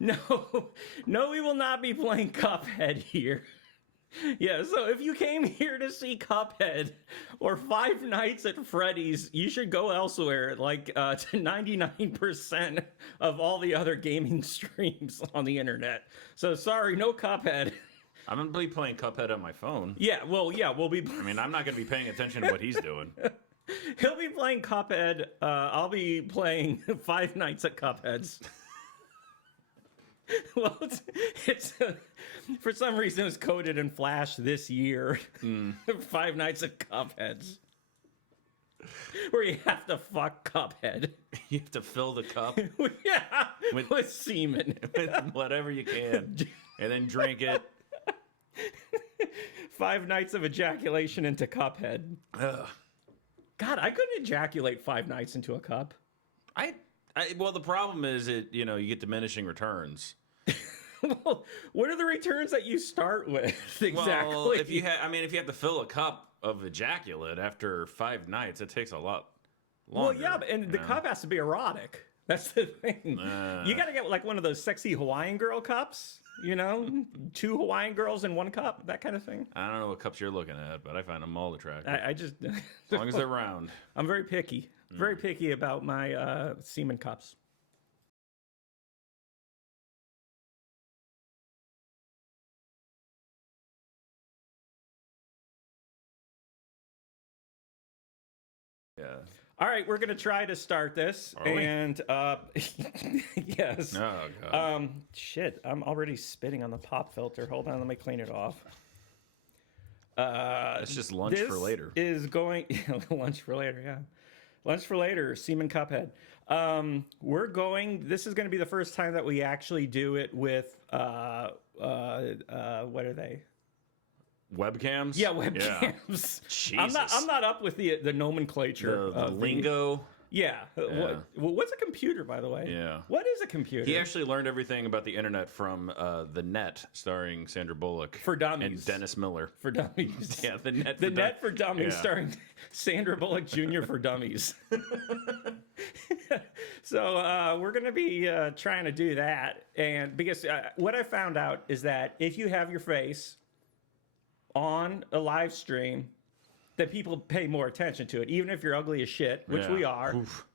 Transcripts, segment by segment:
No, no, we will not be playing Cuphead here. Yeah, so if you came here to see Cuphead or Five Nights at Freddy's, you should go elsewhere. Like to 99% of all the other gaming streams on the internet. So sorry, no Cuphead. I'm gonna be playing Cuphead on my phone. Yeah, well, yeah, we'll be. I mean, I'm not gonna be paying attention to what he's doing. He'll be playing Cuphead. I'll be playing Five Nights at Cupheads. Well, it's for some reason it was coded in Flash this year. Five Nights at Cupheads, where you have to fuck Cuphead. You have to fill the cup Yeah, with semen. with whatever you can, and then drink it. 5 nights of ejaculation into Cuphead. Ugh. God, I couldn't ejaculate 5 nights into a cup. Well, the problem is you get diminishing returns. Well, what are the returns that you start with exactly? Well, if you have to fill a cup of ejaculate after 5 nights, it takes a lot longer. Well, yeah, and the cup has to be erotic. That's the thing. You got to get like one of those sexy Hawaiian girl cups. 2 Hawaiian girls in 1 cup, that kind of thing. I don't know what cups you're looking at, but I find them all attractive. I just, as long as they're round. I'm very picky. Very picky about my semen cups. Yeah. All right, we're gonna try to start this, Are we? and yes. Oh god. Shit, I'm already spitting on the pop filter. Hold on, let me clean it off. That's just lunch for later. This is going lunch for later, yeah. Lunch for later, Seaman Cuphead. This is going to be the first time that we actually do it with what are they? Webcams? Yeah, webcams. Jesus. I'm not up with the nomenclature. The lingo. Yeah. Yeah. What's a computer, by the way? Yeah. What is a computer? He actually learned everything about the internet from The Net, starring Sandra Bullock. For Dummies. And Dennis Miller. For Dummies. Yeah, The Net. The Net for Dummies, Yeah. starring Sandra Bullock Jr. for Dummies. So we're going to be trying to do that. And because what I found out is that if you have your face on a live stream, that people pay more attention to it, even if you're ugly as shit, which Yeah. we are. Oof.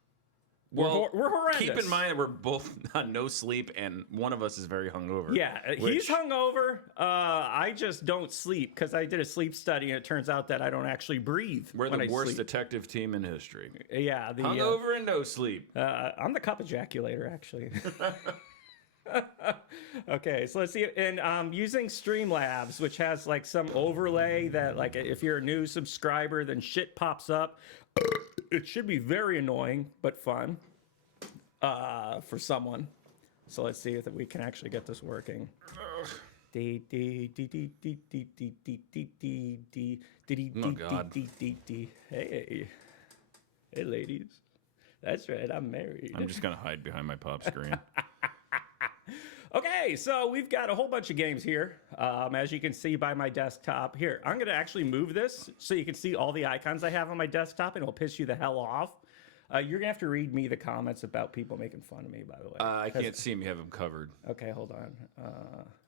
We're Well, horrendous. keep in mind that we're both on no sleep, and one of us is very hungover. Yeah, he's hungover. I just don't sleep because I did a sleep study, and it turns out that I don't actually breathe. We're when the I worst sleep. detective team in history. Yeah, the Hungover and no sleep. I'm the cup ejaculator, actually. Okay, so let's see. And using Streamlabs, which has like some overlay that, like, if you're a new subscriber, then shit pops up. It should be very annoying, but fun for someone. So let's see if we can actually get this working. Hey, hey, ladies. That's right. I'm married. I'm just going to hide behind my pop screen. Okay, so we've got a whole bunch of games here, as you can see by my desktop. Here, I'm going to actually move this so you can see all the icons I have on my desktop, and it'll piss you the hell off. You're going to have to read me the comments about people making fun of me, by the way. I can't see him. You have him covered. Okay, hold on.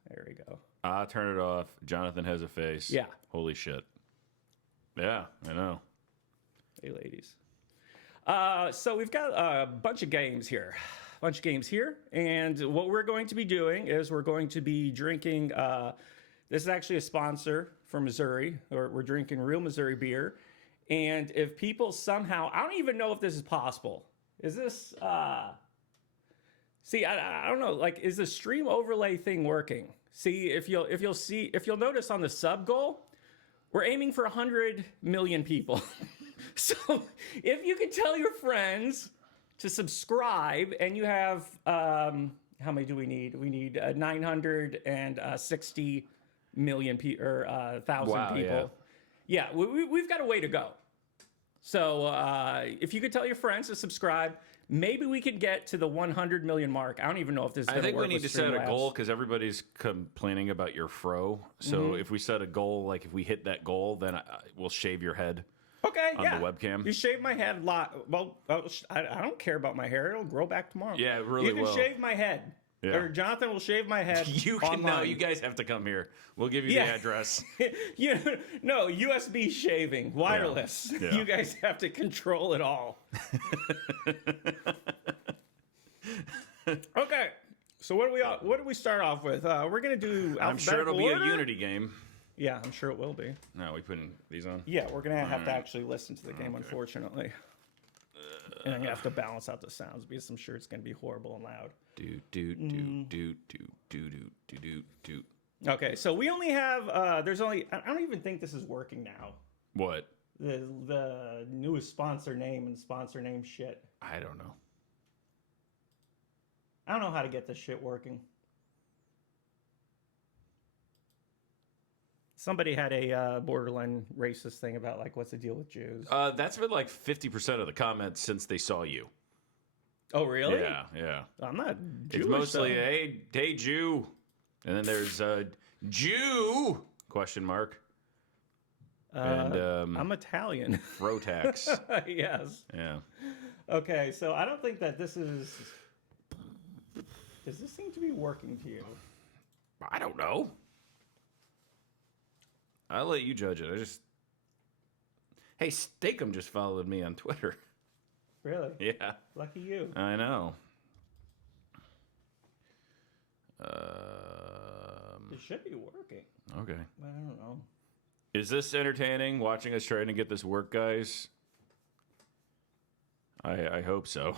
There we go. Turn it off. Jonathan has a face. Yeah. Holy shit. Yeah, I know. Hey, ladies. So we've got a bunch of games here. And what we're going to be doing is we're going to be drinking, this is actually a sponsor from Missouri, or we're drinking real Missouri beer. And if people somehow, I don't even know if this is possible. Is this, see, I don't know, like, is the stream overlay thing working? See, if you'll notice on the sub goal, we're aiming for 100 million people. So if you could tell your friends to subscribe, and you have, how many do we need? We need 960 million thousand people. Yeah, we've got a way to go. So if you could tell your friends to subscribe, maybe we could get to the 100 million mark. I don't even know if this is going to work. I think we need to set a Streamlabs. goal because everybody's complaining about your fro. So if we set a goal, like if we hit that goal, then we'll shave your head. Okay, on yeah. the webcam. You shave my head a lot. Well, I don't care about my hair. It'll grow back tomorrow. Yeah, it really You can will. shave my head. Yeah. Or Jonathan will shave my head. You can online. no, you guys have to come here. We'll give you the address. No, USB shaving, wireless. Yeah. You guys have to control it all. Okay. So what do we start off with? We're gonna do alphabetical I'm sure it'll be order? a Unity game. Yeah, I'm sure it will be. No, we putting these on? Yeah, we're gonna have to actually listen to the game, unfortunately. And I'm gonna have to balance out the sounds because I'm sure it's gonna be horrible and loud. Do. Okay, so we only have there's only I don't even think this is working now. What? The newest sponsor name and sponsor name shit. I don't know. I don't know how to get this shit working. Somebody had a borderline racist thing about like, what's the deal with Jews? That's been like 50% of the comments since they saw you. Oh, really? Yeah. I'm not Jewish. It's mostly, though. hey, Jew. And then there's Jew, question mark. And I'm Italian. Frotax. Yes. Yeah. Okay, so I don't think that this is... Does this seem to be working to you? I don't know. I'll let you judge it. Hey, Stakem just followed me on Twitter. Really? Yeah. Lucky you. I know. It should be working. Okay. I don't know. Is this entertaining, watching us trying to get this work, guys? I hope so.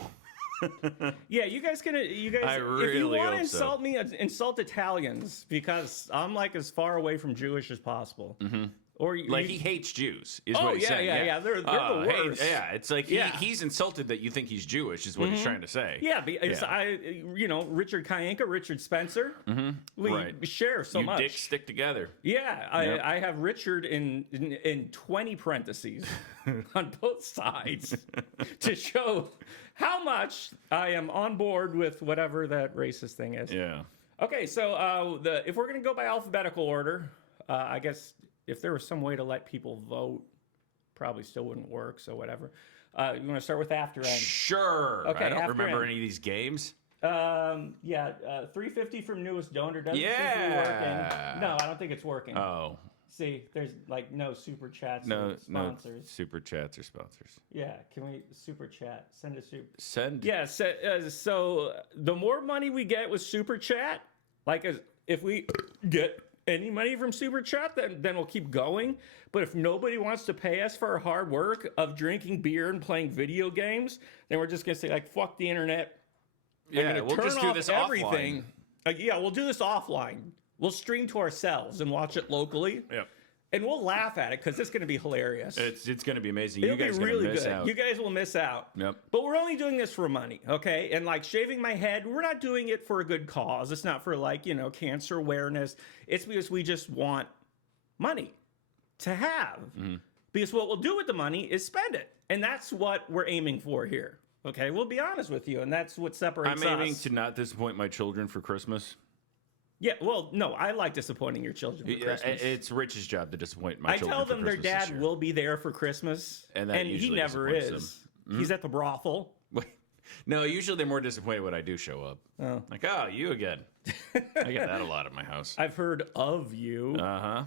Yeah, you guys, I if you really want to hope so. insult me, insult Italians because I'm like as far away from Jewish as possible. Mm-hmm. Or Like, he hates Jews, is Oh, what he's yeah, saying. yeah. They're the worst. Yeah, it's like Yeah. he's insulted that you think he's Jewish, is what he's trying to say. Yeah, because Yeah. Richard Kayenka, Richard Spencer, we Right. share so you much. dicks stick together. Yeah, Yep. I have Richard in 20 parentheses on both sides to show how much I am on board with whatever that racist thing is. Yeah. Okay, so if we're going to go by alphabetical order, I guess if there was some way to let people vote, probably still wouldn't work, so whatever. You want to start with after end? Sure. Okay, I don't after remember end. any of these games. 350 from newest donor doesn't seem to be working. No, I don't think it's working. Oh. See, there's like no super chats No, or sponsors. super chats or sponsors. Yeah, can we super chat? Send a super. Send. Yeah, so the more money we get with super chat, if we get any money from super chat, then we'll keep going. But if nobody wants to pay us for our hard work of drinking beer and playing video games, then we're just gonna say like, fuck the internet. Yeah, we'll just do this everything. Yeah, we'll do this offline. We'll stream to ourselves and watch it locally. Yep. And we'll laugh at it because it's going to be hilarious. It's going to be amazing. It'll you guys be are going really to miss good. out. You guys will miss out. Yep. But we're only doing this for money, okay? And like shaving my head, we're not doing it for a good cause. It's not for like, cancer awareness. It's because we just want money to have. Mm-hmm. Because what we'll do with the money is spend it. And that's what we're aiming for here. Okay, we'll be honest with you, and that's what separates us. I'm aiming to not disappoint my children for Christmas. Yeah, well, no, I like disappointing your children for Christmas. It's Rich's job to disappoint my children. I tell them for their Christmas this dad year. will be there for Christmas, And that he usually never disappoints is. them. He's at the brothel. No, usually they're more disappointed when I do show up. Oh. Like, oh, you again. I get that a lot at my house. I've heard of you. Uh-huh.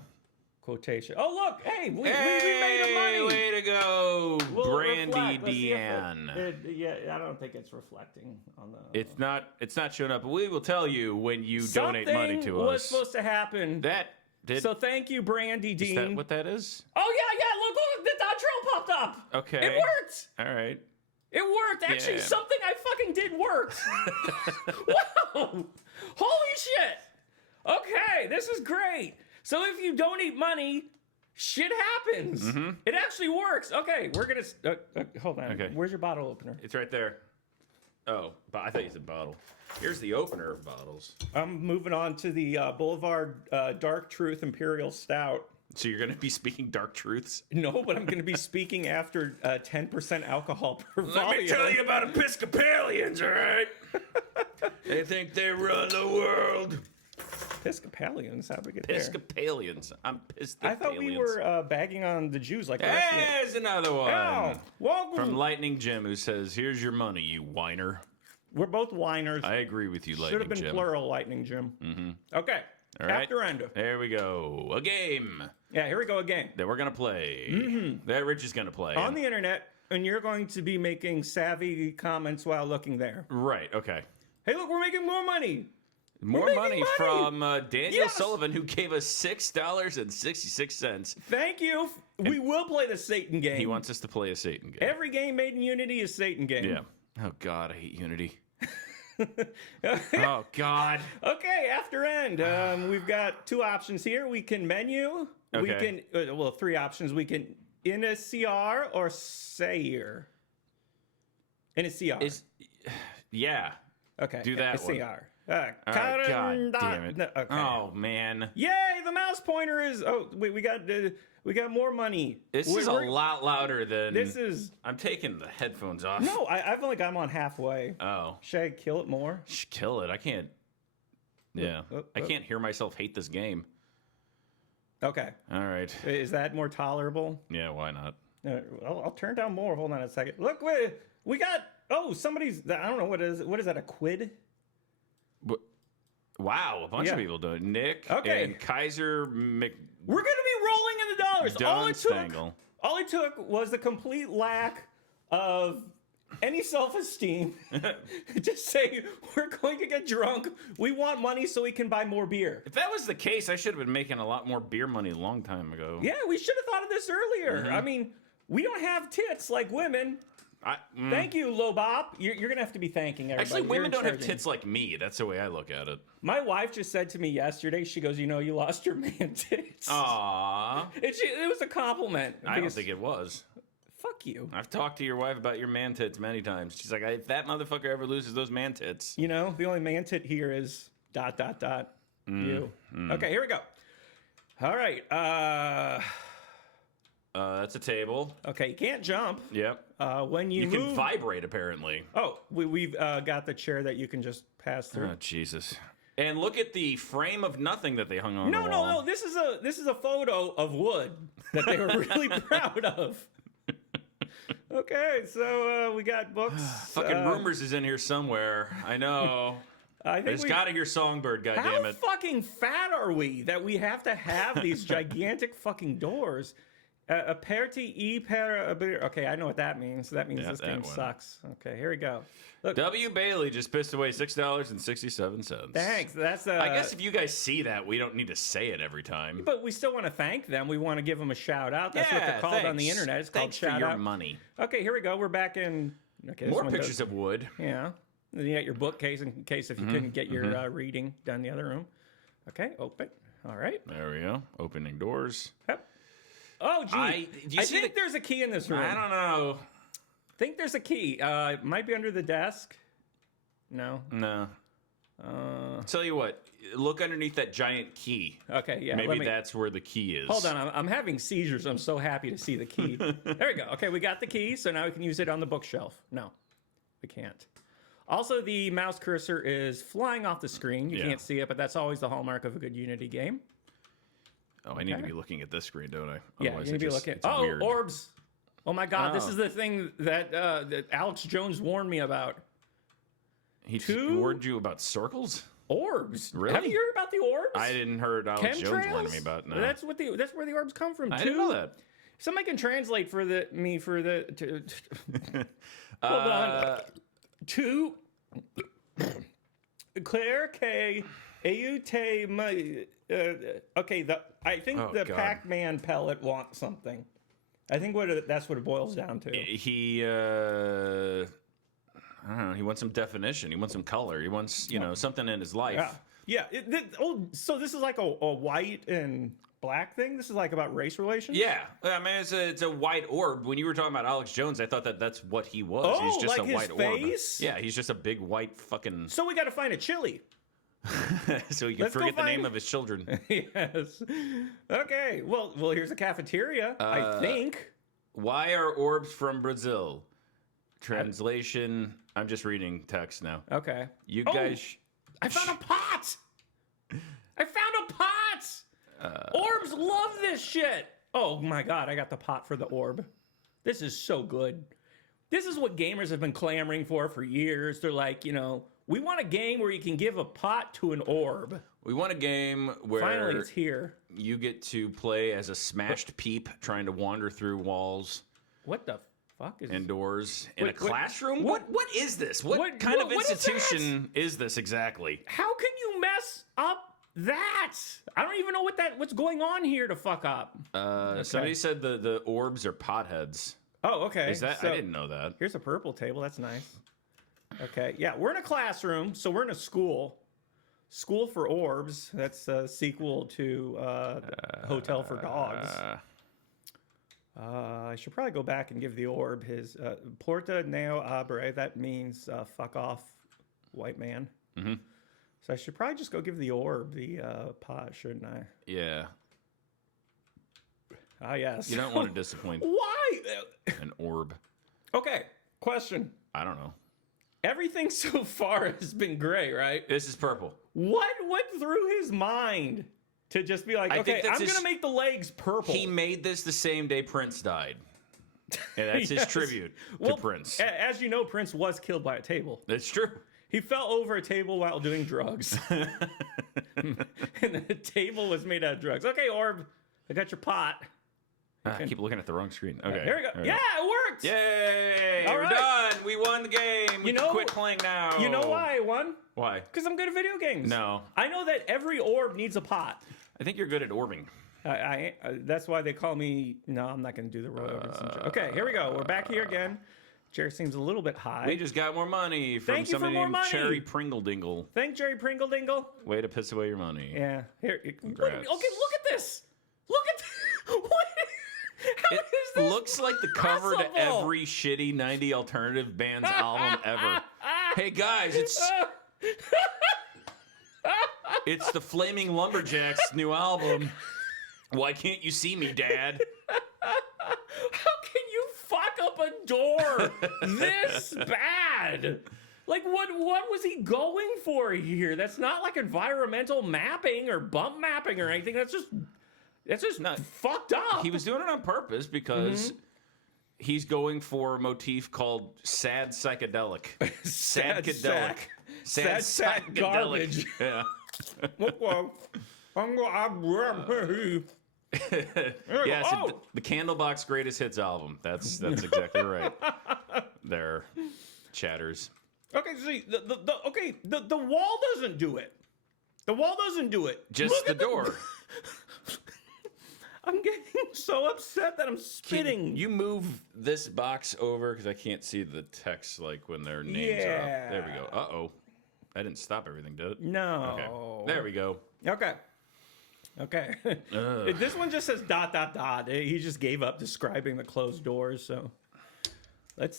Quotation. Oh, look, hey, we made a money. Way to go, We'll Brandy reflect. Let's see if Deanne. yeah, I don't think it's reflecting on the. It's not showing up, but we will tell you when you donate money to Something was us. supposed to happen. That did. So thank you, Brandy Is Dean. that what that is? Oh yeah, look, the Dodge Trail popped up. Okay. It worked. All right. It worked. Actually, Yeah. something I fucking did worked. Wow. Holy shit. Okay, this is great. So if you donate money, shit happens. Mm-hmm. It actually works. Okay, we're going to... hold on. Okay. Where's your bottle opener? It's right there. Oh, but I thought you said bottle. Here's the opener of bottles. I'm moving on to the Boulevard Dark Truth Imperial Stout. So you're going to be speaking dark truths? No, but I'm going to be speaking after 10% alcohol per volume. Let me tell you about Episcopalians, all right? They think they run the world. Episcopalians, how'd we get there? Episcopalians. I'm pissed. I thought we were bagging on the Jews like the rest of There's another one. Oh, welcome. From Lightning Jim, who says, "Here's your money, you whiner." We're both whiners. I agree with you, Lightning Should have been Jim. plural, Lightning Jim. Okay. All right. After end. There we go. A game Yeah, here we go again. that we're going to play. That Rich is going to play. On the internet, and you're going to be making savvy comments while looking there. Right, okay. Hey, look, we're making more money. More making money money. from Daniel Yes. Sullivan, who gave us $6.66. Thank you. We will play the Satan game. He wants us to play a Satan game. Every game made in Unity is Satan game. Yeah. Oh, God, I hate Unity. Oh, God. Okay, after end. We've got two options here. We can menu. We Okay. can, well, three options. We can in a CR or Sayer. In a CR. Yeah. Okay. do that a one. CR. All right, God damn it. No, okay. Oh, man. Yay! The mouse pointer is. Oh, wait, we got more money. This is a lot louder than... This is. I'm taking the headphones off. No, I've only got them on halfway. Oh. Should I kill it more? Kill it. I can't... Yeah. Oh, I can't hear myself hate this game. Okay. All right. Is that more tolerable? Yeah, why not? I'll turn down more. Hold on a second. Look, we got. Oh, somebody's. I don't know what is. What is that? A quid? Wow, a bunch of people do it. Nick and Kaiser Mc... We're gonna be rolling in the dollars. Dunstangle. All it took was the complete lack of any self-esteem to say we're going to get drunk. We want money so we can buy more beer. If that was the case, I should have been making a lot more beer money a long time ago. Yeah, we should have thought of this earlier. I mean, we don't have tits like women. Thank you, Lobop. You're going to have to be thanking everybody. Actually, women don't have charging. tits like me. That's the way I look at it. My wife just said to me yesterday, she goes, you know, you lost your man tits. Aww. It was a compliment. I don't think it was. Fuck you. I've talked to your wife about your man tits many times. She's like, if that motherfucker ever loses those man tits. You know, the only man tit here is ... you. Okay, here we go. All right. That's a table. Okay, you can't jump. Yep. When you You move... can vibrate, apparently. Oh, we've got the chair that you can just pass through. Oh, Jesus. And look at the frame of nothing that they hung on the wall. No. This is a photo of wood that they were really proud of. Okay, so we got books. Fucking Rumors is in here somewhere. I know. I think It's got to hear Songbird, goddammit. How fucking fat are we that we have to have these gigantic fucking doors? Aperti e per... Okay, I know what that means. That means this game sucks. Okay, here we go. Look. W. Bailey just pissed away $6.67. Thanks. That's I guess if you guys see that, we don't need to say it every time. But we still want to thank them. We want to give them a shout out. That's what they're called on the internet. It's called shout for your out. money. Okay, here we go. We're back in... Okay, More pictures of wood. Yeah. Then you got your bookcase in case if you couldn't get your reading done in the other room. Okay, open. All right. There we go. Opening doors. Yep. Oh, gee. I think there's a key in this room. I don't know. Think there's a key. It might be under the desk. No. No. Tell you what. Look underneath that giant key. Okay, yeah. Maybe that's where the key is. Hold on. I'm having seizures. I'm so happy to see the key. There we go. Okay, we got the key, so now we can use it on the bookshelf. No, we can't. Also, the mouse cursor is flying off the screen. You can't see it, but that's always the hallmark of a good Unity game. Oh, I need to be looking at this screen, don't I? Yeah, you need to be looking. Oh, weird. Orbs. Oh, my God. This is the thing that Alex Jones warned me about. He warned you about circles? Orbs. Really? Have you heard about the orbs? I didn't heard Alex Jones warning me about. No. That's where the orbs come from. I didn't know that. Somebody can translate for the. Hold on. To Claire K. Aute. Okay, I think the Pac-Man pellet wants something. I think that's what it boils down to. He, I don't know. He wants some definition. He wants some color. He wants, something in his life. Yeah. So this is like a white and black thing? This is like about race relations? Yeah. I mean, it's a white orb. When you were talking about Alex Jones, I thought that's what he was. Oh, he's just like a white his face? orb. Yeah, he's just a big white fucking... So we got to find a chili. So he can forget the name of his children. Yes. Okay. Well, here's the cafeteria, I think. Why are orbs from Brazil? Translation. I'm just reading text now. Okay. You guys... I found a pot! I found a pot! Orbs love this shit! Oh my God, I got the pot for the orb. This is so good. This is what gamers have been clamoring for years. They're like, you know, we want a game where you can give a pot to an orb. We want a game where Finally, it's here. you get to play as a smashed peep trying to wander through walls What the fuck is and doors in Wait, a classroom. what- What is this? What kind of what is institution is this exactly? How can you mess up that? I don't even know what's going on here to fuck up. Somebody said the orbs are potheads. Oh, okay. Is that? So, I didn't know that. Here's a purple table. That's nice. Okay. Yeah, we're in a classroom, so we're in a school. School for Orbs. That's a sequel to Hotel for Dogs. I should probably go back and give the orb his Porta Neo Abre. That means fuck off, white man. Mm-hmm. So I should probably just go give the orb the pot, shouldn't I? Yeah. Ah, yes. You don't want to disappoint Why? an orb. Okay, question. I don't know. Everything so far has been great, right? This is purple. What went through his mind to just be like, I okay, think that's I'm his- going to make the legs purple? He made this the same day Prince died. And that's his Yes. tribute Well, to Prince. As you know, Prince was killed by a table. That's true. He fell over a table while doing drugs. And the table was made out of drugs. Okay, Orb, I got your pot. I keep looking at the wrong screen. Okay. Here we go. There Yeah, it worked. Yay! All We're right. done. We won the game. We You can know- quit playing now. You know why I won? Why? Because I'm good at video games. No. I know that every orb needs a pot. I think you're good at orbing. That's why they call me. No, I'm not going to do the Roy Orbison joke. Okay, here we go. We're back here again. Chair seems a little bit high. We just got more money from Thank you for somebody more named money. Cherry Pringle Dingle. Thank Jerry Pringle Dingle. Way to piss away your money. Yeah. Here. Okay, Congrats. look at this. Look at what? How It is this looks like the cover to possible? every shitty 90 alternative band's album ever. Hey guys, it's the Flaming Lumberjacks' new album. Why can't you see me, Dad? How can you fuck up a door this bad? Like, what was he going for here? That's not like environmental mapping or bump mapping or anything. That's just No, fucked up. He was doing it on purpose because he's going for a motif called sad psychedelic. Sad Sadcadelic. sack. Sad sack psychedelic. garbage. Yeah. Yes, Oh! the Candlebox Greatest Hits album. That's exactly right. There, chatters. Okay, see, the wall doesn't do it. The wall doesn't do it. Just Look the at door. I'm getting so upset that I'm spitting. You move this box over because I can't see the text like when their names are up. There we go. Uh-oh. I didn't stop everything, did it? No. Okay. There we go. Okay. This one just says ... He just gave up describing the closed doors, so let's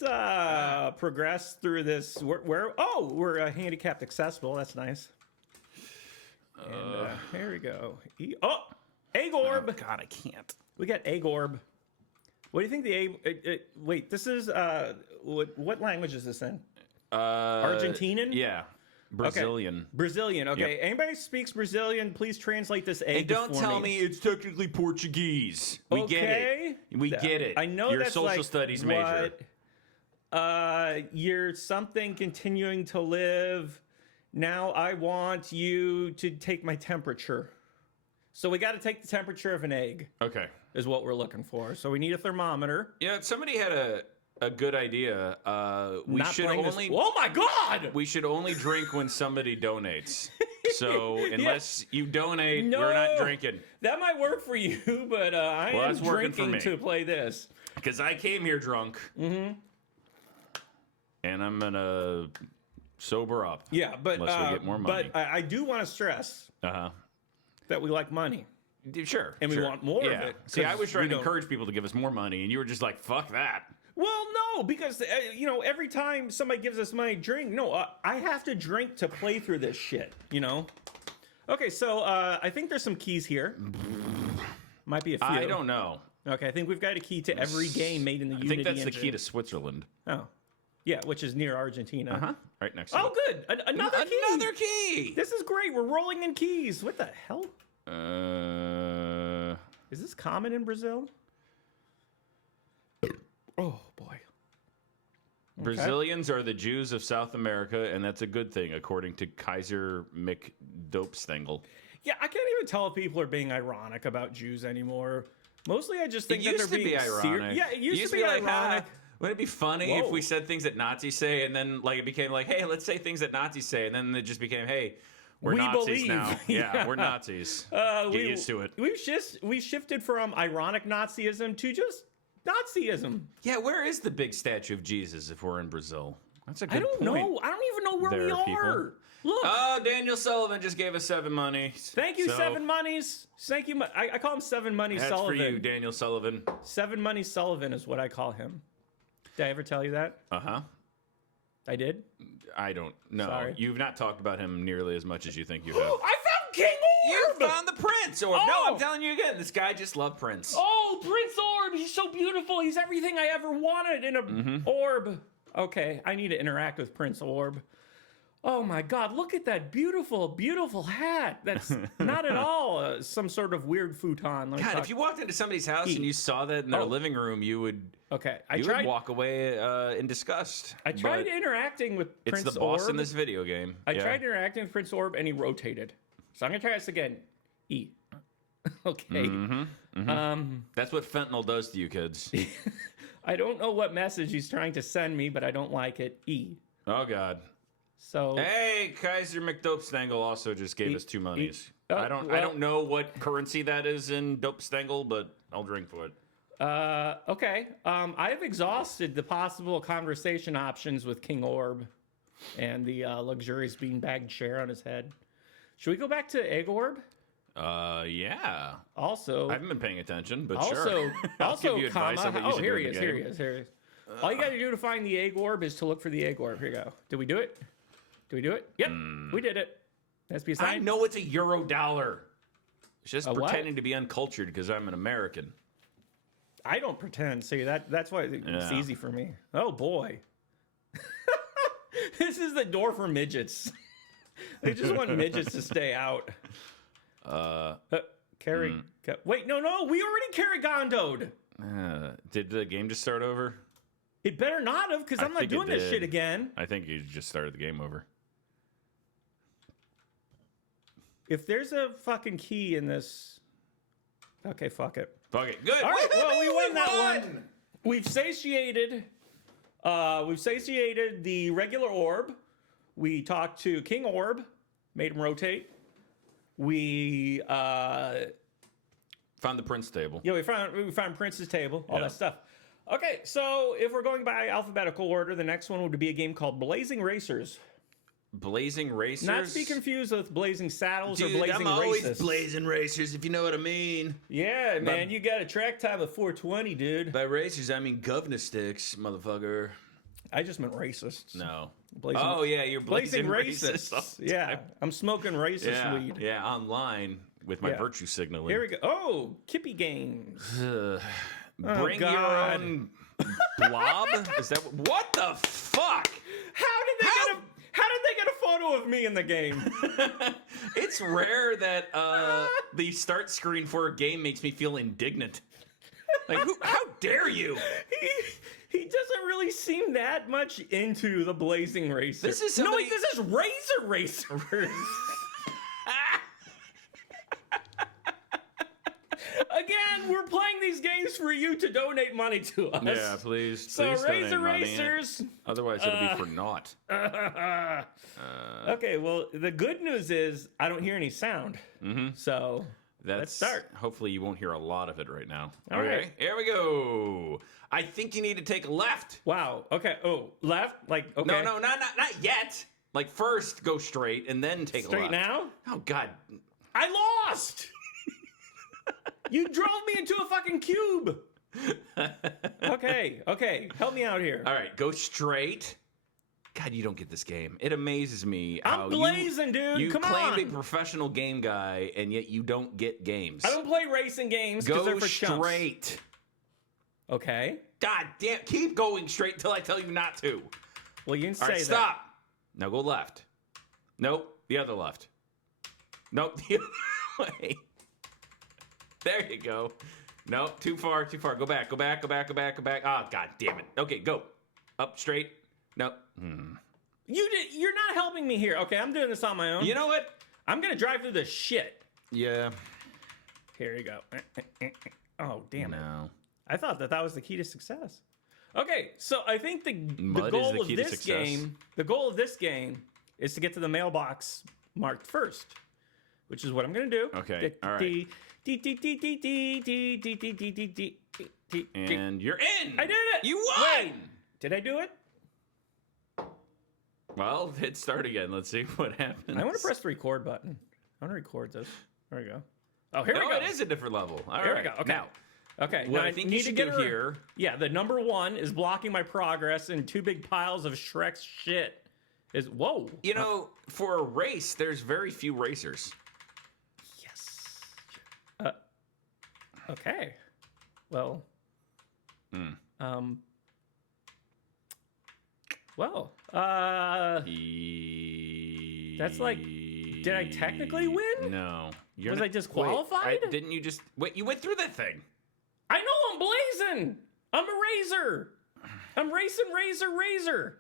progress through this. We're handicapped accessible. That's nice. And here we go. Egg orb. Oh, God, I can't. We got egg orb. What do you think the egg? Wait, this is what language is this in? Argentinian? Yeah. Brazilian. Brazilian. Okay. Yep. Anybody speaks Brazilian? Please translate this egg. And don't for tell me it's technically Portuguese. We get Okay. it. We get it. I know You're a that's social like studies major. You're something continuing to live. Now I want you to take my temperature. So we got to take the temperature of an egg. Okay. Is what we're looking for. So we need a thermometer. Yeah, somebody had a good idea. We Not should playing this- only Oh my God! we should only drink when somebody donates. So unless you donate, No. we're not drinking. That might work for you, but I Well, am that's working for drinking me. to play this. Because I came here drunk. Mm-hmm. And I'm gonna sober up. Yeah, but Unless we get more money. But I do want to stress Uh-huh. that we like money. Sure. And we sure. want more of yeah. it, See, I 'cause was trying we to don't- encourage people to give us more money, and you were just like, fuck that. Well, no, because every time somebody gives us money to drink, I have to drink to play through this shit. Okay, so I think there's some keys here. Might be a few. I don't know. Okay, I think we've got a key to every game made in the I Unity think that's the engine. key to Switzerland. Oh, yeah, which is near Argentina. Huh? Right next to Oh, good. Another key. Another key. This is great. We're rolling in keys. What the hell? Uh, Is this common in Brazil? Oh boy. Brazilians are the Jews of South America, and that's a good thing, according to Kaiser McDopestengel. Yeah, I can't even tell if people are being ironic about Jews anymore. Mostly, I just think It that used they're to being be ironic. Yeah, it used to be like, ironic. Wouldn't it be funny Whoa. if we said things that Nazis say, and then like it became like, hey, let's say things that Nazis say, and then it just became, hey, we're We Nazis believe. now. Yeah, Yeah. we're Nazis. Get used to it. We shifted from ironic Nazism to just Nazism. Yeah, where is the big statue of Jesus if we're in Brazil? That's a good I don't point. know. I don't even know where There we are people. are. Look. Oh, Daniel Sullivan just gave us 7 money. Thank you, Seven Monies. Thank you. I call him Seven Money That's Sullivan. for you, Daniel Sullivan. Seven Money Sullivan is what I call him. Did I ever tell you that? Uh-huh. I did? I don't know. Sorry. You've not talked about him nearly as much as you think you have. I found King Orb! You found the Prince Orb. No, Oh. I'm telling you again, this guy just loved Prince. Oh, Prince Orb! He's so beautiful. He's everything I ever wanted in a orb. Okay, I need to interact with Prince Orb. Oh my God, look at that beautiful, beautiful hat. That's not at all some sort of weird futon. Let me God, talk- if you walked into somebody's house and you saw that in their living room, you would Okay, I would tried. walk away in disgust. I tried But interacting with it's Prince the boss Orb. in this video game. I tried interacting with Prince Orb and he rotated. So I'm gonna try this again. E. Okay. That's what fentanyl does to you kids. I don't know what message he's trying to send me, but I don't like it. E. Oh God. So Hey, Kaiser McDopestengel also just gave us 2 monies. Oh, I don't know what currency that is in Dopestengel, but I'll drink for it. okay. I've exhausted the possible conversation options with King Orb and the luxurious beanbag chair on his head. Should we go back to Egg Orb? Yeah. Also, I haven't been paying attention, but also, sure. I'll also, give you advice comma. on what you Oh, should here do he in is. the Here game. he is. Here he is. All you got to do to find the Egg Orb is to look for the Egg Orb. Here you go. Did we do it? Did we do it? Yep, we did it. That's I beside. know it's a euro dollar. It's just A what? pretending to be uncultured because I'm an American. I don't pretend. See that's why it's Yeah. easy for me. Oh boy, this is the door for midgets. They just want midgets to stay out. Carry. Wait, no, we already carry-gondoed. Did the game just start over? It better not have, because I'm not think it doing this did. shit again. I think you just started the game over. If there's a fucking key in this, okay, fuck it. Fuck it. Good. All right, well, we won that won! one. We've satiated the regular orb. We talked to King Orb, made him rotate. We Found the Prince table. we found Prince's table, all Yeah. that stuff. Okay, so if we're going by alphabetical order, the next one would be a game called Blazing Racers. Blazing Racers? Not to be confused with Blazing Saddles or Dude, Blazing I'm always Racists. blazing racers, if you know what I mean. Yeah, man, you got a track time of 420, dude. By racers, I mean governor sticks, motherfucker. I just meant racists. No. Blazing, Oh, yeah, you're blazing blazing racists. racist. Yeah, I'm smoking racist Yeah, weed. yeah, online with my Yeah. virtue signaling. Here we go. Oh, Kippy Games. Bring your God. own blob? Is that what the fuck? How did they get a photo of me in the game? It's rare that the start screen for a game makes me feel indignant. Like, how dare you? He doesn't really seem that much into the Blazing Racer. This is no, somebody- wait, this is Razor Racers. Again, we're playing these games for you to donate money to us. Yeah, please. So please donate Razor money. Racers. Otherwise, it'll be for naught. Okay, well, the good news is I don't hear any sound. So Let's start. Hopefully, you won't hear a lot of it right now. All okay, right. here we go. I think you need to take a left. wow. Okay. Oh, left. Like okay. No, not yet. Like first, go straight and then take a Straight left. now. Oh God. I lost. You drove me into a fucking cube. Okay. Help me out here. All right, go straight. God, you don't get this game. It amazes me how I'm blazing, dude. you Come claim to be a on. professional game guy, and yet you don't get games. I don't play racing games because Go they're for chumps. straight. Okay. God damn, keep going straight until I tell you not to. Well, you can say All right, that. stop. Now go left. Nope, the other left. Nope, the other way. There you go. Nope, too far. Go back. Ah, God damn it. Okay, go. Up, straight. No. You're not helping me here. Okay, I'm doing this on my own. You know what? I'm gonna drive through the shit. Yeah. Here you go. Oh, damn it. No. I thought that was the key to success. Okay, so I think the Mud is goal the of key to this success. game, the goal of this game is to get to the mailbox marked first, which is what I'm going to do. Okay, all right. And you're in. I did it. You won. Wait, did I do it? Well, hit start again. Let's see what happens. I want to press the record button. I want to record this. There we go. Oh, here we go. It is a different level. All Here right. we go. Okay. Now, Okay. what now I think need you should to get do here. Yeah, the number 1 is blocking my progress, and 2 big piles of Shrek's shit is whoa. You know, for a race, there's very few racers. Yes. Okay. Well. Well. That's like. Did I technically win? No. Was I disqualified? Didn't you just wait? You went through that thing. I know I'm blazing. I'm a razor. I'm racing razor.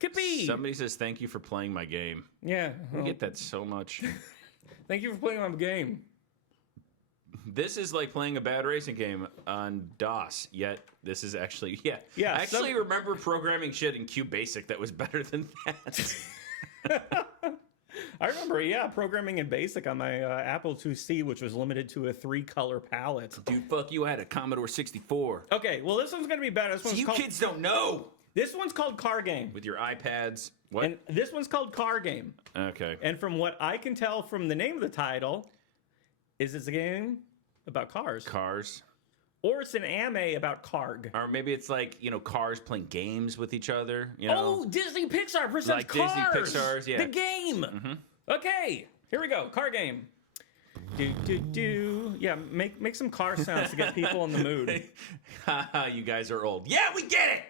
Kippy. Somebody says thank you for playing my game. Yeah. I get that so much. Thank you for playing my game. This is like playing a bad racing game on DOS, yet this is actually, Yeah, I actually remember programming shit in QBasic that was better than that. I remember, programming in BASIC on my Apple IIc, which was limited to a 3-color palette. Dude, fuck you, I had a Commodore 64. Okay, well, this one's going to be better. See, you kids don't know. This one's called Car Game. With your iPads. What? And this one's called Car Game. Okay. And from what I can tell from the name of the title, is it's a game about cars. Cars. Or it's an anime about Karg. Or maybe it's like, you know, cars playing games with each other. You know? Oh, Disney Pixar presents Like Cars. Disney Pixar's, yeah. The game. Okay, here we go. Car Game. Do. Yeah, make some car sounds to get people in the mood. You guys are old. Yeah, we get it.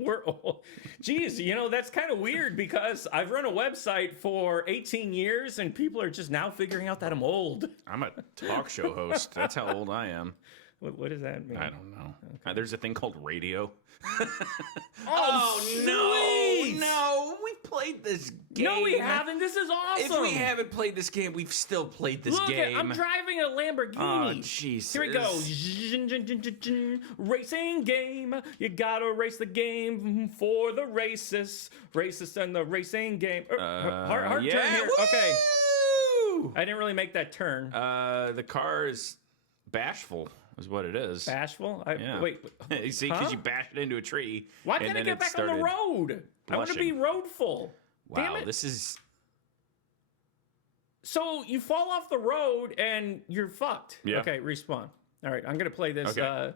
We're old. Geez, you know, that's kind of weird because I've run a website for 18 years and people are just now figuring out that I'm old. I'm a talk show host. That's how old I am. What does that mean? I don't know. Okay. There's a thing called radio. Sweet! No, we've played this game. No, we haven't. This is awesome. If we haven't played this game, we've still played this game. I'm driving a Lamborghini. Oh, Jesus. Here we go. Racing game. You gotta race the game for the racists. Racists and the racing game. Hard yeah, turn here. woo! Okay. I didn't really make that turn. The car is bashful, is what it is. Bashful? Yeah. Wait. You see, because you bashed it into a tree. Why can't I get back on the road? I want to be roadful. Damn Wow, it. this is... So you fall off the road and you're fucked. Yeah. Okay, respawn. All right, I'm gonna play this. Okay.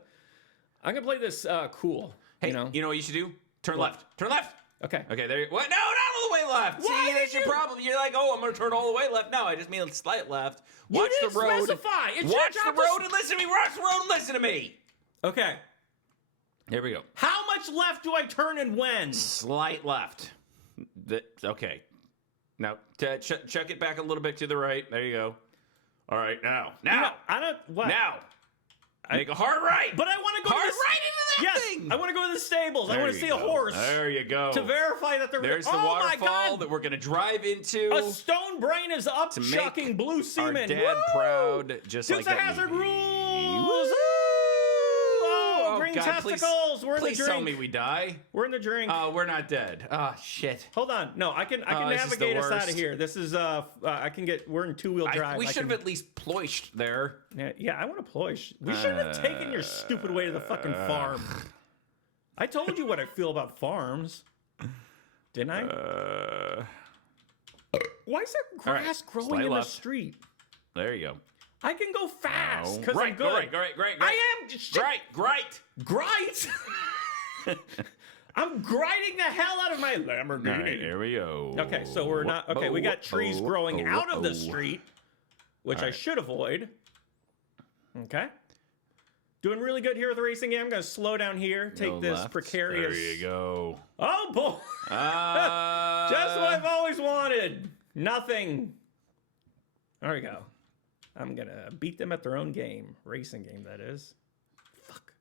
I'm gonna play this cool. Hey, you know what you should do? Turn What? left. Turn left. Okay. Okay, there you... What? No, not all the way left. Why See, did that's your you- problem. You're like, oh, I'm going to turn all the way left. No, I just mean slight left. You Watch didn't the road. specify. It's your Watch job the to- road and listen to me. Watch the road and listen to me. Okay. Here we go. How much left do I turn and when? Slight left. Okay. Now, chuck it back a little bit to the right. There you go. All right, now. I don't. What? Now. Make a hard right. But I want to go hard to the, right into that yes, thing. I want to go to the stables. I There want to you see a go. horse There you go. to verify that There's the oh waterfall my God. that we're going to drive into. A stone brain is up make chucking blue our semen. dad Woo! proud, just Dukes like of that Hazzard movie. rules. Woo! Oh, green God, testicles. We're in the please drink. tell me we die. We're in the drink. Oh, we're not dead. Oh, shit. Hold on. No, I can this is navigate the us out of worst. here. This is I can get. We're in 2-wheel drive. We should have at least ploished there. Yeah, I want to ploish. We shouldn't have taken your stupid way to the fucking farm. I told you what I feel about farms. Didn't I? Why is there grass right, growing slight in left. the street? There you go. I can go fast No. because I'm good. Great. I am just Great. Grind. I'm grinding the hell out of my Lamborghini. All right, here we go. Okay, so we're not. Okay, we got trees growing out of the street, which I should avoid. Okay. Doing really good here with the racing game. I'm going to slow down here. Take Go this left. precarious. There you go. Oh, boy. Just what I've always wanted. Nothing. There we go. I'm going to beat them at their own game. Racing game, that is. Fuck.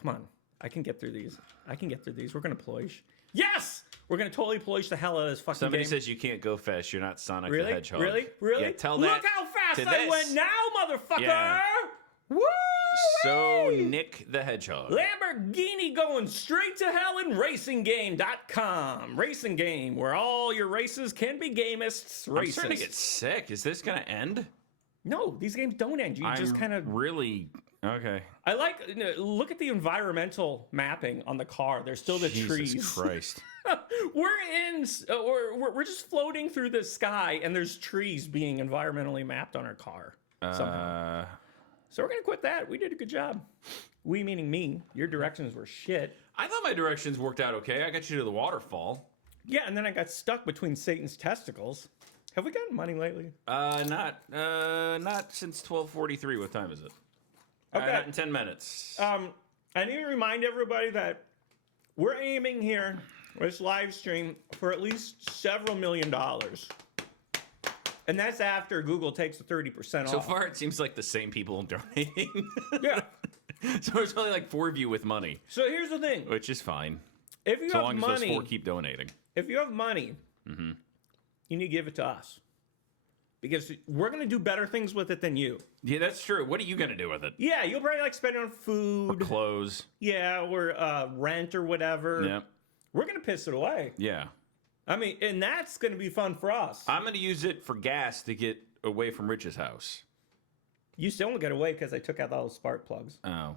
Come on. I can get through these. I can get through these. We're gonna ploish. Yes, we're gonna totally ploish the hell out of this fucking Somebody game. says you can't go fast. You're not Sonic Really? the Hedgehog. Really? Really? Yeah, tell Look that how fast to I this. went now, motherfucker! Yeah. Woo! So Nick the Hedgehog. Lamborghini going straight to hell in RacingGame.com. Racing Game, where all your races can be gamists. I'm starting to get sick. Is this gonna end? No, these games don't end. You just kind of really okay. I like look at the environmental mapping on the car. There's still the trees. Jesus Christ. We're just floating through the sky, and there's trees being environmentally mapped on our car somehow. So we're gonna quit that. We did a good job. We meaning me. Your directions were shit. I thought my directions worked out okay. I got you to the waterfall. Yeah, and then I got stuck between Satan's testicles. Have we gotten money lately? Not since 12:43. What time is it? Okay. Not in 10 minutes. I need to remind everybody that we're aiming here, this live stream, for at least several $1 million. And that's after Google takes the 30% off. So far, it seems like the same people donating. Yeah. So there's only like 4 of you with money, So here's the thing. which is fine. If you So have long as those money, 4 keep donating. if you have money, you need to give it to us. Because we're going to do better things with it than you. Yeah, that's true. What are you going to do with it? Yeah, you'll probably like spend it on food. Clothes. Yeah, or rent or whatever. Yeah. We're going to piss it away. Yeah. I mean, and that's going to be fun for us. I'm going to use it for gas to get away from Rich's house. You still won't get away because I took out all those spark plugs. Oh.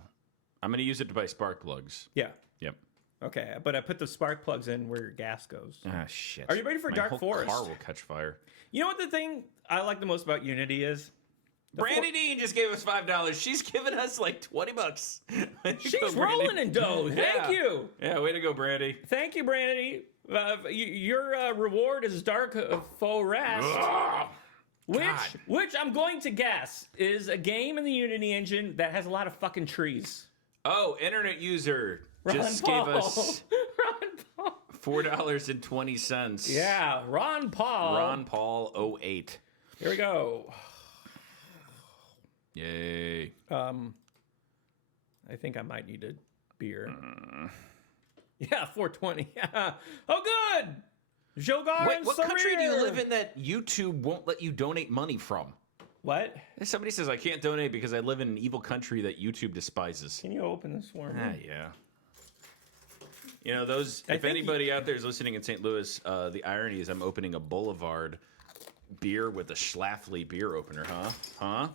I'm going to use it to buy spark plugs. Yeah. Yep. Okay, but I put the spark plugs in where your gas goes. Ah, shit. Are you ready for My Dark whole Forest? car will catch fire. You know what the thing I like the most about Unity is? Brandy Dean just gave us $5. She's given us like $20. She's rolling in dough. Thank you. Yeah, way to go, Brandy. Thank you, Brandy. Your reward is Dark Faux Rest, Ugh. which I'm going to guess is a game in the Unity engine that has a lot of fucking trees. Oh, internet user just Ron gave Paul. us Ron Paul. $4.20. Yeah, Ron Paul. Ron Paul 08. Here we go. Yay. I think I might need a beer. Yeah, 420. Yeah. Oh, good. Jogar Wait, and what country do you Sarir. live in that YouTube won't let you donate money from? What? Somebody says I can't donate because I live in an evil country that YouTube despises. Can you open this for me? Ah, yeah. You know, those. I If think anybody out there is listening in St. Louis, the irony is I'm opening a Boulevard beer with a Schlafly beer opener, huh? Huh?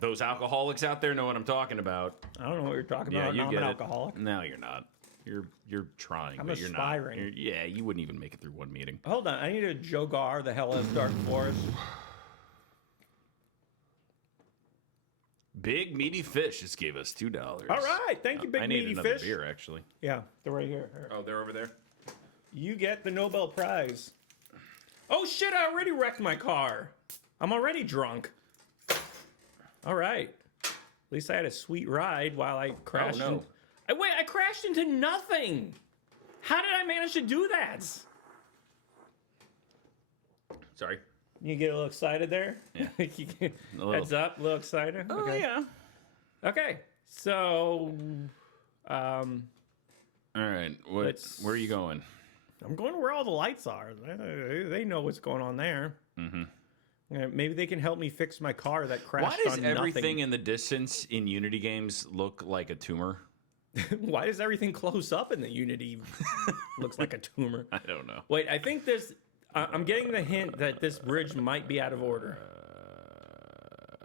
Those alcoholics out there know what I'm talking about. I don't know what you're talking Yeah, about. you No, get I'm an it. alcoholic. No, you're not. You're trying, I'm but you're aspiring. not. Yeah, you wouldn't even make it through one meeting. Hold on. I need a Jogar, the hell of Dark Forest. Big meaty fish just gave us $2. All right. Thank you, Big I need Meaty another Fish. beer, actually. Yeah, they're right here. Here. Oh, they're over there. You get the Nobel Prize. Oh, shit. I already wrecked my car. I'm already drunk. All right. At least I had a sweet ride while I crashed. no. Wait, I crashed into nothing. How did I manage to do that? Sorry. You get a little excited there? Yeah. You get- A little. Heads up, a little excited? Oh Okay. yeah. Okay, so All right. What? Let's- Where are you going? I'm going to where all the lights are. They know what's going on there. Mm-hmm. Maybe they can help me fix my car that crashed Why does on everything nothing. in the distance in Unity games look like a tumor? Why does everything close up in the Unity looks like a tumor? I don't know. Wait, I think this... I'm getting the hint that this bridge might be out of order.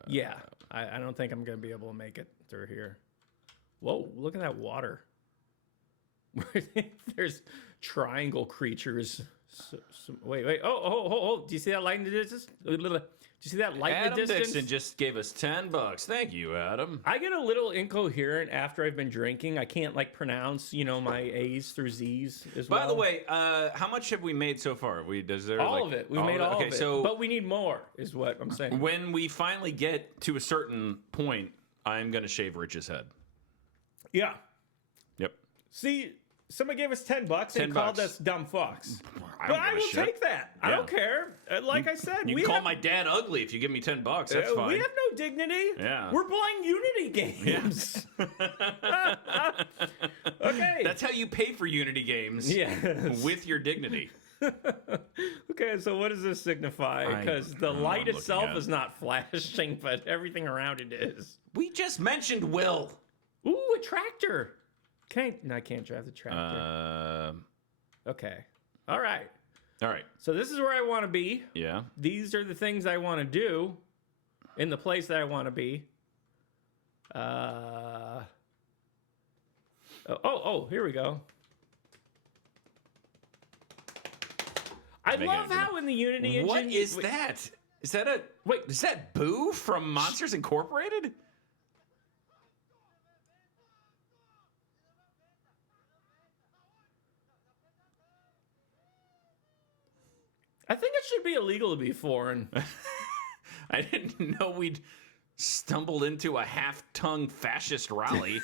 Yeah, I don't think I'm going to be able to make it through here. Whoa, look at that water. There's triangle creatures. Wait. Oh. Do you see that light in the distance? Do you see that light in Adam the distance? Dixon just gave us $10. Thank you, Adam. I get a little incoherent after I've been drinking. I can't like pronounce, my A's through Z's as well. By the way, how much have we made so far? Does there all like, of it. We made all Okay, of it. so But we need more, is what I'm saying. when we finally get to a certain point, I'm gonna shave Rich's head. Yeah. Yep. See, Somebody gave us $10 and called us dumb fucks. But I will take that. I don't care. Like I said, You can call my dad ugly if you give me $10. That's fine. We have no dignity. Yeah. We're playing Unity games. Okay. That's how you pay for Unity games. Yes. With your dignity. Okay, so what does this signify? Because the light itself is not flashing, but everything around it is. We just mentioned Will. Ooh, a tractor. No, I can't drive the tractor. Okay. All right. All right. So this is where I want to be. Yeah. These are the things I want to do in the place that I want to be. Here we go. I love how in the Unity engine... What is that? Is that a... Wait, is that Boo from Monsters Incorporated? I think it should be illegal to be foreign. I didn't know we'd stumbled into a half-tongue fascist rally.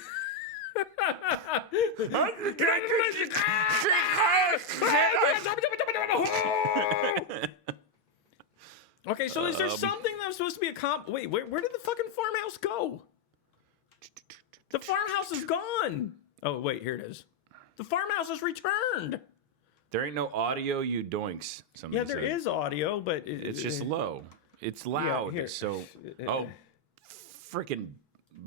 Okay, so is there something that was supposed to be a Wait, where did the fucking farmhouse go? The farmhouse is gone. Oh, wait, here it is. The farmhouse is returned. There ain't no audio, you doinks. Yeah, there is audio, but... It's just low. It's loud, so... Oh, freaking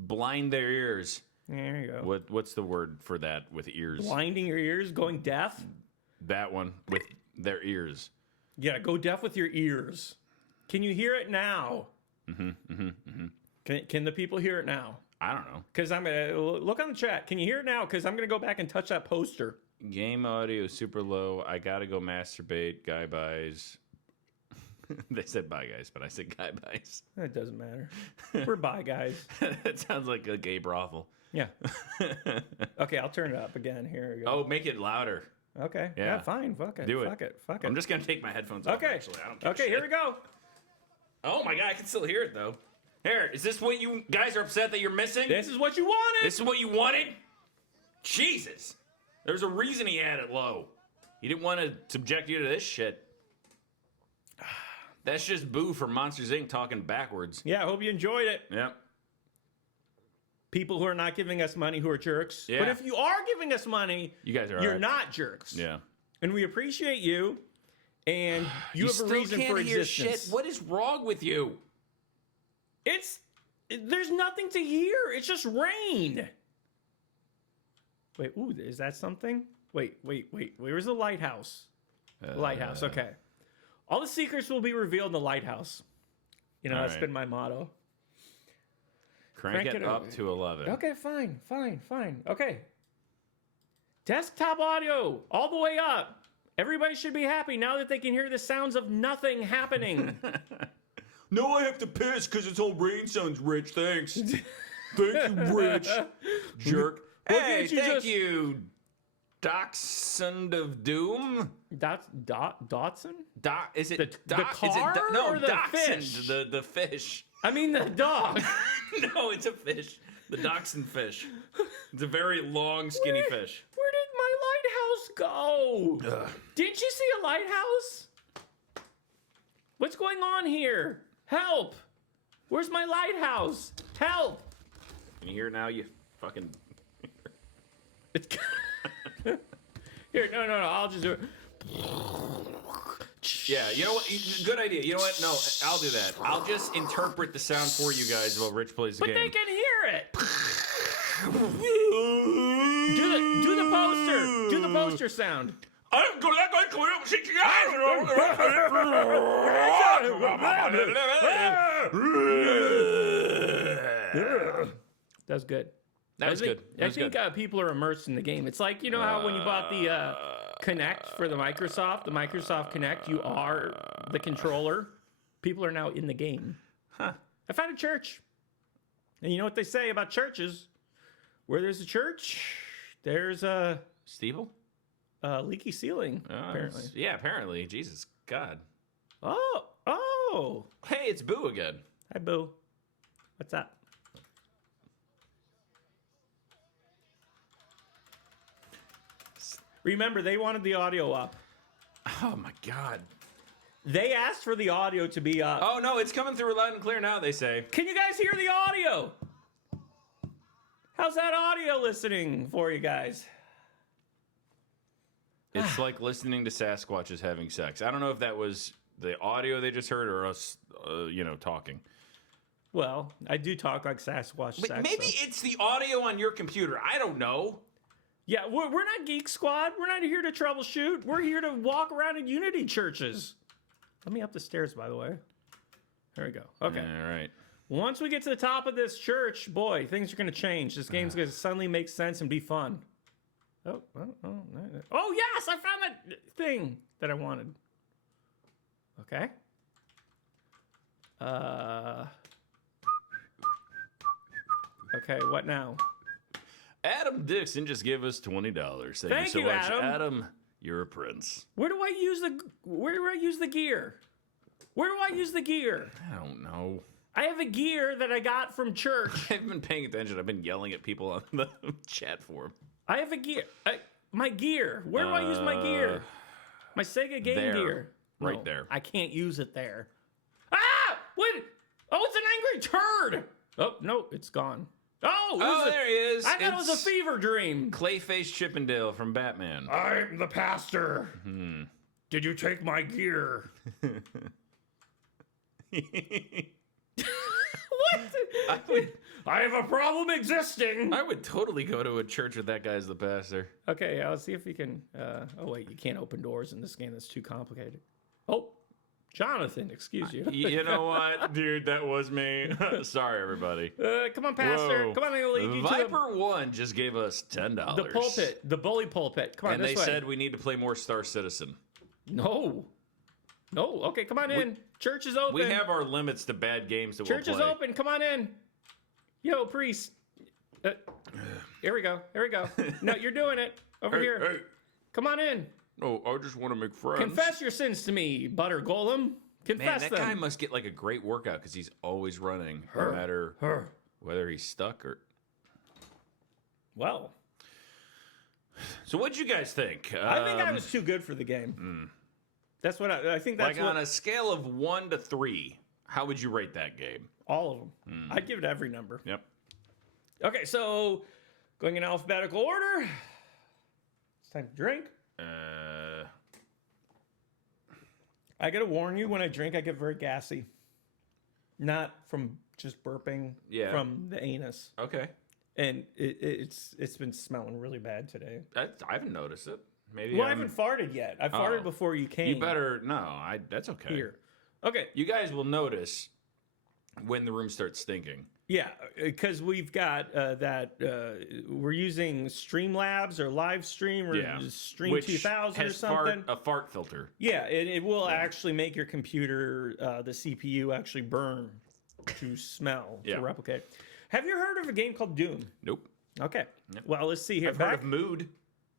blind their ears. There you go. What's the word for that with ears? Blinding your ears? Going deaf? That one, with their ears. Yeah, go deaf with your ears. Can you hear it now? Can the people hear it now? I don't know. Because I'm going to... Look on the chat. Can you hear it now? Because I'm going to go back and touch that poster. Game audio super low. I gotta go masturbate. Guy buys. They said bye guys, but I said guy buys. It doesn't matter. We're bye guys. That sounds like a gay brothel. Yeah. Okay, I'll turn it up again. Here we go. Oh, make it louder. Okay. Yeah, fine. Fuck it. Do it. Fuck it. I'm just gonna take my headphones off. Okay. Actually, I don't care. Okay, here we go. Oh my god, I can still hear it though. Here, is this what you guys are upset that you're missing? This is what you wanted. This is what you wanted? Jesus. There's a reason he had it low. He didn't want to subject you to this shit. That's just Boo from Monsters, Inc. talking backwards. Yeah, I hope you enjoyed it. Yep. People who are not giving us money who are jerks. Yeah. But if you are giving us money, you guys are you're not jerks. Yeah. And we appreciate you. And you have a reason for existence. Shit. What is wrong with you? There's nothing to hear. It's just rain. Wait, ooh, is that something? Wait. Where's the lighthouse? Lighthouse, okay. All the secrets will be revealed in the lighthouse. You know, that's been my motto. Crank it up to 11. Okay, fine. Okay. Desktop audio, all the way up. Everybody should be happy now that they can hear the sounds of nothing happening. No, I have to piss because it's all rain sounds, Rich. Thanks. Thank you, Rich. Jerk. Hey, thank you, Dachshund of Doom. Dotson? Is it the car or the Dachshund, fish? The fish. I mean the dog. No, it's a fish. The Dachshund fish. It's a very long, skinny fish. Where did my lighthouse go? Ugh. Didn't you see a lighthouse? What's going on here? Help! Where's my lighthouse? Help! Can you hear it now, you fucking... Here, no, I'll just do it. Yeah, you know what? Good idea. You know what? No, I'll do that. I'll just interpret the sound for you guys while Rich plays the game. But they can hear it! Do the poster! Do the poster sound. That's good. That was good. I think people are immersed in the game. It's like, you know how when you bought the Kinect for the Microsoft Kinect, you are the controller. People are now in the game. Huh. I found a church. And you know what they say about churches? Where there's a church, there's a... Steeple? Leaky ceiling, apparently. Yeah, apparently. Jesus, God. Oh. Hey, it's Boo again. Hi, Boo. What's up? Remember, they wanted the audio up. Oh my God. They asked for the audio to be up. Oh no, it's coming through loud and clear now, they say. Can you guys hear the audio? How's that audio listening for you guys? It's like listening to Sasquatches having sex. I don't know if that was the audio they just heard or us, talking. Well, I do talk like Sasquatch But sex. maybe so. it's the audio on your computer. I don't know. Yeah, we're not Geek Squad. We're not here to troubleshoot. We're here to walk around in Unity churches. Let me up the stairs, by the way. There we go. Okay. All right. Once we get to the top of this church, boy, things are going to change. This game's going to suddenly make sense and be fun. Oh, yes, I found that thing that I wanted. Okay. Okay, what now? Adam Dixon just gave us $20. Thank you so much, Adam. You're a prince. Where do I use the gear? Where do I use the gear? I don't know. I have a gear that I got from church. I haven't been paying attention. I've been yelling at people on the chat forum. I have a gear. My gear. Where do I use my gear? My Sega game gear. Right there. I can't use it there. Ah! Wait! Oh, it's an angry turd! Oh, no, it's gone. Oh, there he is. I thought it was a fever dream. Clayface Chippendale from Batman. I'm the pastor. Did you take my gear? What? I have a problem existing. I would totally go to a church with that guy as the pastor. Okay, I'll see if we can. Oh, wait, you can't open doors in this game. That's too complicated. Oh, Jonathan, excuse you. You know what, dude? That was me. Sorry, everybody. Come on, Pastor. Whoa. Come on, I'll lead you to Viper One just gave us $10. the pulpit, the bully pulpit. Come on, and this they way. said we need to play more Star Citizen. No. Okay, come on in. Church is open. We have our limits to bad games that Church we'll is play. open. Come on in. Yo, priest. Here we go. No, you're doing it. Over here. Hey. Come on in. No, I just want to make friends. Confess your sins to me, Butter Golem. Man, Confess that them. guy must get like a great workout because he's always running, no matter whether he's stuck or. Well, so what'd you guys think? I think I was too good for the game. That's what I think. That's like on a scale of 1 to 3, how would you rate that game? all of them. I'd give it every number. Yep. Okay, so going in alphabetical order. It's time to drink. I gotta warn you, when I drink, I get very gassy. Not from just burping, from the anus. Okay. And it's been smelling really bad today. I haven't noticed it. Maybe. Well, I haven't farted yet. I farted before you came. You better that's okay. Here. Okay. You guys will notice when the room starts stinking. Yeah, because we've got we're using Streamlabs or Livestream or Stream 2000 or something. A fart filter. Yeah, it will actually make your computer, the CPU, actually burn to smell to replicate. Have you heard of a game called Doom? Nope. Okay. Yep. Well, let's see here. I've heard of Mood.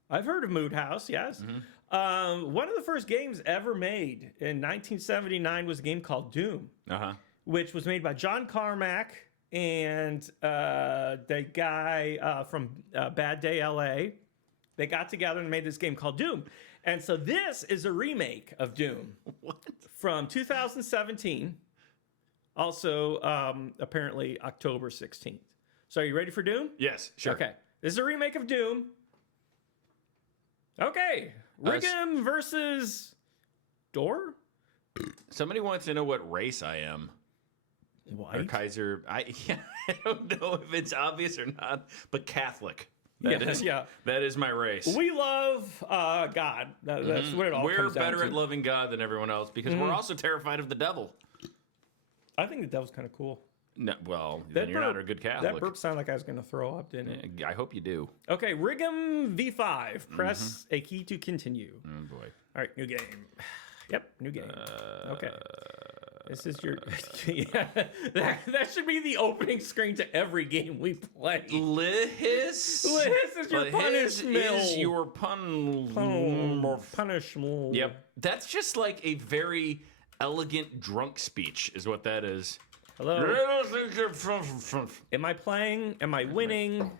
I've heard of Mood House, yes. One of the first games ever made in 1979 was a game called Doom, which was made by John Carmack and the guy from Bad Day LA. They got together and made this game called Doom. And so this is a remake of Doom from 2017. Also, apparently October 16th. So are you ready for Doom? Yes, sure. Okay. This is a remake of Doom. Okay. Riggum versus Door? Somebody wants to know what race I am. White? Or Kaiser. I don't know if it's obvious or not, but Catholic. That is my race. We love God. That's what it all We're comes down better to. at loving God than everyone else because we're also terrified of the devil. I think the devil's kind of cool. No, well, then you're not a good Catholic. That burp sounded like I was going to throw up, didn't it? I hope you do. Okay, Riggum V5. Press a key to continue. Oh, boy. All right, new game. Yep, new game. Okay. This is your... that should be the opening screen to every game we play. Lihis? Lihis is your punishment. Is your punishment. Yep. That's just like a very elegant drunk speech is what that is. Hello? Am I playing? Am I winning?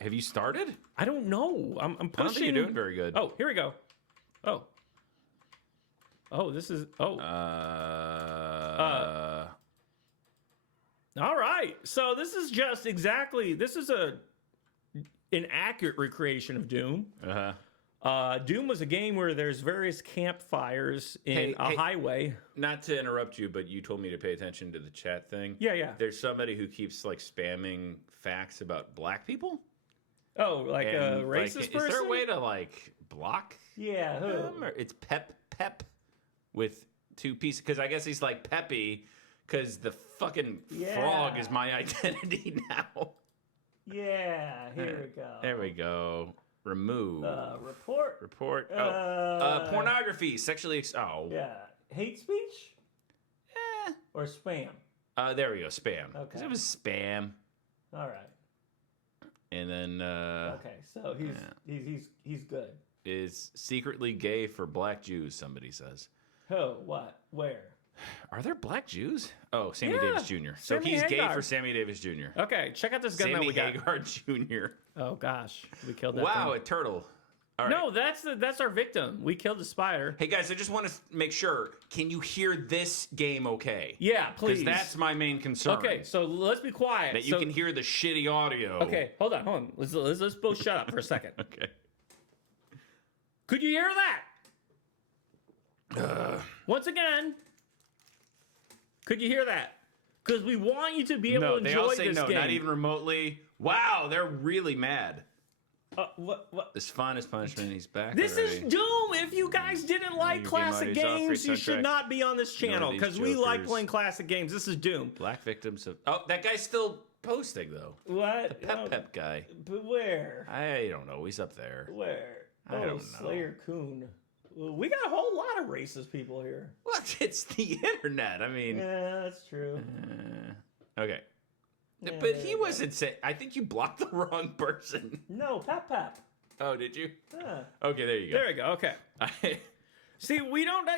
Have you started? I don't know. I'm pushing. I don't think you're doing very good. Oh, here we go. Oh. Oh, this is... Oh. All right. So this is just exactly... This is an accurate recreation of Doom. Doom was a game where there's various campfires in a highway. Not to interrupt you, but you told me to pay attention to the chat thing. Yeah. There's somebody who keeps like spamming facts about black people. Oh, like a racist person? Is there a way to like block? Yeah. Them? Or it's Pep with 2 pieces, because I guess he's like Peppy, because the fucking frog is my identity now. Yeah. Here we go. There we go. Remove. Report. Oh. Pornography. Sexually. Yeah. Hate speech? Or spam? There we go. Spam. Okay. It was spam. All right. And then. Okay, so he's good. Is secretly gay for black Jews, somebody says. Who? What? Where? Are there black Jews? Oh, Sammy Davis Jr. So he's gay for Sammy Davis Jr. Okay, check out this gun that we got. Sammy Hagar Jr. Oh gosh, we killed that Wow, thing. a turtle. All right. No, that's our victim. We killed the spider. Hey guys, I just want to make sure. Can you hear this game okay? Yeah, please. Because that's my main concern. Okay, so let's be quiet. That you can hear the shitty audio. Okay, hold on. Let's both shut up for a second. Okay. Could you hear that? Once again, could you hear that? Because we want you to be able to enjoy this game. No, they all say no, not even remotely. Wow, they're really mad. What? This fun is punishment. He's back. This already. is Doom. If you guys didn't like classic games, you should not be on this channel because we like playing classic games. This is Doom. Black victims of. Oh, that guy's still posting though. What? The Pep guy. But where? I don't know. He's up there. Where? I don't know. Slayer Coon. We got a whole lot of racist people here. What? It's the internet. I mean. Yeah, that's true. Okay. But he wasn't saying. I think you blocked the wrong person. No, Pep. Oh, did you? Okay, there you go. There we go. Okay. See, we don't,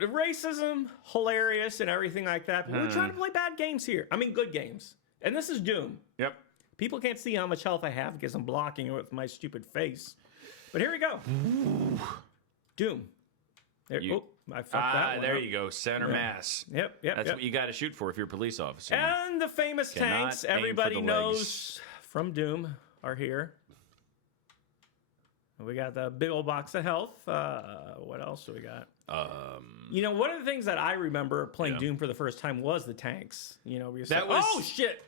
racism, hilarious and everything like that. But we're trying to play bad games here. I mean, good games. And this is Doom. Yep. People can't see how much health I have because I'm blocking it with my stupid face. But here we go. Doom. There, I fucked that one there up. you go. Center mass. Yep. That's what you got to shoot for if you're a police officer. And the famous tanks everybody knows from Doom are here. We got the big old box of health. What else do we got? One of the things that I remember playing Doom for the first time was the tanks. Oh shit!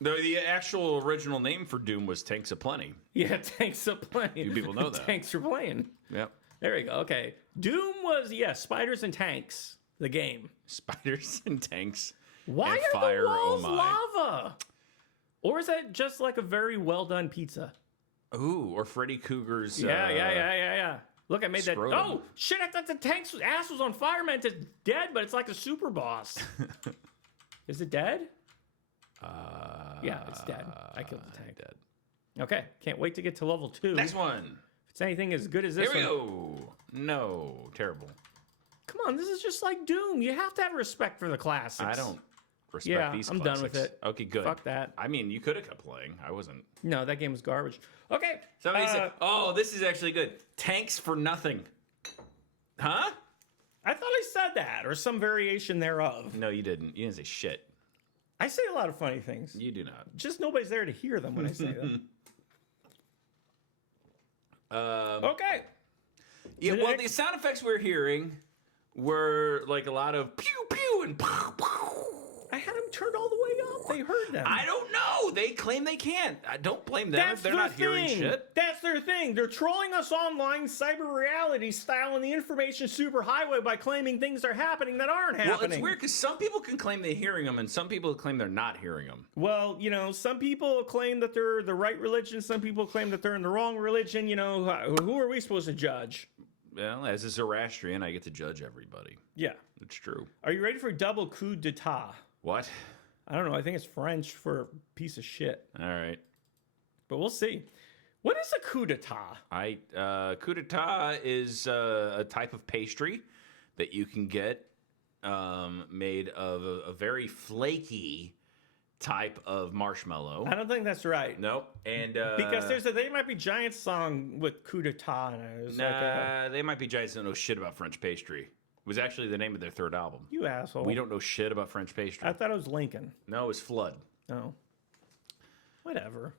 The actual original name for Doom was Tanks Aplenty. Yeah, Tanks Aplenty. You people know that. Tanks are playing. Yep. There we go. Okay. Doom was, spiders and tanks, the game. Spiders and tanks. Why and are fire, the walls lava? Or is that just like a very well done pizza? Ooh, or Freddy Cougar's. Yeah. Look, I made scrotum. that. Oh, shit, I thought the tank's ass was on fire, meant it's dead, but it's like a super boss. Is it dead? Yeah, it's dead. I killed the tank. Dead. Okay, can't wait to get to level 2. Next one. If it's anything as good as this Here we go. No, terrible. Come on, this is just like Doom. You have to have respect for the classics. I don't respect these I'm classics. done with it. Okay, good. Fuck that. I mean, you could have kept playing. I wasn't. No, that game was garbage. Okay. Somebody said, oh, this is actually good. Tanks for nothing. Huh? I thought I said that, or some variation thereof. No, you didn't. You didn't say shit. I say a lot of funny things. You do not. Just nobody's there to hear them when I say them. Okay. Yeah, well, the sound effects we're hearing were like a lot of pew pew and pow pow. I had them turned all the way up. They heard them. I don't know. They claim they can't. I don't blame them if they're not hearing shit. That's their thing. They're trolling us online, cyber reality style, in the information superhighway by claiming things are happening that aren't happening. Well, it's weird because some people can claim they're hearing them, and some people claim they're not hearing them. Well, some people claim that they're the right religion. Some people claim that they're in the wrong religion. Who are we supposed to judge? Well, as a Zoroastrian, I get to judge everybody. Yeah. It's true. Are you ready for double coup d'etat? What? I don't know. I think it's French for piece of shit. All right. But we'll see. What is a coup d'etat? Coup d'etat is a type of pastry that you can get made of a very flaky type of marshmallow. I don't think that's right. Nope. And Because They Might Be Giants song with coup d'etat in it. It was They Might Be Giants don't know shit about French pastry. It was actually the name of their third album. You asshole. We don't know shit about French pastry. I thought it was Lincoln. No, it was Flood. No. Whatever.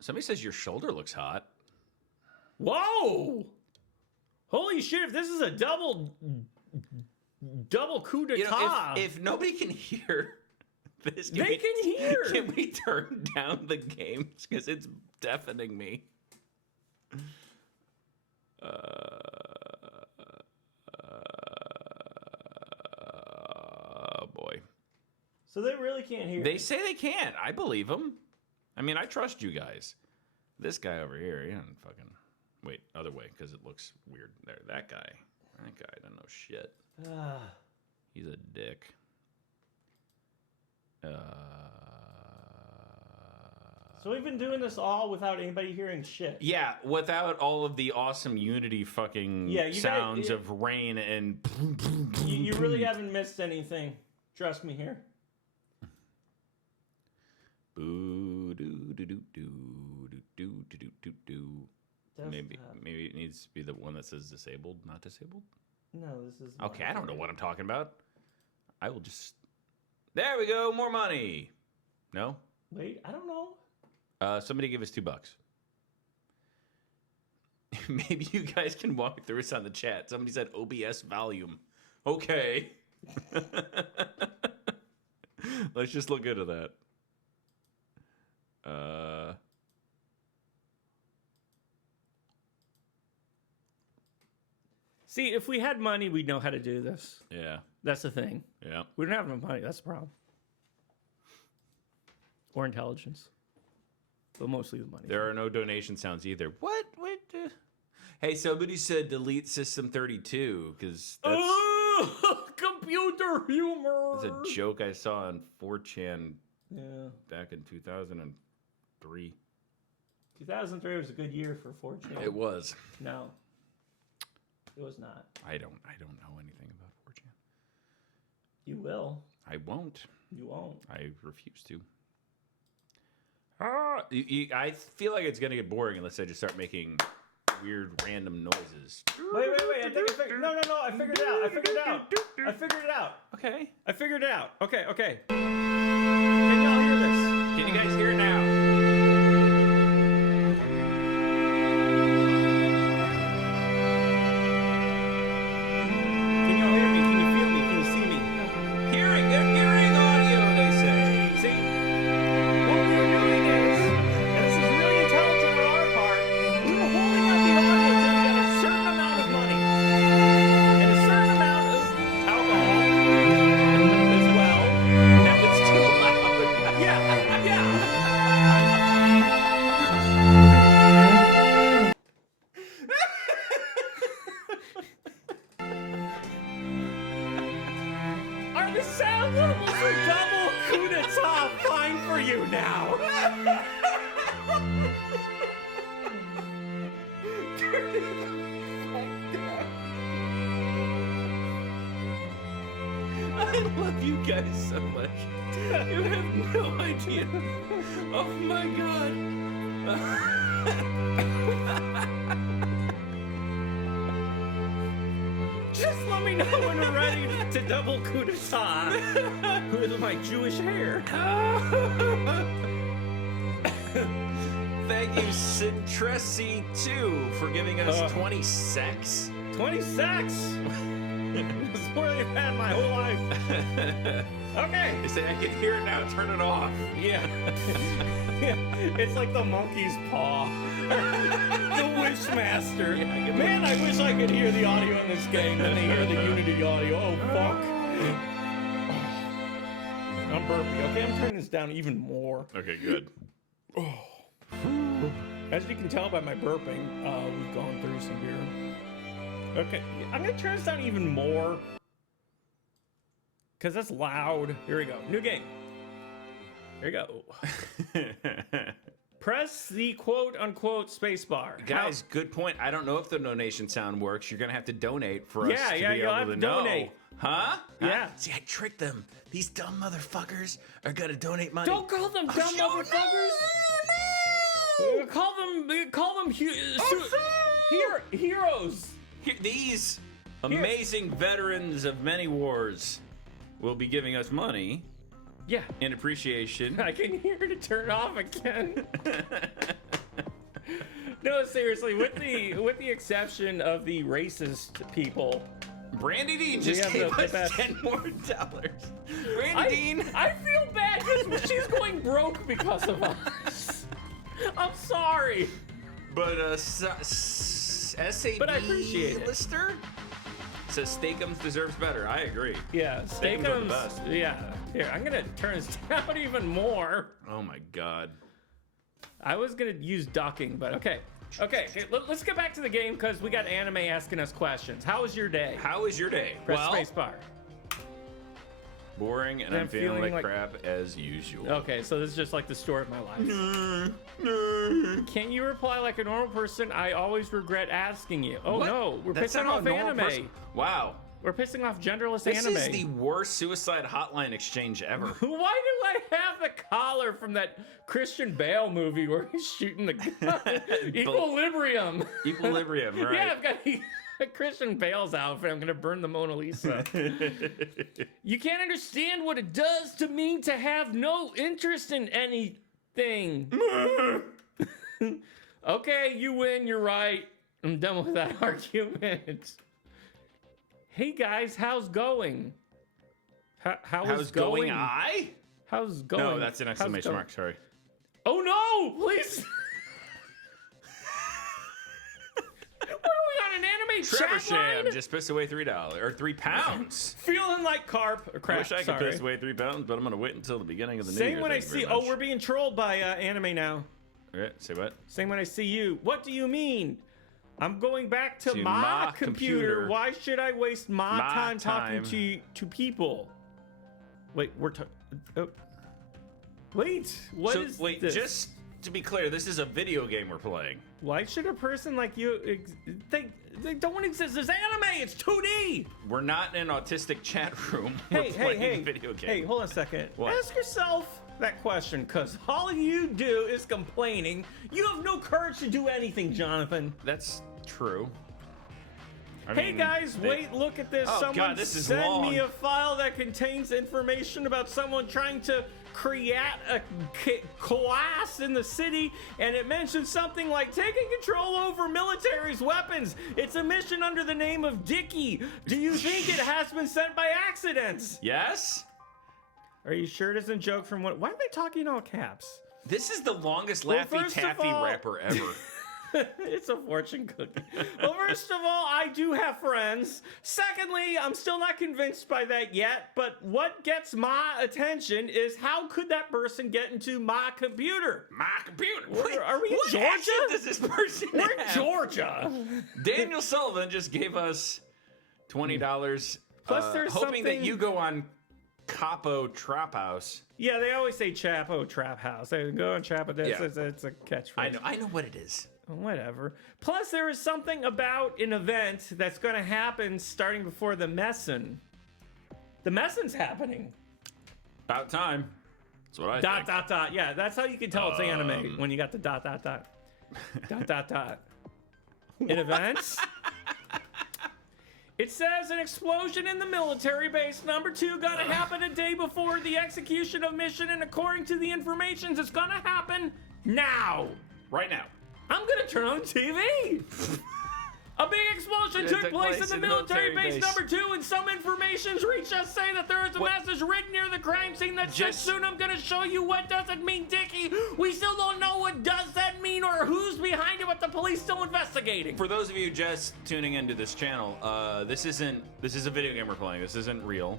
Somebody says your shoulder looks hot. Whoa! Holy shit! If this is a double coup d'etat, You know, if nobody can hear this, they can hear. Can we turn down the games because it's deafening me? Boy. So they really can't hear. They say they can't. I believe them. I mean, I trust you guys. This guy over here, he doesn't fucking... Wait, other way, because it looks weird. There, that guy doesn't know shit. He's a dick. So we've been doing this all without anybody hearing shit. Yeah, without all of the awesome Unity fucking sounds of rain and... You really haven't missed anything. Trust me here. Boo doo doo doo doo doo doo doo doo doo. Maybe it needs to be the one that says disabled, not disabled. No, this is okay. I don't know what I'm talking about. I will just. There we go. More money. No. Wait, I don't know. Somebody give us $2. Maybe you guys can walk through us on the chat. Somebody said OBS volume. Okay. Let's just look into that. See, if we had money, we'd know how to do this. Yeah. That's the thing. Yeah. We don't have enough money. That's the problem. Or intelligence. But mostly the money. There are no donation sounds either. What? Hey, somebody said delete System 32 because that's... computer humor. It's a joke I saw on 4chan back in 2003. 2003 was a good year for 4chan. It was. No. It was not. I don't know anything about 4chan. You will. I won't. You won't. I refuse to. I feel like it's going to get boring unless I just start making weird random noises. Wait. I figured it out. Okay. I figured it out. Okay. Can y'all hear this? Can you guys hear it now? Can y'all hear me? Can you feel me? Can you see me? Hearing audio, they say. See? What we were doing is, and this is really intelligent on our part, we were holding out the audio until we got a certain amount of money. And a certain amount of alcohol as well. That was too loud. Yeah. Are the sound levels for double coup d'etat fine for you now? I love you guys so much. You have no idea. Oh my god. Just let me know when we're ready to double coup d'etat with my Jewish hair. Thank you, Citressy2, for giving us 20 secs. 20 secs? That's more than I've had my whole life. Okay. They say I can hear it now, turn it off. Yeah. It's like the monkey's paw. The Wishmaster. Yeah, Man, I wish I could hear the audio in this game when they hear the Unity audio. Oh, fuck. I'm burping. Okay, I'm turning this down even more. Okay, good. As you can tell by my burping, we've gone through some beer. Okay, I'm gonna turn this down even more. Because that's loud. Here we go. New game. Here we go. Press the quote-unquote space bar. Guys, good point. I don't know if the donation sound works. You're going to have to donate for us to be you'll able have to to donate. know. Huh? Yeah. See, I tricked them. These dumb motherfuckers are gonna donate money. Don't call them dumb motherfuckers. Call them heroes. These amazing veterans of many wars will be giving us money Yeah. in appreciation. I can hear it turn off again. No, seriously, with the exception of the racist people. Brandy Dean just have gave the us best. $10 more. Brandy Dean. I feel bad because she's going broke because of us. I'm sorry. But SAB But I appreciate it. Lister says Steakums deserves better. I agree. Yeah, Steakums are the best. Yeah. Here, I'm gonna turn this down even more. Oh my God. I was gonna use ducking, but okay. Okay, let's get back to the game because we got anime asking us questions. How was your day? How was your day? Press spacebar. Boring, and I'm feeling like crap as usual. Okay, so this is just like the story of my life. Can you reply like a normal person? I always regret asking you. Oh What? no, we're That's pissing not how a off normal anime. person- Wow. We're pissing off genderless This anime. is the worst suicide hotline exchange ever. Why do I have the collar from that Christian Bale movie where he's shooting the gun? Equilibrium. Equilibrium, right? Yeah, I've got Christian Bale's outfit. I'm gonna burn the Mona Lisa. You can't understand what it does to me to have no interest in anything. Okay, you win. You're right. I'm done with that argument. Hey guys, how's going? How's going? How's going? No, that's an exclamation mark. Sorry. Oh no! Please. What are we on an anime Trevor chat line? Sham just pissed away $3 or £3. Feeling like carp or crap. I wish I could piss away £3, but I'm gonna wait until the beginning of the new year. Same when I Thank you see. very Oh, much. we're being trolled by anime now. All right, say what? Same when I see you. What do you mean? I'm going back to my my computer. computer. Why should I waste my time time. talking to people? Wait, we're wait, what is wait, this? just to be clear, this is a video game we're playing. Why should a person like you they don't exist? There's anime. It's 2D. We're not in an autistic chat room. Hey, we're playing hey, a video game. Hey, hold on a second. What? Ask yourself that question, because all you do is complaining. You have no courage to do anything, Jonathan. That's true. Hey guys, wait, look at this. Oh, Someone God, this is send long. me a file that contains information about someone trying to create a class in the city, and it mentions something like taking control over military's weapons. It's a mission under the name of Dickie. Do you think it has been sent by accident? Yes? Are you sure it isn't a joke from what? Why are they talking all caps? This is the longest Well, Laffy first of Taffy all- rapper ever. It's a fortune cookie. Well, first of all, I do have friends. Secondly, I'm still not convinced by that yet, but what gets my attention is how could that person get into my computer? My computer. Are we in what Georgia? accent does this person We're in have? Georgia. Daniel Sullivan just gave us $20. Plus there's hoping that something- you go on Capo Trap House. Yeah, they always say Chapo Trap House. They go on Chapo. That's Yeah. it's a catchphrase. I know what it is. Whatever. Plus, there is something about an event that's going to happen starting before the Messin. The Messin's happening. About time. That's what I Dot, think. dot, dot. Yeah, that's how you can tell it's anime, when you got the dot, dot, dot. Dot, dot, dot. In events, it says an explosion in the military base number 2 gonna happen a day before the execution of mission, and according to the information, it's gonna happen now. Right now. I'm gonna turn on the TV. A big explosion took place in the military base number 2, and some informations reached us saying that there is a message written near the crime scene that says, soon I'm gonna show you what does it mean, Dickie. We still don't know what does that mean or who's behind it, but the police still investigating. For those of you just tuning into this channel, this is a video game we're playing. This isn't real.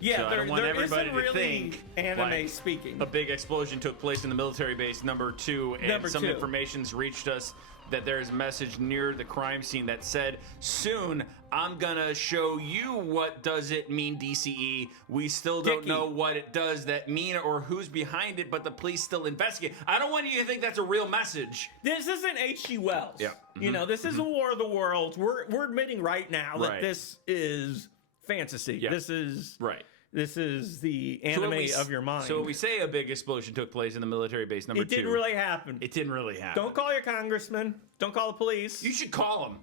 Yeah, So I don't want there everybody isn't to really think anime like speaking. a big explosion took place in the military base number 2, and Number some 2. information's reached us that there is a message near the crime scene that said, soon I'm gonna show you what does it mean, DCE. We still don't Dickie. know what it does that mean or who's behind it, but the police still investigate. I don't want you to think that's a real message. This isn't H.G. Wells. Yeah. You know, this is a War of the Worlds. We're admitting right now that Right. this is fantasy. Yeah. This is Right. This is the anime of your mind. So we say a big explosion took place in the military base number 2. It didn't really happen. It didn't really happen. Don't call your congressman. Don't call the police. You should call them.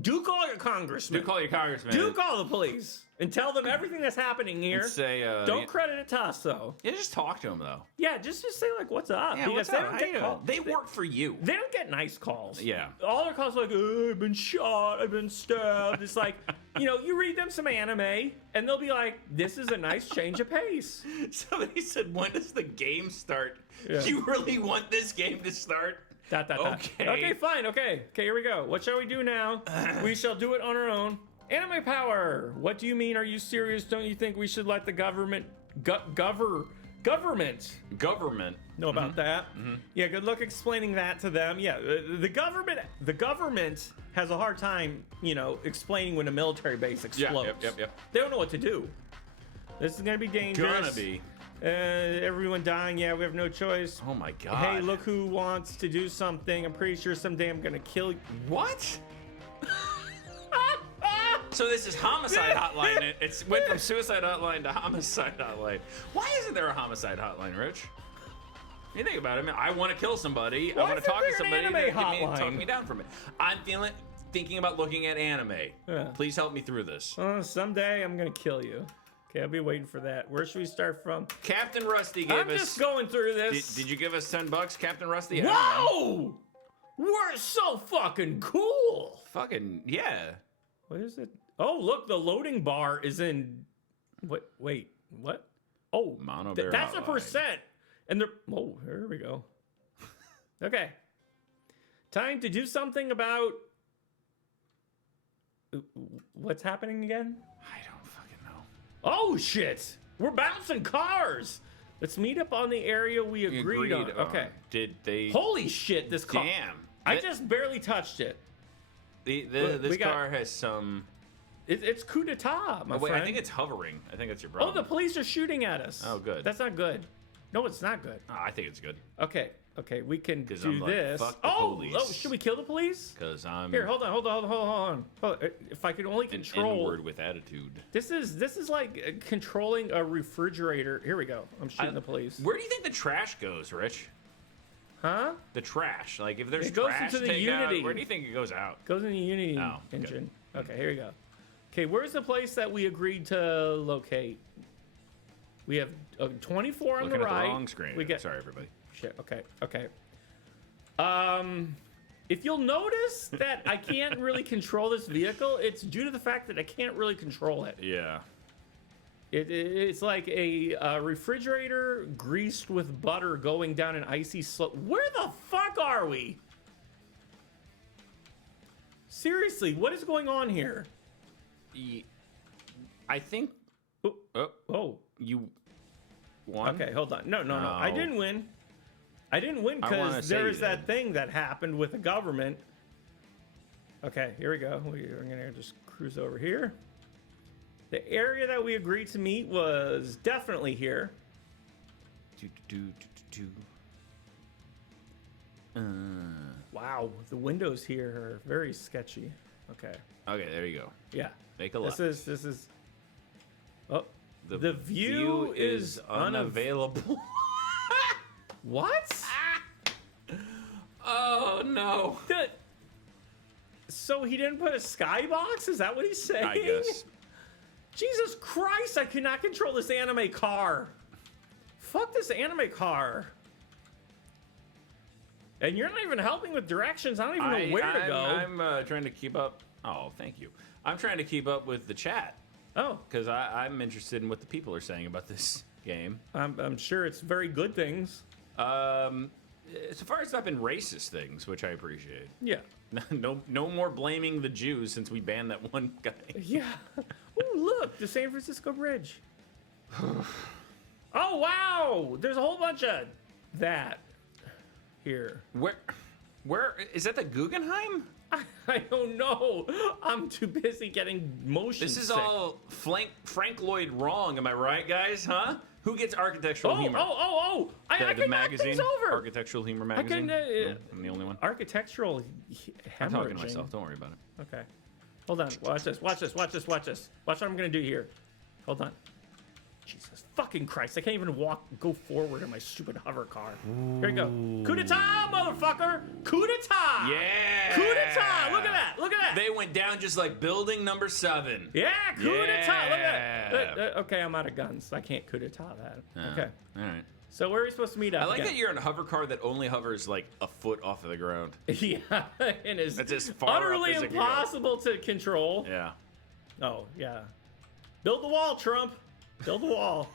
Do call your congressman. Do call your congressman. Do call the police and tell them everything that's happening here. And say, don't credit it to us, though. Yeah, just talk to them, though. Yeah, just say, like, what's up? Yeah, because what's they up? don't get calls. They work for you. They don't get nice calls. Yeah. All their calls are like, oh, I've been shot, I've been stabbed. It's like, you read them some anime, and they'll be like, this is a nice change of pace. Somebody said, when does the game start? Yeah. You really want this game to start? Okay. Okay, fine. Okay, here we go. What shall we do now? We shall do it on our own. Anime power. What do you mean? Are you serious? Don't you think we should let the government government know about that? Yeah, good luck explaining that to them. Yeah, the government has a hard time, explaining when a military base explodes. Yep. They don't know what to do. This is gonna be dangerous. Gonna be. Everyone dying. Yeah, we have no choice. Oh my god. Hey, look who wants to do something. I'm pretty sure someday I'm gonna kill you. What? So this is homicide hotline. It went from suicide hotline to homicide hotline. Why isn't there a homicide hotline, Rich? You think about it. I mean, I want to kill somebody. I want to talk to somebody. Talk me down from it. I'm thinking about looking at anime. Yeah. Please help me through this. Someday I'm gonna kill you. Okay, I'll be waiting for that. Where should we start from? Captain Rusty gave us. I'm just going through this. Did you give us $10, Captain Rusty? Whoa! We're so fucking cool. Fucking yeah. What is it? Oh, look, the loading bar is in. Wait, what? Oh, Mono Bear that's a Hotline. percent. And they're. Oh, here we go. Okay. Time to do something about. What's happening again? I don't fucking know. Oh, shit. We're bouncing cars. Let's meet up on the area we agreed on. Okay. Did they? Holy shit, this car. Damn. I just barely touched it. This car has some. It's coup d'etat, my Wait, friend. I think it's hovering. I think that's your Oh, problem. the police are shooting at us. Oh, good. That's not good. No, it's not good. I think it's good. Okay, we can do I'm like, this. fuck the police. Oh, should we kill the police? Because I'm Here, hold on. If I could only an control. N-word with attitude. This is like controlling a refrigerator. Here we go. I'm shooting the police. Where do you think the trash goes, Rich? Huh? The trash. Like, if there's It goes trash into the takeout, Unity. where do you think it goes out? Goes in the Unity engine. Okay, here we go. Okay, where's the place that we agreed to locate? We have 24 on Looking the right. at the wrong screen. We get Sorry, everybody. shit. Okay. If you'll notice that I can't really control this vehicle, it's due to the fact that I can't really control it. Yeah. It's like a refrigerator greased with butter going down an icy slope. Where the fuck are we? Seriously, what is going on here? I think. Oh. You won? Okay, hold on. No. I didn't win. I didn't win because there is that thing that happened with the government. Okay, here we go. We're going to just cruise over here. The area that we agreed to meet was definitely here. Wow, the windows here are very sketchy. Okay. Okay, there you go. Yeah. Make a left. This is. Oh, the view is unavailable. What? Oh no. So he didn't put a skybox? Is that what he's saying? I guess. Jesus Christ, I cannot control this anime car. Fuck this anime car. And you're not even helping with directions. I don't even know where to go. I'm trying to keep up. Oh, thank you. I'm trying to keep up with the chat. Oh. Because I'm interested in what the people are saying about this game. I'm sure it's very good things. So far, it's not been racist things, which I appreciate. Yeah. No more blaming the Jews since we banned that one guy. Yeah. Oh, look, the San Francisco Bridge. Oh, wow. There's a whole bunch of that here. Where is that the Guggenheim? I don't know. I'm too busy getting motion This is sick. all Frank Lloyd wrong, am I right, guys? Huh? Who gets architectural humor? I The can knock magazine, things over. Architectural Humor magazine. I can, No, I'm the only one. Architectural I'm talking to hemorrhaging. myself. Don't worry about it. Okay. Hold on. Watch this. Watch this. Watch this. Watch this. Watch what I'm gonna do here. Hold on. Jesus fucking Christ! I can't even go forward in my stupid hover car. Here we go. Coup d'etat, motherfucker! Coup d'etat! Yeah! Coup d'etat! Look at that! Look at that! They went down just like building number 7. Yeah, coup d'etat! Look at that! Okay, I'm out of guns. I can't coup d'etat that. Okay. All right. So where are we supposed to meet up? I like again? that you're in a hover car that only hovers like a foot off of the ground. Yeah, and it's That's as far utterly up as it can go. impossible to control. Yeah. Oh, yeah. Build the wall, Trump. Build the wall.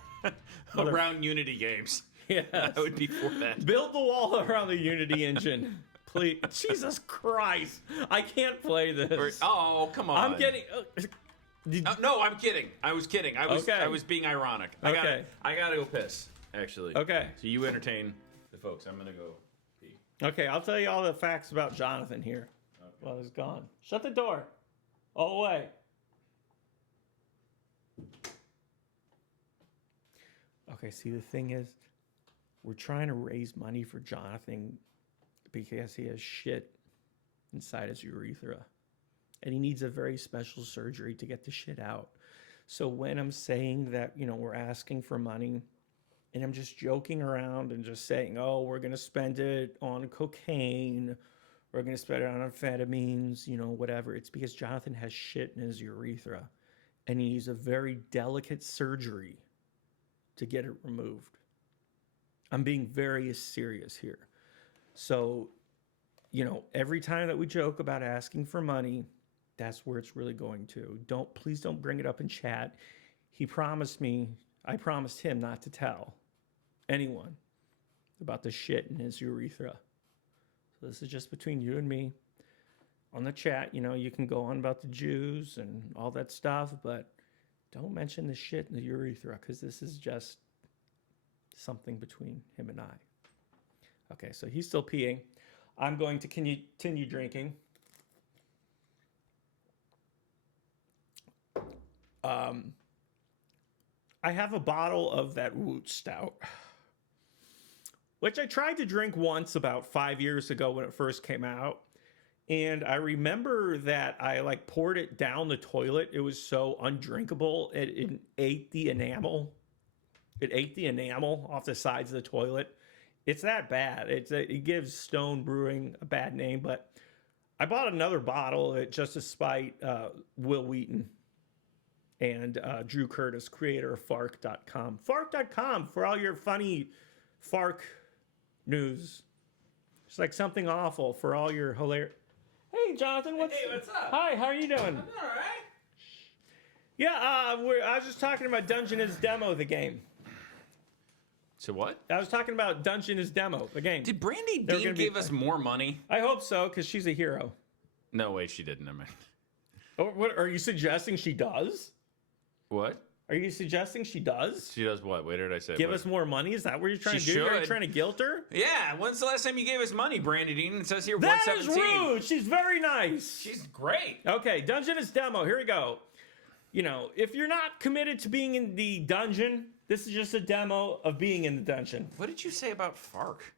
Around Unity games. Yes. I would be for that. Build the wall around the Unity engine. Please. Jesus Christ. I can't play this. Oh, come on. I'm getting... no, I'm kidding. I was kidding. I was Okay. I was being ironic. Okay. I gotta go piss, actually. Okay. So you entertain the folks. I'm gonna go pee. Okay, I'll tell you all the facts about Jonathan here while he's gone. Shut the door. All the way. Okay, see, the thing is, we're trying to raise money for Jonathan because he has shit inside his urethra. And he needs a very special surgery to get the shit out. So when I'm saying that, you know, we're asking for money, and I'm just joking around and just saying, oh, we're going to spend it on cocaine, we're going to spend it on amphetamines, you know, whatever. It's because Jonathan has shit in his urethra, and he needs a very delicate surgery to get it removed. I'm being very serious here. So, you know, every time that we joke about asking for money, that's where it's really going to. Please don't bring it up in chat. He promised me, I promised him not to tell anyone about the shit in his urethra. So this is just between you and me. On the chat, you know, you can go on about the Jews and all that stuff, but don't mention the shit in the urethra, because this is just something between him and I. Okay, so he's still peeing. I'm going to continue drinking. I have a bottle of that Woot Stout, which I tried to drink once about 5 years ago when it first came out. And I remember that I like poured it down the toilet. It was so undrinkable. It ate the enamel. It ate the enamel off the sides of the toilet. It's that bad. It gives Stone Brewing a bad name, but I bought another bottle of it just to spite Will Wheaton and Drew Curtis, creator of Fark.com. Fark.com for all your funny Fark news. It's like something awful for all your hilarious... Hey, Jonathan, what's up? Hi, how are you doing? I'm all right. Yeah, I was just talking about Dungeon is Demo, the game. So what? I was talking about Dungeon is Demo, the game. Did Brandy Dean give us more money? I hope so, because she's a hero. No way, she didn't. I mean, what are you suggesting she does? What? Are you suggesting she does? She does what? Wait, did I say? Give us more money? Is that what you're trying to do? Should. You're trying to guilt her? Yeah. When's the last time you gave us money, Brandy Dean? It says here that 117. That is rude. She's very nice. She's great. Okay, Dungeon is Demo. Here we go. You know, if you're not committed to being in the dungeon, this is just a demo of being in the dungeon. What did you say about Fark?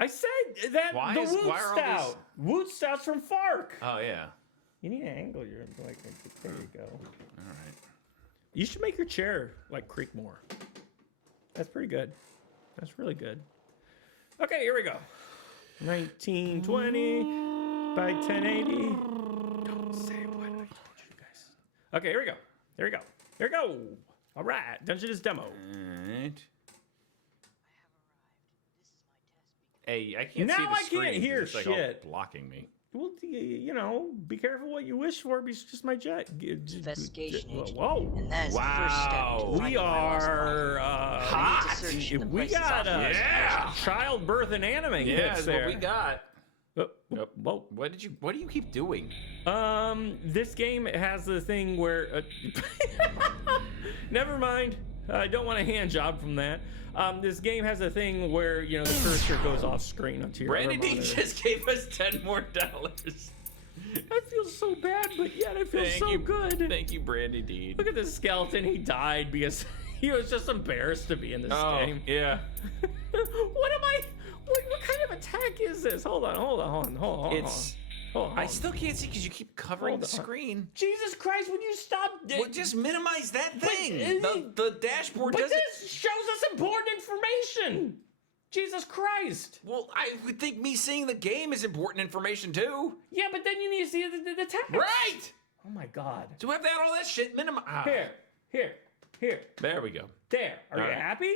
I said that Woot Stout. Woot Stout's from Fark. Oh, yeah. You need to angle your... Like, there you go. All right. You should make your chair, like, creak more. That's pretty good. That's really good. Okay, here we go. 1920 by 1080. Don't say what I told you guys. Okay, here we go. Here we go. Here we go. All right. Dungeon is Demo. All right. Hey, I can't now see the screen. I can't hear it's like shit. All blocking me. Well, you know, be careful what you wish for, because it's just my jet. Investigation agent. Whoa. And that is the first step to We finding my lost are money. hot. We need to search the We places got outside. a childbirth and anime Yeah, hits that's there. what we got. Yep. Whoa. What do you keep doing? This game has the thing where never mind. I don't want a hand job from that. This game has a thing where, you know, the cursor goes off screen onto your Brandy other D monitor. just gave us $10 more. I feel so bad, but yet I feel so good. Thank you, Brandy D. Look at this skeleton. He died because he was just embarrassed to be in this game. Yeah. What kind of attack is this? Hold on. Oh, I still can't see because you keep covering the screen. Jesus Christ, would you stop? Well, just minimize that thing. But, The dashboard but doesn't. this shows us important information. Jesus Christ. Well, I would think me seeing the game is important information too. Yeah, but then you need to see the text. Right. Oh my God. Do we have to add all that shit minimum? Here. There we go. There. Are you happy?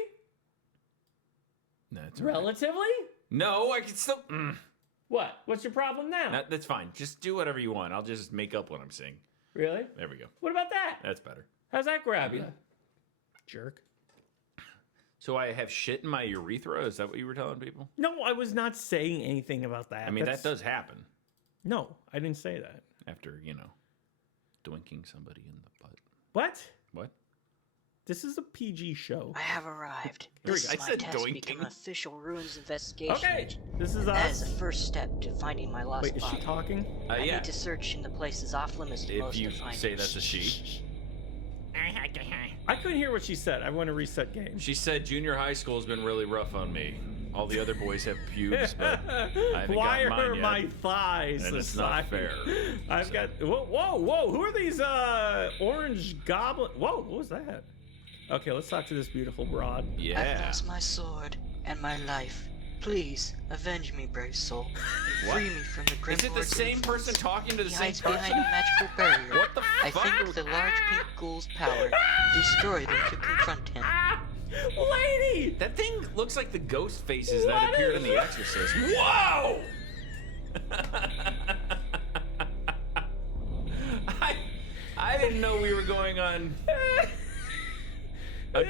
No, that's all right. Relatively? No, I can still. What? What's your problem now? No, that's fine. Just do whatever you want. I'll just make up what I'm saying. Really? There we go. What about that? That's better. How's that grab you? Jerk. So I have shit in my urethra? Is that what you were telling people? No, I was not saying anything about that. I mean, that does happen. No, I didn't say that. After, doinking somebody in the butt. What? What? This is a PG show. I have arrived. Here we This go. is I my said test to doinking. become an official ruins investigation Okay, agent. this is And that is us. the first step to finding my lost Wait, is she body. talking? I Yeah. need to search in the places off limits to If most you to find say her. that's a she. I couldn't hear what she said. I want to reset game. She said junior high school has been really rough on me. All the other boys have pubes, but I haven't Why got mine are yet. my thighs And the it's not size? fair. I've So- got whoa! Who are these orange goblin? Whoa! What was that? Okay, let's talk to this beautiful broad. I've Yeah. lost my sword and my life. Please avenge me, brave soul, and free me from the grim Is it the lord's same influence. person talking to the He same hides person? behind a magical barrier. What the I fuck? think the large pink ghoul's power. Destroy them to confront him. Ah, lady! That thing looks like the ghost faces What that appeared is in The Exorcist. Whoa! I didn't know we were going on a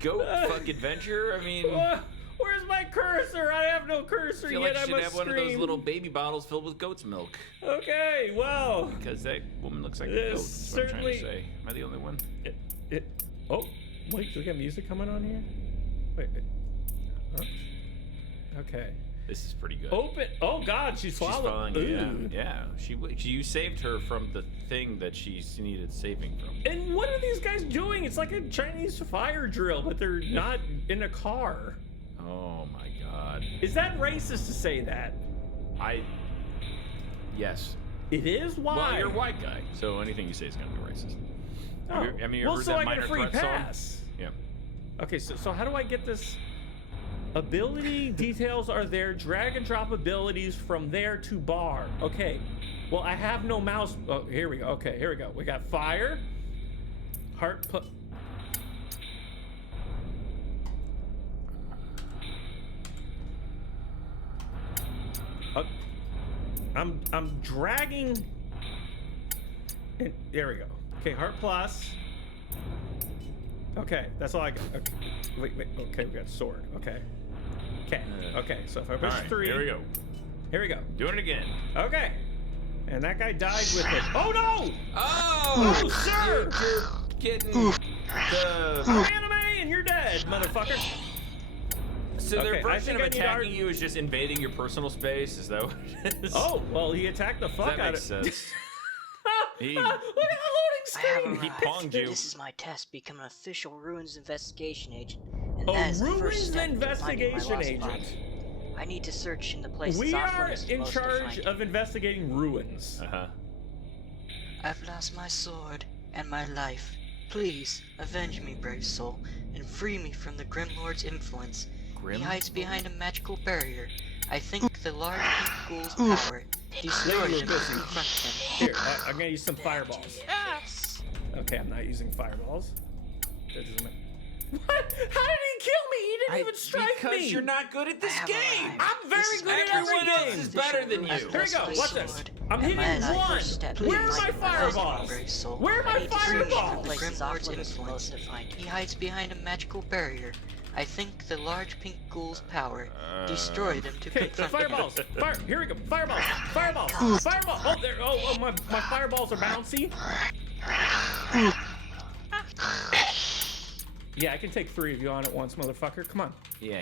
goat fuck adventure. I mean, I Where's my cursor? I have no cursor feel yet. like I I should must have scream. one of those little baby bottles filled with goat's milk. Okay, well, Because that woman looks like a This goat. That's what I'm trying to certainly- say. Am I the only one? oh, wait, do we got music coming on here? Wait. Huh? Okay. This is pretty good. Open. Oh God, she's She's swallowed. falling. Yeah. You saved her from the thing that she needed saving from. And what are these guys doing? It's like a Chinese fire drill, but they're not in a car. Oh my God. Is that racist to say that? Yes. It is. Why? Well, you're a white guy, so anything you say is gonna be racist. Oh. You ever well, heard so that I get a Minor free Threat song? pass. Yeah. Okay, so how do I get this? Ability details are there. Drag and drop abilities from there to bar. Okay. Well, I have no mouse. Oh, here we go. Okay, here we go. We got fire. Heart. I'm dragging. And there we go. Okay, heart plus. Okay, that's all I got. Okay. Wait. Okay, we got sword. Okay. Okay. So if I push All right, 3. Here we go. Here we go. Doing it again. Okay. And that guy died with it. Oh no! Oh, Oh, sir! You're getting the. Anime and you're dead, motherfucker. So their Okay, I version think of I need attacking you is just invading your personal space. Is that what it is? Oh, well, he attacked the fuck that out makes of sense. He- Look at the loading I have screen. He arrived. ponged you. This is my test to become an official ruins investigation agent. And A that is the first ruins step to finding my investigation lost agent. body. I need to search in the places We off are limits to in most to charge find of investigating ruins. Uh-huh. I've lost my sword and my life. Please avenge me, brave soul, and free me from the Grim Lord's influence. Grim He hides behind a magical barrier. I think the large pink ghoul's power. Destroy Lady, him and listen. confront him. Here, I'm gonna use some fireballs. Yes! Okay, I'm not using fireballs. That doesn't matter. What? How did he kill me? He didn't even strike because me. you're not good at this I have game. arrived. I'm very This is good at my every test game. to Is better than become you. an Here we go. official Watch this. sword, I'm and hitting that is the one. first step. Where are Please my avenge me, fireballs? brave soul. Where are my I need to search in the fireballs? places off limits to most to find him. He hides behind a magical barrier. I think the large pink ghoul's power. Destroy them to Okay, the confront him. fireballs. Fire. Here we go. Fireballs. Fireballs. Fireball. Oh, there. Oh, my fireballs are bouncy. Yeah, I can take 3 of you on at once, motherfucker. Come on. Yeah.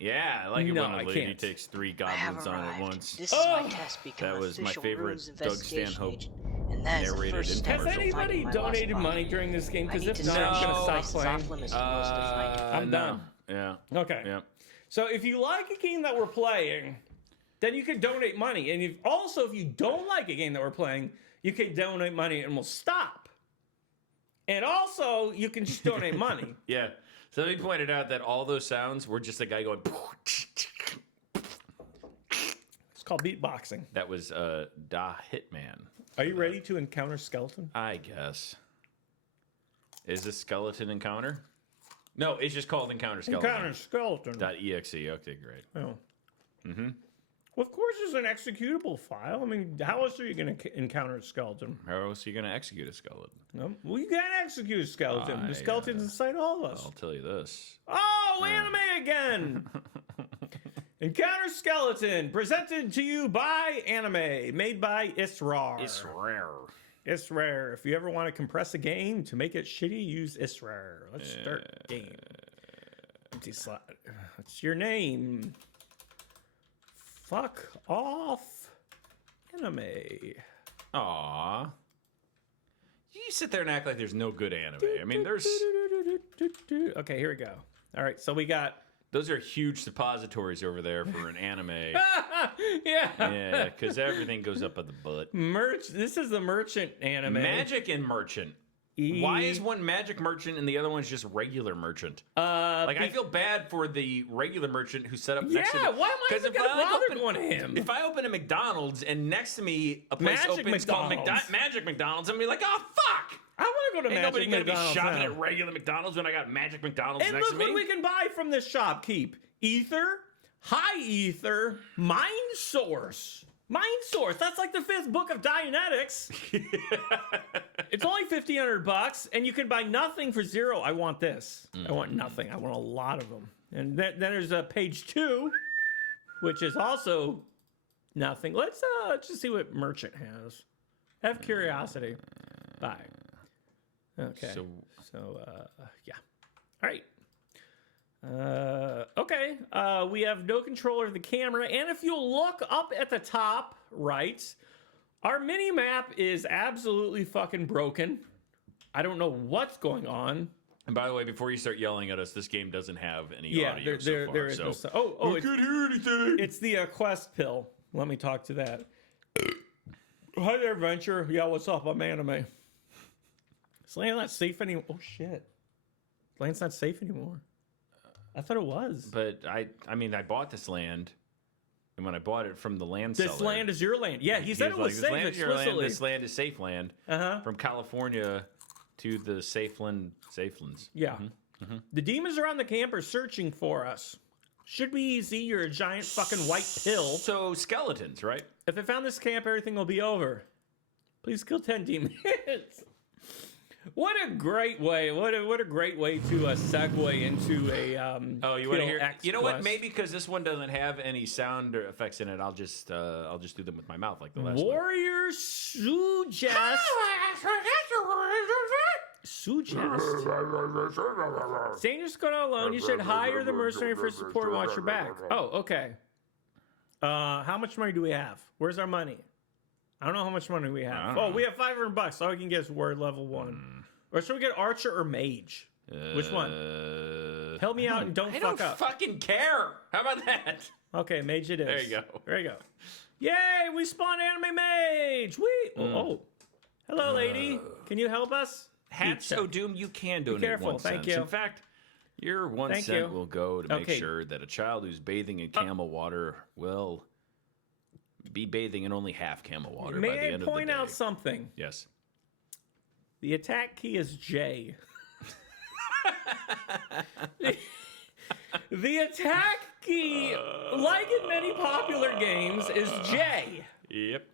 I like it No, when a I lady can't. takes 3 I have goblins on at arrived. once. This is Oh! my test to become That an was my official favorite ruins Doug investigation Stanhope agent, and that is the narrated first step Has infomercial. to anybody finding my lost donated body. money during this game? I Because need if to not, search I'm in gonna the stop places playing. off limits to most to find him. I'm done. Yeah. Okay. Yeah. So if you like a game that we're playing, then you can donate money. And if you don't like a game that we're playing, you can donate money and we'll stop. And also, you can just donate money. Yeah. Somebody pointed out that all those sounds were just a guy going. It's called beatboxing. That was Da Hitman. Are you ready to encounter skeleton? I guess. Is this skeleton encounter? No, it's just called encounter skeleton. Encounter skeleton. .exe. Okay, great. Oh. Mm-hmm. Well, of course, there's an executable file. I mean, how else are you going to encounter a skeleton? How else are you going to execute a skeleton? No? Well, you can't execute a skeleton. The skeleton's inside all of us. I'll tell you this. Oh, anime again! Encounter Skeleton, presented to you by Anime, made by Israr. Israr. If you ever want to compress a game to make it shitty, use Israr. Let's start game. Empty slot. What's your name? Fuck off, Anime. Aww. You sit there and act like there's no good anime. I mean, there's... Okay, here we go. All right, so we got... Those are huge suppositories over there for an anime. Yeah. Yeah, because everything goes up at the butt. This is the merchant anime. Magic and merchant. Why is one magic merchant and the other one's just regular merchant? I feel bad for the regular merchant who set up next to me. Yeah, why am I even gonna bother going to him? If I open a McDonald's and next to me a place opens called Magic McDonald's, I'm gonna be like, oh, fuck! I want to go to Magic McDonald's. Nobody gonna be shopping at regular McDonald's when I got Magic McDonald's next to me. And look what we can buy from this shop. Keep Ether, High Ether, Mind Source. Mind Source. That's like the 5th book of Dianetics. It's only $1,500, and you can buy nothing for 0. I want this. I want nothing. I want a lot of them. And then there's page 2, which is also nothing. Let's just see what merchant has. Have curiosity. Bye. Okay. So yeah. All right. Okay. We have no controller of the camera, and if you look up at the top right, our mini map is absolutely fucking broken. I don't know what's going on. And by the way, before you start yelling at us, this game doesn't have any audio so far. There is no sound. I can't hear anything. It's the Quest pill. Let me talk to that. Hi there, Venture. Yeah, what's up? I'm Anime. Is land not safe anymore? Oh shit, land's not safe anymore. I thought it was. But I mean, I bought this land, and when I bought it from the land seller, this land is your land. Yeah, he said it was safe explicitly. This land is safe land. From California to the Safelands. Yeah. The demons around the camp are searching for us. Should be easy. You're a giant fucking white pill. So skeletons, right? If they found this camp, everything will be over. Please kill 10 demons. What a great way! What a great way to segue into a oh, you want to hear? You know what? Maybe because this one doesn't have any sound effects in it, I'll just do them with my mouth like the last one. Warrior Suggest. Dangerous going alone. You should hire the mercenary for support and watch your back. Oh, okay. How much money do we have? Where's our money? I don't know how much money we have. Oh, we have $500. All we can get is word level 1. Or should we get archer or mage? Which one? Help me out and don't fuck up. I don't fucking care. How about that? Okay, mage it is. There you go. There you go. Yay, we spawned anime mage. Oh. Hello, lady. Can you help us? Hats So Doom, you can donate 1 cent. Thank you. In fact, your 1 cent will go to make sure that a child who's bathing in camel water will be bathing in only half camel water by the end of the day. May I point out something? Yes. The attack key is J. The attack key, like in many popular games, is J. Yep.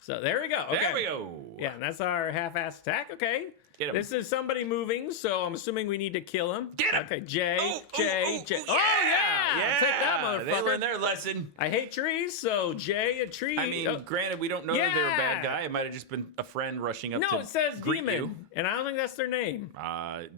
So there we go. Okay. There we go. Yeah, and that's our half-ass attack. Okay. Get him. This is somebody moving, so I'm assuming we need to kill him. Get him. Okay, J. Oh, yeah! Take that, motherfucker. They learned their lesson. I hate trees, so J, a tree. I mean, granted, we don't know that they're a bad guy. It might have just been a friend rushing up to No, it says greet demon, you. and I don't think that's their name.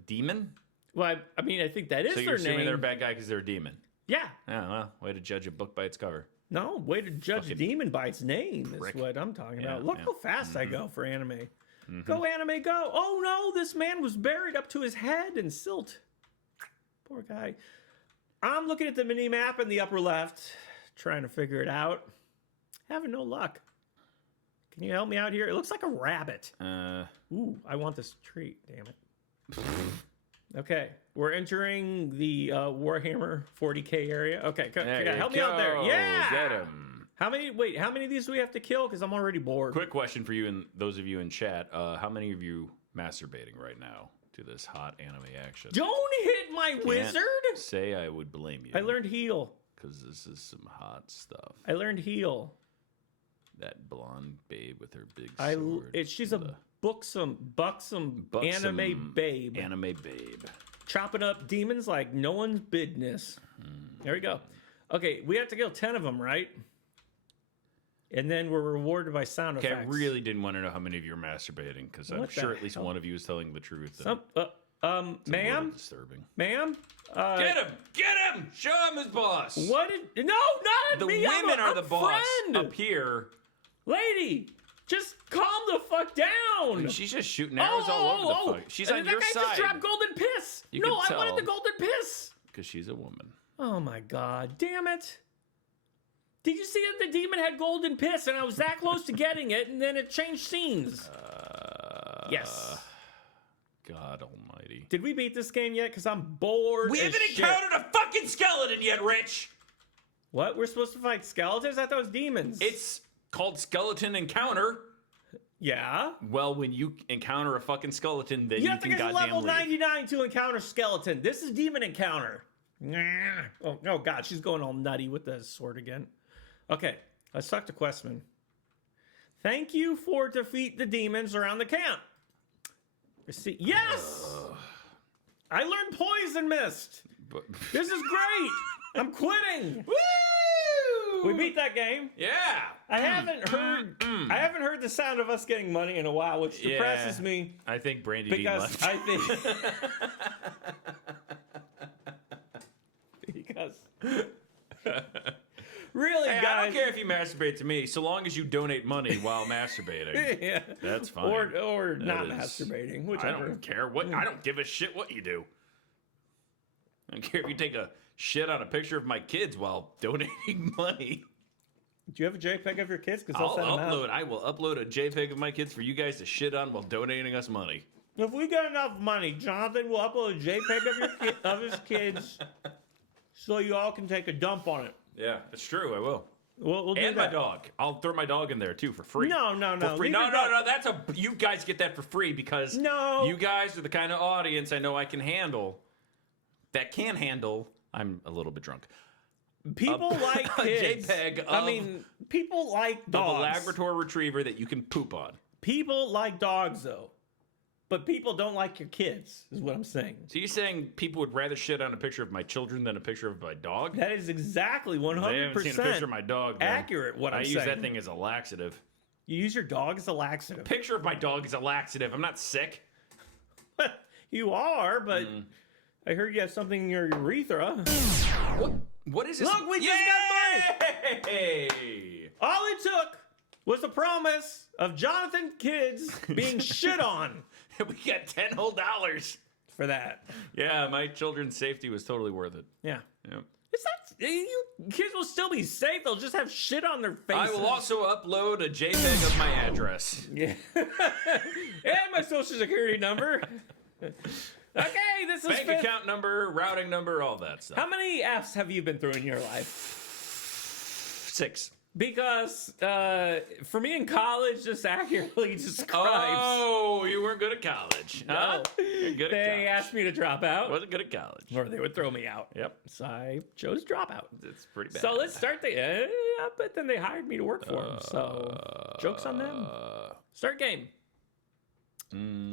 Demon? Well, I mean, I think that is so their you're assuming name. they're a bad guy because they're a demon? Yeah. Oh, well, way to judge a book by its cover. No, way to judge a demon by its name is prick. What I'm talking about. Look how fast I go for anime. Go, anime, go. Oh, no, this man was buried up to his head in silt. Poor guy. I'm looking at the mini-map in the upper left. trying to figure it out. Having no luck. Can you help me out here? It looks like a rabbit. Ooh, I want this treat. Damn it. Okay, we're entering the Warhammer 40K area. Okay, help me out there. Yeah. Get him. How many? Wait, how many of these do we have to kill? Because I'm already bored. Quick question for you and those of you in chat. How many of you masturbating right now to this hot anime action? Don't hit my wizard. Say I would blame you. I learned heal. Because this is some hot stuff. I learned heal. That blonde babe with her big sword. She's a buxom anime babe. Anime babe. Chopping up demons like no one's business. There we go. Okay, we have to kill 10 of them, right? And then we're rewarded by sound effects. Okay, I really didn't want to know how many of you are masturbating, because I'm sure at least one of you is telling the truth. Ma'am? Disturbing. Ma'am? Get him! Get him! Show him his boss! What? No, not the me! The women are the boss friend. up here. Lady, just calm the fuck down. She's just shooting arrows all over the fuck. She's on your side. That guy just dropped golden piss. No, I wanted the golden piss. Because she's a woman. Oh my god, damn it. Did you see that the demon had golden piss and I was that close to getting it and then it changed scenes? Yes. God almighty. Did we beat this game yet? Because I'm bored. We haven't encountered a fucking skeleton yet, Rich. What? We're supposed to fight skeletons? I thought it was demons. It's called Skeleton Encounter. Yeah. Well, when you encounter a fucking skeleton, then you have to can get to goddamn level leave. 99 to encounter skeleton. This is demon encounter. Oh god, she's going all nutty with the sword again. Okay, let's talk to Questman. Thank you for defeat the demons around the camp. Yes! I learned poison mist. This is great. I'm quitting. Woo! We beat that game. Yeah. I haven't heard the sound of us getting money in a while, which depresses me. I think Brandy Dean because left. I think because really, hey, guys, I don't care if you masturbate to me, so long as you donate money while masturbating. Yeah. That's fine. Or not masturbating, whichever. I don't care what. I don't give a shit what you do. I don't care if you take a shit on a picture of my kids while donating money. Do you have a JPEG of your kids? Because I will upload a JPEG of my kids for you guys to shit on while donating us money. If we get enough money, Jonathan will upload a JPEG of his kids, so you all can take a dump on it. Yeah, it's true. I will. We'll do and that. my dog. I'll throw my dog in there too for free. No. For free. No. That's you guys get that for free because you guys are the kind of audience I know I can handle. That can handle. I'm a little bit drunk. People like kids. A JPEG of, people like dogs. Of a Labrador Retriever that you can poop on. People like dogs, though. But people don't like your kids, is what I'm saying. So you're saying people would rather shit on a picture of my children than a picture of my dog? That is exactly 100% They haven't seen a picture of my dog. Then. Accurate, what I'm saying. I use that thing as a laxative. You use your dog as a laxative? A picture of my dog is a laxative. I'm not sick. You are, but I heard you have something in your urethra. What is this? Look, we just got money! Hey! All it took was the promise of Jonathan kids being shit on. We got $10 whole for that. Yeah, my children's safety was totally worth it. Yeah. Yep. It's not. Kids will still be safe. They'll just have shit on their faces. I will also upload a JPEG of my address. Yeah. And my social security number. Okay, this is bank account number, routing number, all that stuff. How many Fs have you been through in your life? 6. Because for me in college, just accurately describes. Oh, you weren't good at college. No. Huh? You're good at college. They asked me to drop out. Wasn't good at college. Or they would throw me out. Yep. So I chose dropout. It's pretty bad. So let's start the. But then they hired me to work for them. So joke's on them. Start game.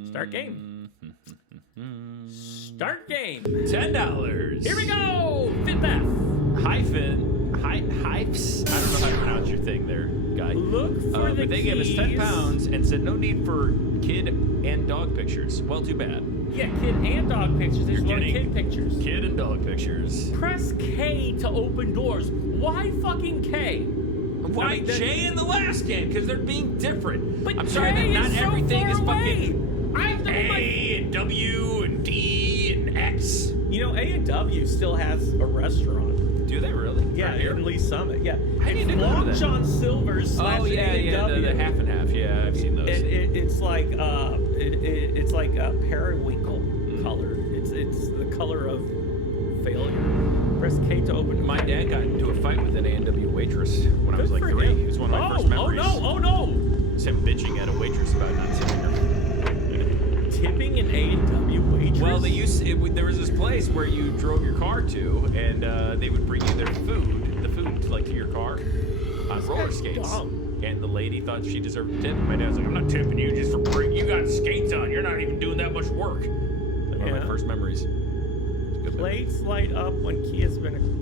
Start game. Start game. $10. Here we go. Fifth F. Hypes. I don't know how to pronounce your thing there, guy. Look for the but they gave us keys. 10 pounds and said no need for kid and dog pictures. Well, too bad. Yeah, kid and dog pictures. There's one kid pictures. Kid and dog pictures. Press K to open doors. Why fucking K? Why J in the last game? Because they're being different. But I'm sorry that J not is so everything far is away. fucking I have to move A and W and D and X. You know, A&W still has a restaurant. Do they really? Yeah, Right here? in Lee Summit. Yeah. I need to go to Long that. John Silver's slash Oh yeah, A&W. the half and half. Yeah, I've seen those. It's like it's like a periwinkle color. It's the color of failure. Press K to open. My dad got into a fight with an A&W waitress when I was like 3. It was one of my first memories. Oh no! It's him bitching at a waitress about not tipping her. Tipping an A&W waitress? Well, there was this place where you drove your car to, and they would bring you the food like to your car on roller skates. Dumb. And the lady thought she deserved a tip. My dad was like, "I'm not tipping you just for bringing. You got skates on. You're not even doing that much work." One of my first memories. Plates light up when key has been.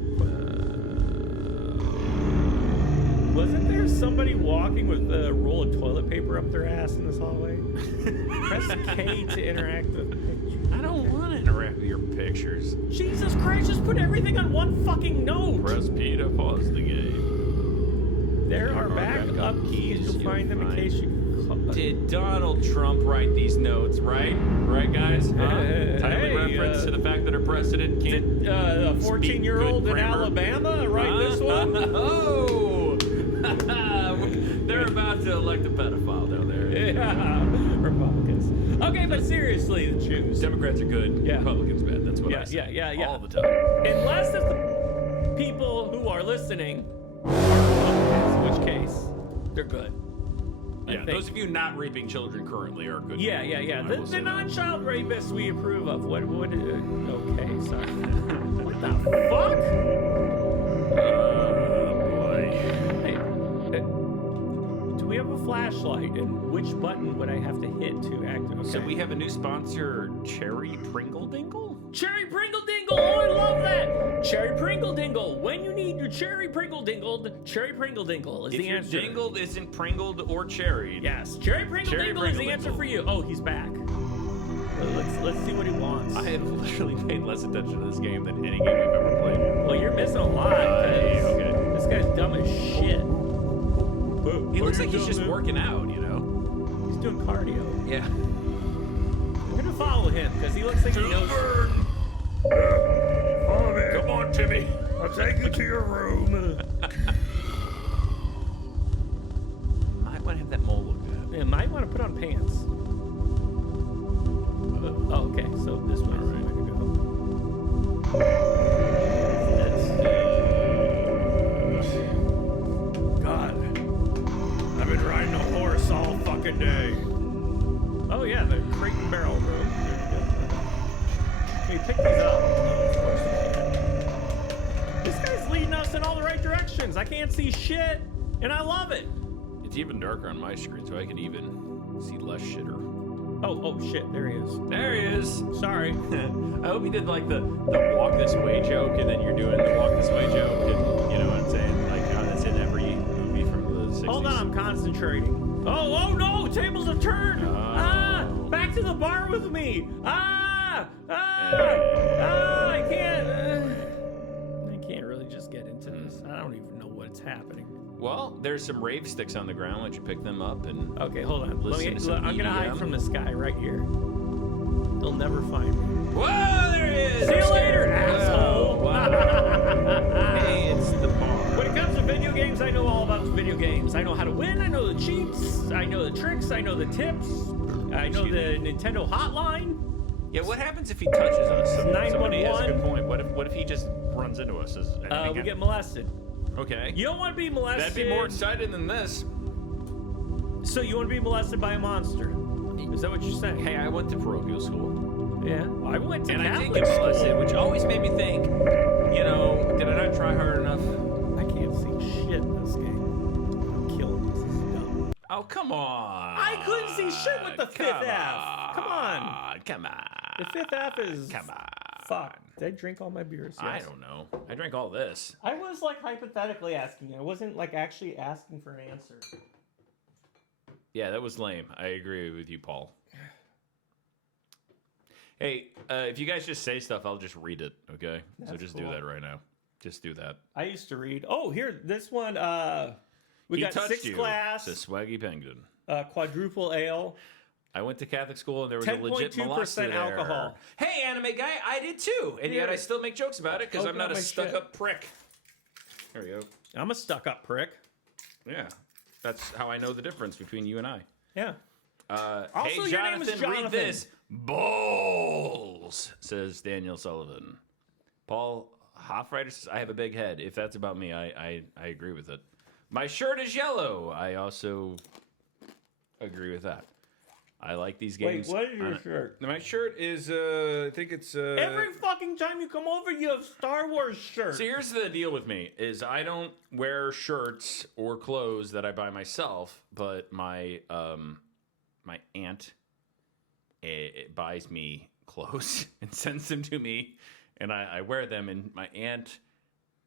Wasn't there somebody walking with a roll of toilet paper up their ass in this hallway? Press K to interact with pictures. I don't want to interact with your pictures. Jesus Christ, just put everything on one fucking note. Press P to pause the game. There are backup keys. You'll find them in case you. Did Donald Trump write these notes, right? Right, guys? Timely reference to the fact that our president can't. A 14-year-old in Alabama write this one? Oh! They're about to elect a pedophile down there. Yeah, Republicans. Okay, but seriously, the Jews. Democrats are good. Yeah. Republicans bad. That's what I say. Yeah. All the time. Unless if the people who are listening are Republicans, in which case they're good. Yeah, those of you not raping children currently are good. Yeah. The non-child rapists we approve of. What okay, sorry. What the fuck? Boy. Hey, do we have a flashlight? And which button would I have to hit to activate? Okay. So we have a new sponsor, Cherry Pringle Dingle? Cherry Pringle Dingle! Oh, I love that! Cherry Pringle Dingle! When you need your Cherry Pringle Dingled, Cherry Pringle Dingle is the answer. If your dingled isn't pringled or cherried. Yes, Cherry Pringle Dingle is the answer for you. Oh, he's back. Let's see what he wants. I have literally paid less attention to this game than any game I've ever played. Well, you're missing a lot. Okay. This guy's dumb as shit. He looks like he's just working out, you know? He's doing cardio. Yeah. I'm gonna follow him because he looks like he knows. Follow me. Come on, Timmy. I'll take you to your room. Might want to have that mole looked at. Yeah, might want to put on pants. Oh, okay. So this way is the way to go. God, I've been riding a horse all fucking day. Oh yeah, the crate and barrel room. Can you pick these up? Of course you can. This guy's leading us in all the right directions. I can't see shit, and I love it. It's even darker on my screen, so I can even see less shitter. Oh shit, there he is. There he is. Sorry. I hope he did like the walk this way joke, and then you're doing the walk this way joke, and you know what I'm saying? Like how that's in every movie from the 60s. Hold on, I'm concentrating. Oh no, tables have turned. Back to the bar with me. I can't really just get into this. I don't even know what's happening. Well, there's some rave sticks on the ground. Why don't you pick them up and Okay, hold on. listen to some I'm gonna hide EDM? from this guy right here. They'll never find me. Whoa, there he is! See you I'm later, scared. asshole. Wow. Hey, it's the bar. When it comes to video games, I know all about the video games. I know how to win. I know the cheats. I know the tricks. I know the tips. I know the Nintendo hotline. Yeah, what happens if he touches us? Somebody has a 911. good point. What if he just runs into us? We get molested. Okay. You don't want to be molested. That'd be more exciting than this. So you want to be molested by a monster? Is that what you're saying? Hey, I went to parochial school. Yeah. I went to And I did Catholic get molested, school. which always made me think, you know, did I not try hard enough? I can't see shit in this game. I'm killing this. This is dumb. Oh, come on. I couldn't see shit with the fifth Come F. Come on. Come on. The fifth F is... Come on. Fuck. Did I drink all my beers? I Yes. don't know. I drank all this. I was like hypothetically asking. I wasn't like actually asking for an answer. Yeah, that was lame. I agree with you, Paul. Hey, if you guys just say stuff, I'll just read it, okay? So That's just cool. do that right now. Just do that. I used to read. Oh, here, this one. We He got touched sixth you. class, It's a swaggy penguin. quadruple ale. I went to Catholic school and there was a legit 10.2% molester alcohol. there. Hey, anime guy, I did too, and yet I still make jokes about it because I'm Open not up a my stuck-up prick. There we go. I'm a stuck-up prick. Yeah. That's how I know the difference between you and I. Yeah. Also, hey, your name is Jonathan. read this. Balls, says Daniel Sullivan. Paul Hoffreiter says, I have a big head. If that's about me, I agree with it. My shirt is yellow. I also agree with that. I like these games. Wait, what is your shirt? My shirt is, I think it's... Every fucking time you come over, you have Star Wars shirts. So here's the deal with me, is I don't wear shirts or clothes that I buy myself, but my my aunt buys me clothes and sends them to me, and I wear them, and my aunt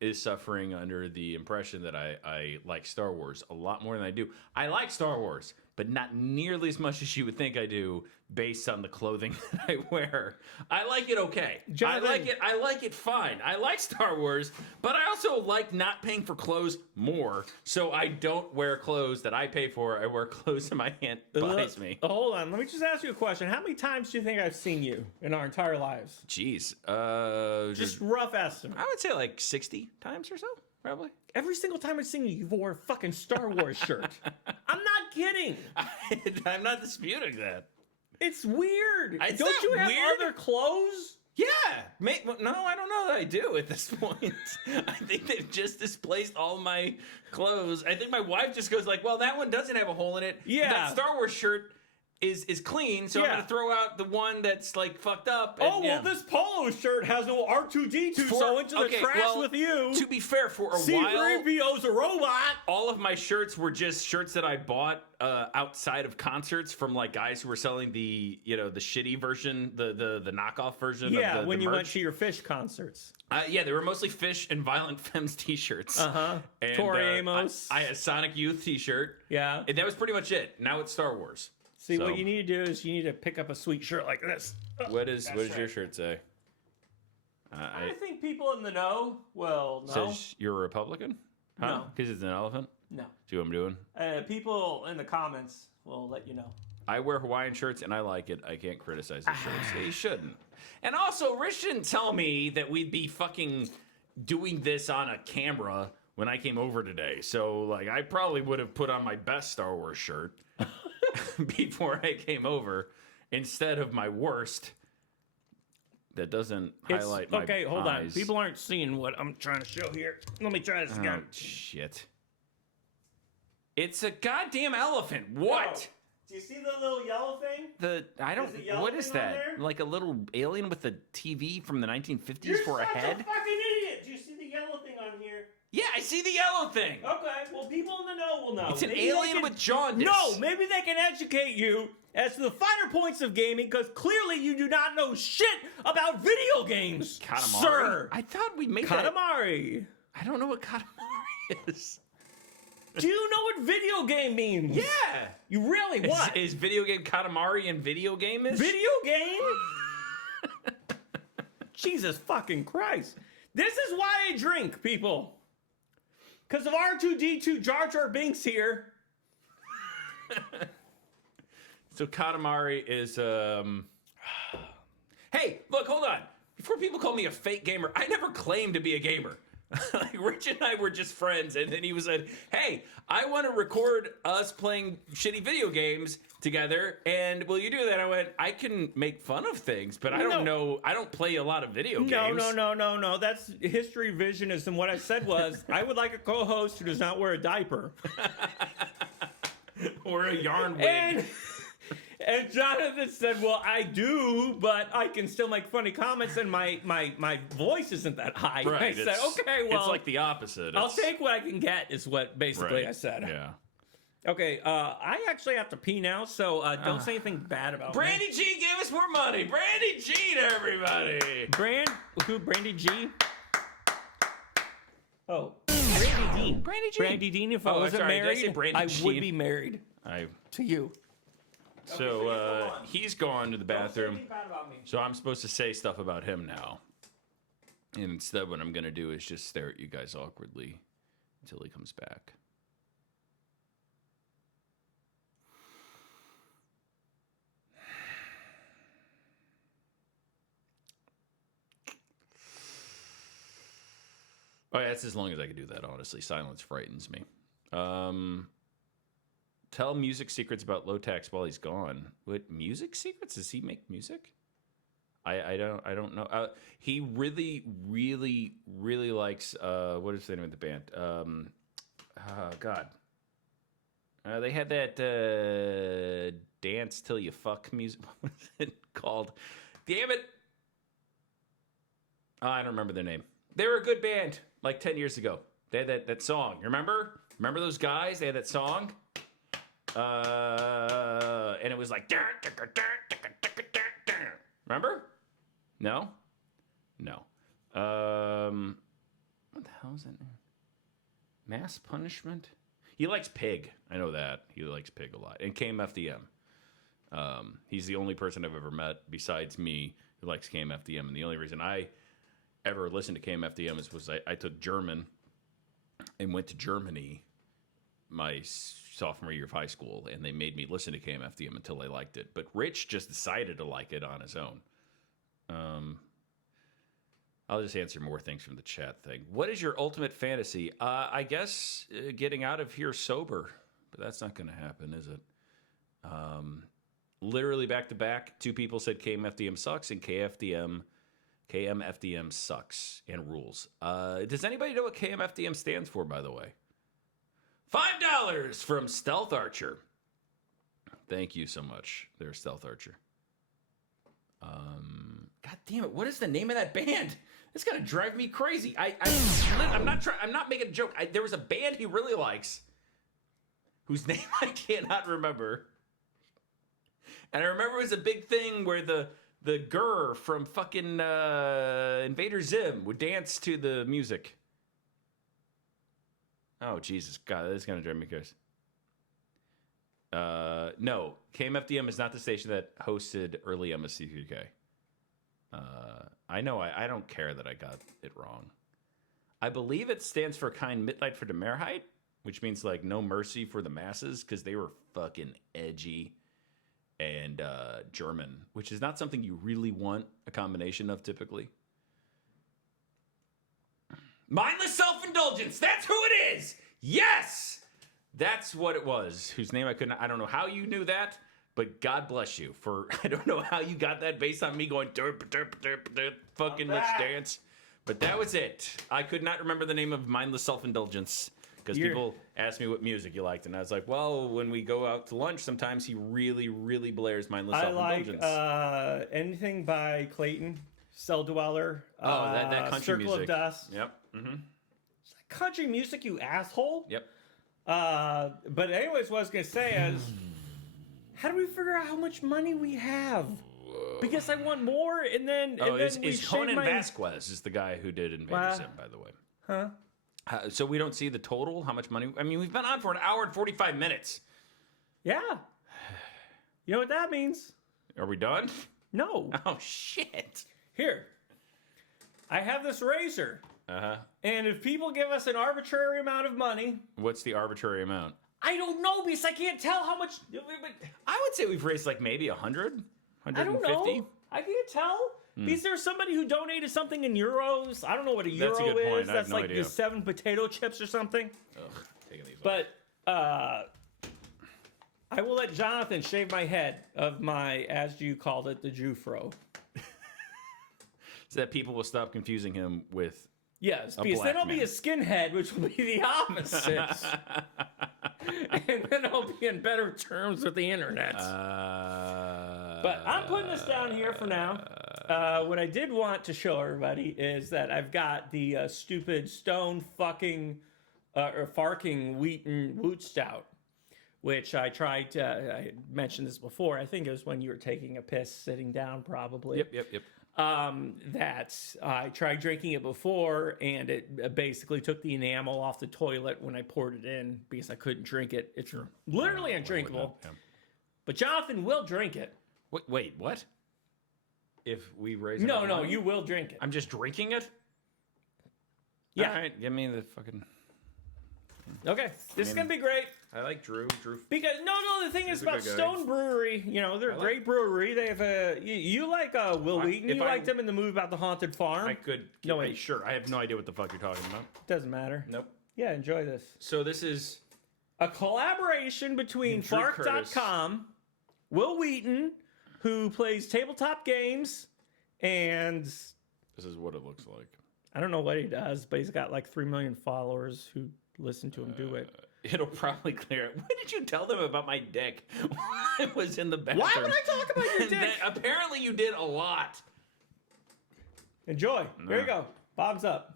is suffering under the impression that I like Star Wars a lot more than I do. I like Star Wars, but not nearly as much as you would think I do based on the clothing that I wear. I like it okay. Jonathan. I like it fine. I like Star Wars, but I also like not paying for clothes more. So I don't wear clothes that I pay for. I wear clothes that my aunt buys me. Hold on. Let me just ask you a question. How many times do you think I've seen you in our entire lives? Jeez. Just rough estimate. I would say like 60 times or so, probably. Every single time I've seen you, you've wore a fucking Star Wars shirt. I'm not kidding. I'm not disputing that. It's weird. It's don't not you have weird. other clothes? Yeah. No, I don't know that I do at this point. I think they've just displaced all my clothes. I think my wife just goes like, well, that one doesn't have a hole in it. Yeah. That Star Wars shirt is clean, so I'm going to throw out the one that's like fucked up. And, this polo shirt has no R2-D2, so into the trash with you. To be fair, for a while, C-3PO's a robot. all of my shirts were just shirts that I bought outside of concerts from like guys who were selling the the shitty version, the knockoff version. Yeah, of when the you merch. went to your Fish concerts. Yeah, they were mostly Fish and Violent Femmes t-shirts. And, Tori Amos. I had a Sonic Youth t-shirt. Yeah. And that was pretty much it. Now it's Star Wars. See, what you need to do is you need to pick up a sweet shirt like this. What does your shirt say? I think people in the know will know. Says you're a Republican? Huh? No. Because it's an elephant? No. See what I'm doing? People in the comments will let you know. I wear Hawaiian shirts and I like it. I can't criticize the shirts. He shouldn't. And also, Rich didn't tell me that we'd be fucking doing this on a camera when I came over today. So, like, I probably would have put on my best Star Wars shirt before I came over instead of my worst that doesn't highlight my Okay, hold on. eyes. People aren't seeing what I'm trying to show here. Let me try this again. Shit. It's a goddamn elephant. What? Do you see the little yellow thing? I don't. Is the yellow What is thing on that? there? Like a little alien with a TV from the 1950s You're for a such head? a fucking idiot. Do you see the yellow thing on here? Yeah, I see the yellow thing. Okay, well, people in the know will know. It's an Maybe they alien can- with jaundice. No, maybe they can educate you as to the finer points of gaming, because clearly you do not know shit about video games, Katamari? sir. I thought we made that. Katamari. I don't know what Katamari is. Do you know what video game means? Yeah. You really what? Is video game Katamari and video game is? Video game? Jesus fucking Christ. This is why I drink, people. Because of R2-D2 Jar Jar Binks here. So Katamari is Hey, look, hold on. Before people call me a fake gamer, I never claimed to be a gamer. Like Rich and I were just friends, and then he was like, "Hey, I want to record us playing shitty video games together, and will you do that?" I went, "I can make fun of things, but I don't know. I don't play a lot of video games." No. That's history revisionism. What I said was, I would like a co-host who does not wear a diaper. Or a yarn wig. And Jonathan said, well, I do, but I can still make funny comments, and my voice isn't that high. Right, I said, okay, well. It's like the opposite. I'll take what I can get, is what basically Right, I said. Yeah. Okay, I actually have to pee now, so don't say anything bad about Brandy G gave us more money. Brandy G to everybody. me. Brandy G? Oh, Brandy Dean. Brandy G. Brandy Dean, if I Oh, wasn't sorry, did I married, say Brandy I Jean? would be married to you. So he's gone to the bathroom. Bad about me. So I'm supposed to say stuff about him now. And instead, what I'm going to do is just stare at you guys awkwardly until he comes back. Oh, yeah, that's as long as I can do that, honestly. Silence frightens me. Tell music secrets about low tax while he's gone. What music secrets? Does he make music? I don't know. He really, really, really likes what is the name of the band? God. They had that dance till you fuck music. What is it called? Damn it! Oh, I don't remember their name. They were a good band like 10 years ago. They had that song. You remember? Remember those guys? They had that song. And it was like, remember? No? No. What the hell is that name? Mass Punishment? He likes Pig. I know that. He likes Pig a lot. And KMFDM. He's the only person I've ever met besides me who likes KMFDM. And the only reason I ever listened to KMFDM was I took German and went to Germany my sophomore year of high school, and they made me listen to KMFDM until I liked it. But Rich just decided to like it on his own. I'll just answer more things from the chat thing. What is your ultimate fantasy? I guess getting out of here sober, but that's not going to happen, is it? Literally back to back, 2 people said KMFDM sucks and KMFDM sucks and rules. Does anybody know what KMFDM stands for, by the way? $5 from Stealth Archer. Thank you so much. There's Stealth Archer. God damn it! What is the name of that band? It's gonna drive me crazy. I'm not making a joke. There was a band he really likes, whose name I cannot remember. And I remember it was a big thing where the Gurr from fucking Invader Zim would dance to the music. Oh, Jesus. God, that's going to drive me crazy. No, KMFDM is not the station that hosted early MSC3K. I know, I don't care that I got it wrong. I believe it stands for Kein Mitleid für die Mehrheit, which means, like, no mercy for the masses, because they were fucking edgy and German, which is not something you really want a combination of typically. Mindless self-indulgence. That's who it is. Yes, that's what it was. Whose name I couldn't. I don't know how you knew that, but God bless you for. I don't know how you got that based on me going derp, derp, derp, derp, fucking let's dance. But that was it. I could not remember the name of Mindless Self-Indulgence because people asked me what music you liked, and I was like, well, when we go out to lunch, sometimes he really, really blares Mindless Self-Indulgence. I like anything by Clayton, Cell Dweller. Oh, that country Circle music. of Dust. Yep. Mm-hmm. Country music, you asshole. Yep. But anyways, what I was gonna say is, how do we figure out how much money we have? Because I want more, and then is Conan Vasquez is the guy who did Invader Zim, by the way. Huh? So we don't see the total, how much money. I mean, we've been on for an hour and 45 minutes. Yeah. You know what that means? Are we done? No. Oh shit. Here, I have this razor. Uh-huh. And if people give us an arbitrary amount of money... What's the arbitrary amount? I don't know, because I can't tell how much... I would say we've raised like maybe 100, 150. I don't know. I can't tell. Because there's somebody who donated something in euros. I don't know what a euro That's a good point. is. I have That's no like idea. the 7 potato chips or something. Ugh, taking these But I will let Jonathan shave my head of my, as you called it, the Jufro. So that people will stop confusing him with... Yes, because then I'll be a skinhead, which will be the opposite. And then I'll be in better terms with the internet. But I'm putting this down here for now. What I did want to show everybody is that I've got the stupid stone fucking or farking wheaten woot stout, which I tried to, I mentioned this before. I think it was when you were taking a piss sitting down, probably. Yep. That I tried drinking it before, and it basically took the enamel off the toilet when I poured it in because I couldn't drink it. It's literally undrinkable. Yeah. But Jonathan will drink it. Wait, what? If we raise No, you will drink it. I'm just drinking it? Yeah. All right, give me the fucking... Okay, this is going to be great. I like Drew. Because no, the thing is about a good guy. Stone Brewery. You know, they're a great brewery. They have a you like Will Wheaton. You liked him in the movie about the haunted farm. I could. No, wait. Sure. I have no idea what the fuck you're talking about. Doesn't matter. Nope. Yeah, enjoy this. So this is A collaboration between Drew Curtis. Fark.com, Will Wheaton, who plays tabletop games, and this is what it looks like. I don't know what he does, but he's got like 3 million followers who listen to him do it. It'll probably clear it. When did you tell them about my dick? I was in the bathroom. Why would I talk about your dick? Apparently you did a lot. Enjoy. There you go. Bob's up.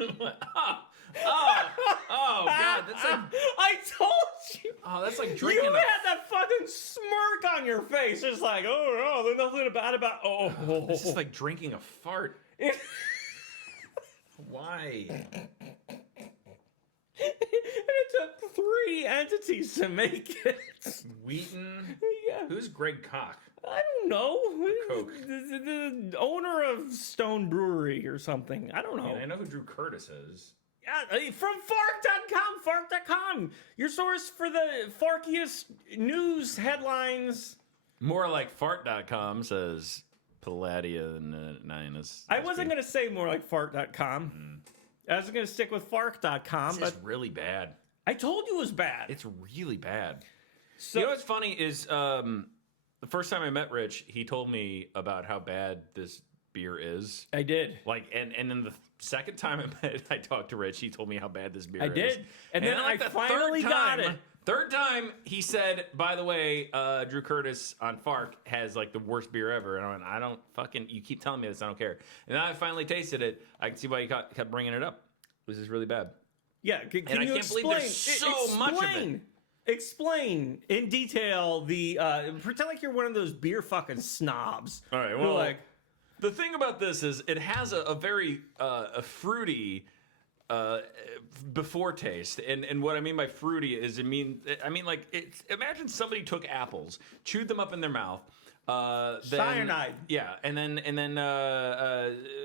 Oh, God, that's like I told you. that's like You drinking. had that fucking smirk on your face, just like, oh no, there's nothing bad about. Oh, This is like drinking a fart. It Why? took 3 entities to make it. Wheaton. Yeah. Who's Greg Koch? I don't know. Coke. The owner of Stone Brewery or something. I don't know. And I know who Drew Curtis is. Yeah, from Fark.com. Fark.com. Your source for the farkiest news headlines. More like fart.com says Palladianinus. I wasn't going to say more like Fark.com. I was going to stick with Fark.com, This but is really bad. I told you it was bad. It's really bad. So, You know what's funny is the first time I met Rich, he told me about how bad this beer is. I did. Like, and then the second time I talked to Rich, he told me how bad this beer I is. did. And then I like, the finally got it. Third time, he said, by the way, Drew Curtis on Fark has like the worst beer ever. And I went, I don't fucking, you keep telling me this, I don't care. And then I finally tasted it. I can see why you kept bringing it up. This is really bad. Yeah, can And I you can't believe explain? there's so much of it. Explain in detail the. Pretend like you're one of those beer fucking snobs. All right, Who well, like, the thing about this is it has a very a fruity before taste, and what I mean by fruity is I mean like imagine somebody took apples, chewed them up in their mouth, Cyanide. yeah, and then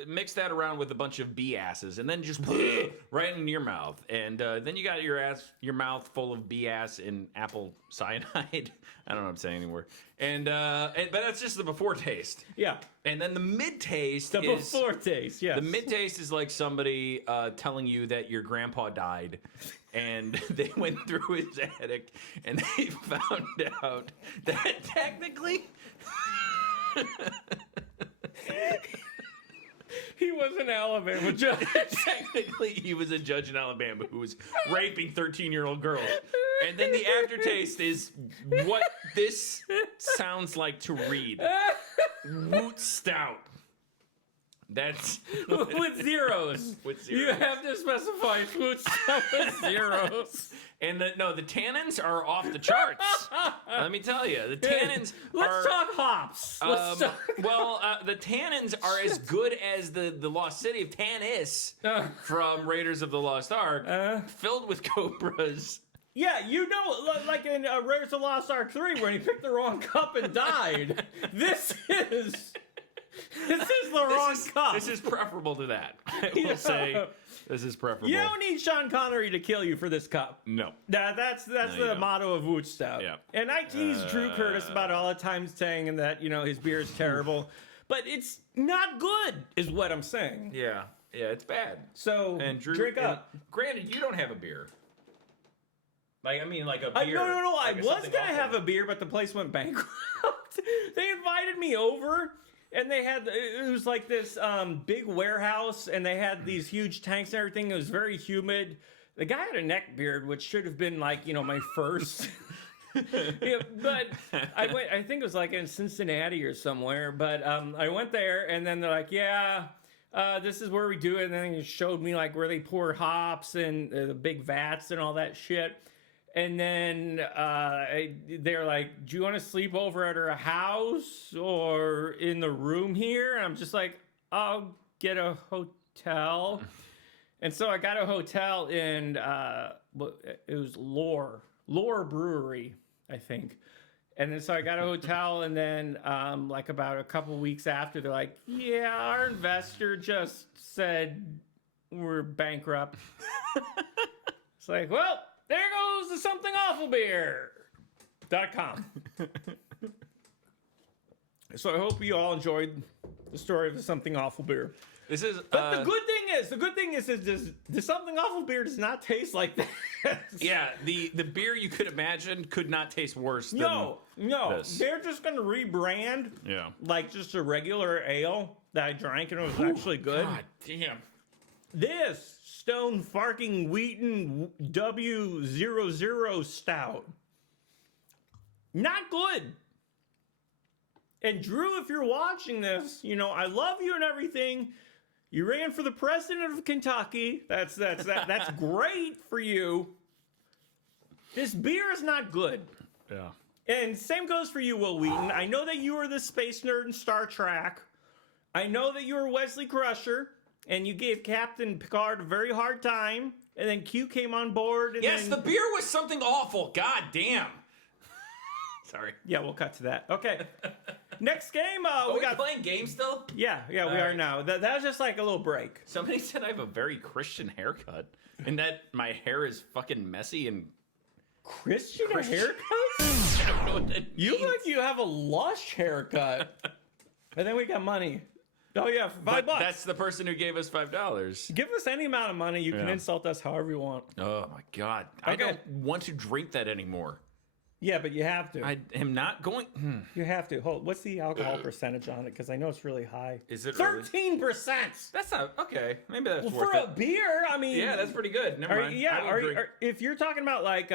mix that around with a bunch of bee asses, and then just right into your mouth, and then you got your mouth full of bee ass and apple cyanide. I don't know what I'm saying anymore. But that's just the before taste. Yeah. And then the mid taste The before taste, yes. the mid taste is like somebody telling you that your grandpa died, and they went through his attic and they found out that technically He was an Alabama judge. technically he was a judge in Alabama who was raping 13-year-old girls. And then the aftertaste is what this sounds like to read. Woot Stout. That's With zeros. With zeros. You have to specify food stuff with zeros. And the tannins are off the charts. Let me tell you, the tannins Let's are. talk hops. Let's talk. The tannins are as good as the lost city of Tanis from Raiders of the Lost Ark, filled with cobras. Yeah, you know, like in Raiders of the Lost Ark 3, when he picked the wrong cup and died. This is the wrong cup. This is preferable to that. I will say this is preferable. You don't need Sean Connery to kill you for this cup. No. That's you the don't. motto of Woot Stout. Yeah. And I tease Drew Curtis about all the time saying that, you know, his beer is terrible. But it's not good, is what I'm saying. Yeah, it's bad. So, And Drew, drink up. Granted, you don't have a beer. Like, I mean, like a beer. No. I like was something going to awful. have a beer, but the place went bankrupt. They invited me over, and it was like this big warehouse, and they had these huge tanks and everything. It was very humid. The guy had a neck beard, which should have been like, you know, my first. Yeah, but I think it was like in Cincinnati or somewhere. But I went there, and then they're like, yeah. This is where we do it. And then he showed me like where they pour hops and the big vats and all that shit. And then they're like, do you want to sleep over at our house or in the room here? And I'm just like, I'll get a hotel. And so I got a hotel in, it was Lore Brewery, I think. And then so I got a hotel, and then like about a couple weeks after, they're like, yeah, our investor just said we're bankrupt. It's like, well, there goes the something awful beer.com. So I hope you all enjoyed the story of the something awful beer. This is. But the good thing is the something awful beer does not taste like that. Yeah, the beer you could imagine could not taste worse than No, this. they're just gonna rebrand. Yeah. Like just a regular ale that I drank and it was actually good. God damn. This Stone Farking Wheaton W00 Stout. Not good. And Drew, if you're watching this, you know, I love you and everything. You ran for the president of Kentucky. That's great for you. This beer is not good. Yeah. And same goes for you, Will Wheaton. I know that you were the space nerd in Star Trek. I know that you were Wesley Crusher, and you gave Captain Picard a very hard time. And then Q came on board. And Yes, then... the beer was something awful. God damn. Sorry. Yeah, we'll cut to that. Okay. Next game, we got playing games still? Yeah, we are now. That was just like a little break. Somebody said I have a very Christian haircut, and that my hair is fucking messy and Christian haircut? I don't know what that You means. look like you have a lush haircut. And then we got money. Oh yeah, for $5. That's the person who gave us $5. Give us any amount of money. You can Yeah. insult us however you want. Oh my god. I Okay. don't want to drink that anymore. Yeah, but you have to. I am not going. You have to. Hold. What's the alcohol percentage on it? Because I know it's really high. Is it really? 13%. That's not okay. Maybe that's Well, worth for it. a beer, I mean. Yeah, that's pretty good. Never mind. Yeah, I will drink. if you're talking about like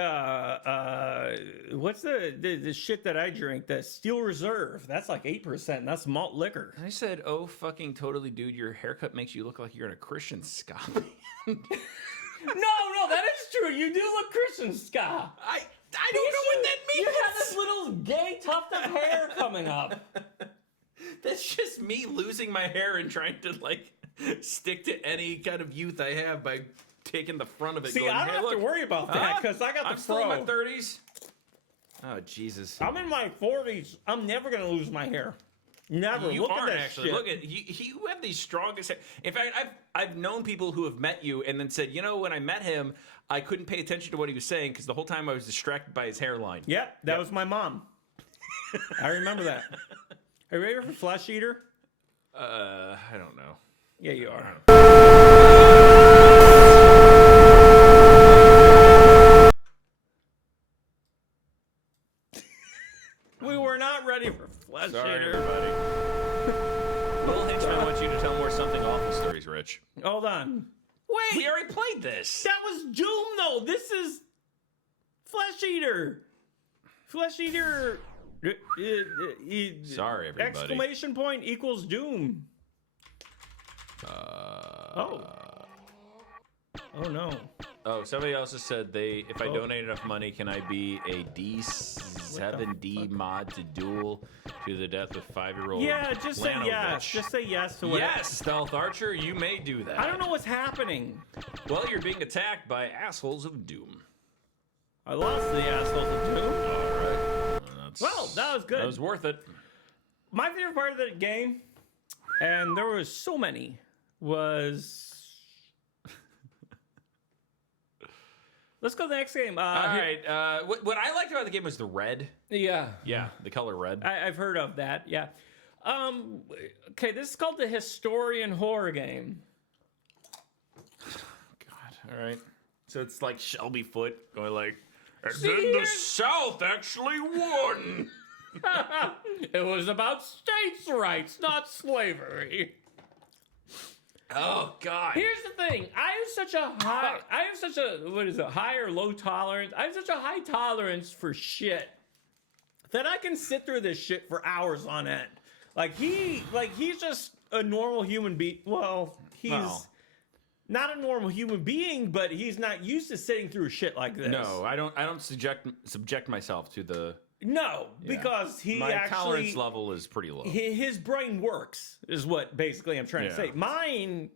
what's the shit that I drink? The Steel Reserve. That's like 8%. And that's malt liquor. I said, "Oh, fucking totally, dude. Your haircut makes you look like you're in a Christian ska band." No, that is true. You do look Christian ska. I don't know what that means. You have this little gay tuft of hair coming up. That's just me losing my hair and trying to like stick to any kind of youth I have by taking the front of it. See, going, I don't hey, have look, to worry about that because I got the I'm still in fro. my 30s. Oh Jesus! I'm in my 40s. I'm never gonna lose my hair. Never. You Look aren't at that actually. shit. Look at you have the strongest hair. In fact, I've known people who have met you and then said, you know, when I met him, I couldn't pay attention to what he was saying because the whole time I was distracted by his hairline. Yep, that was my mom. I remember that. Are you ready for Flesh Eater? I don't know. Yeah, you are. We were not ready for Flesh Sorry, Eater. everybody. Little Henchman wants you to tell more something awful stories, Rich. Hold on. Wait, We already played this. that was Doom though. This is Flesh Eater. Flesh Eater. Sorry, everybody. Exclamation point equals Doom. Oh no. Oh, somebody else has said if I donate enough money, can I be a D7D mod to duel to the death with 5-year-old? Yeah, just say yes. Lanovich? Just say yes to it. Yes, Stealth Archer, you may do that. I don't know what's happening. Well, you're being attacked by assholes of doom. I lost the assholes of Doom. All right. Well, that was good. That was worth it. My favorite part of the game, and there was so many, was... Let's go to the next game. All right. What I liked about the game was the red. Yeah. Yeah, the color red. I've heard of that, yeah. Okay, this is called the Historian Horror Game. God. All right. So it's like Shelby Foote going like, and See, then the here's- South actually won. It was about states' rights, not slavery. Oh God. Here's the thing. I have such a what is it, high or low tolerance? I have such a high tolerance for shit that I can sit through this shit for hours on end. He's just a normal human being. Well, he's not a normal human being, but he's not used to sitting through shit like this. No, I don't subject myself to the. No, because my tolerance level is pretty low. his brain works, is what basically I'm trying to say. Yeah. Mine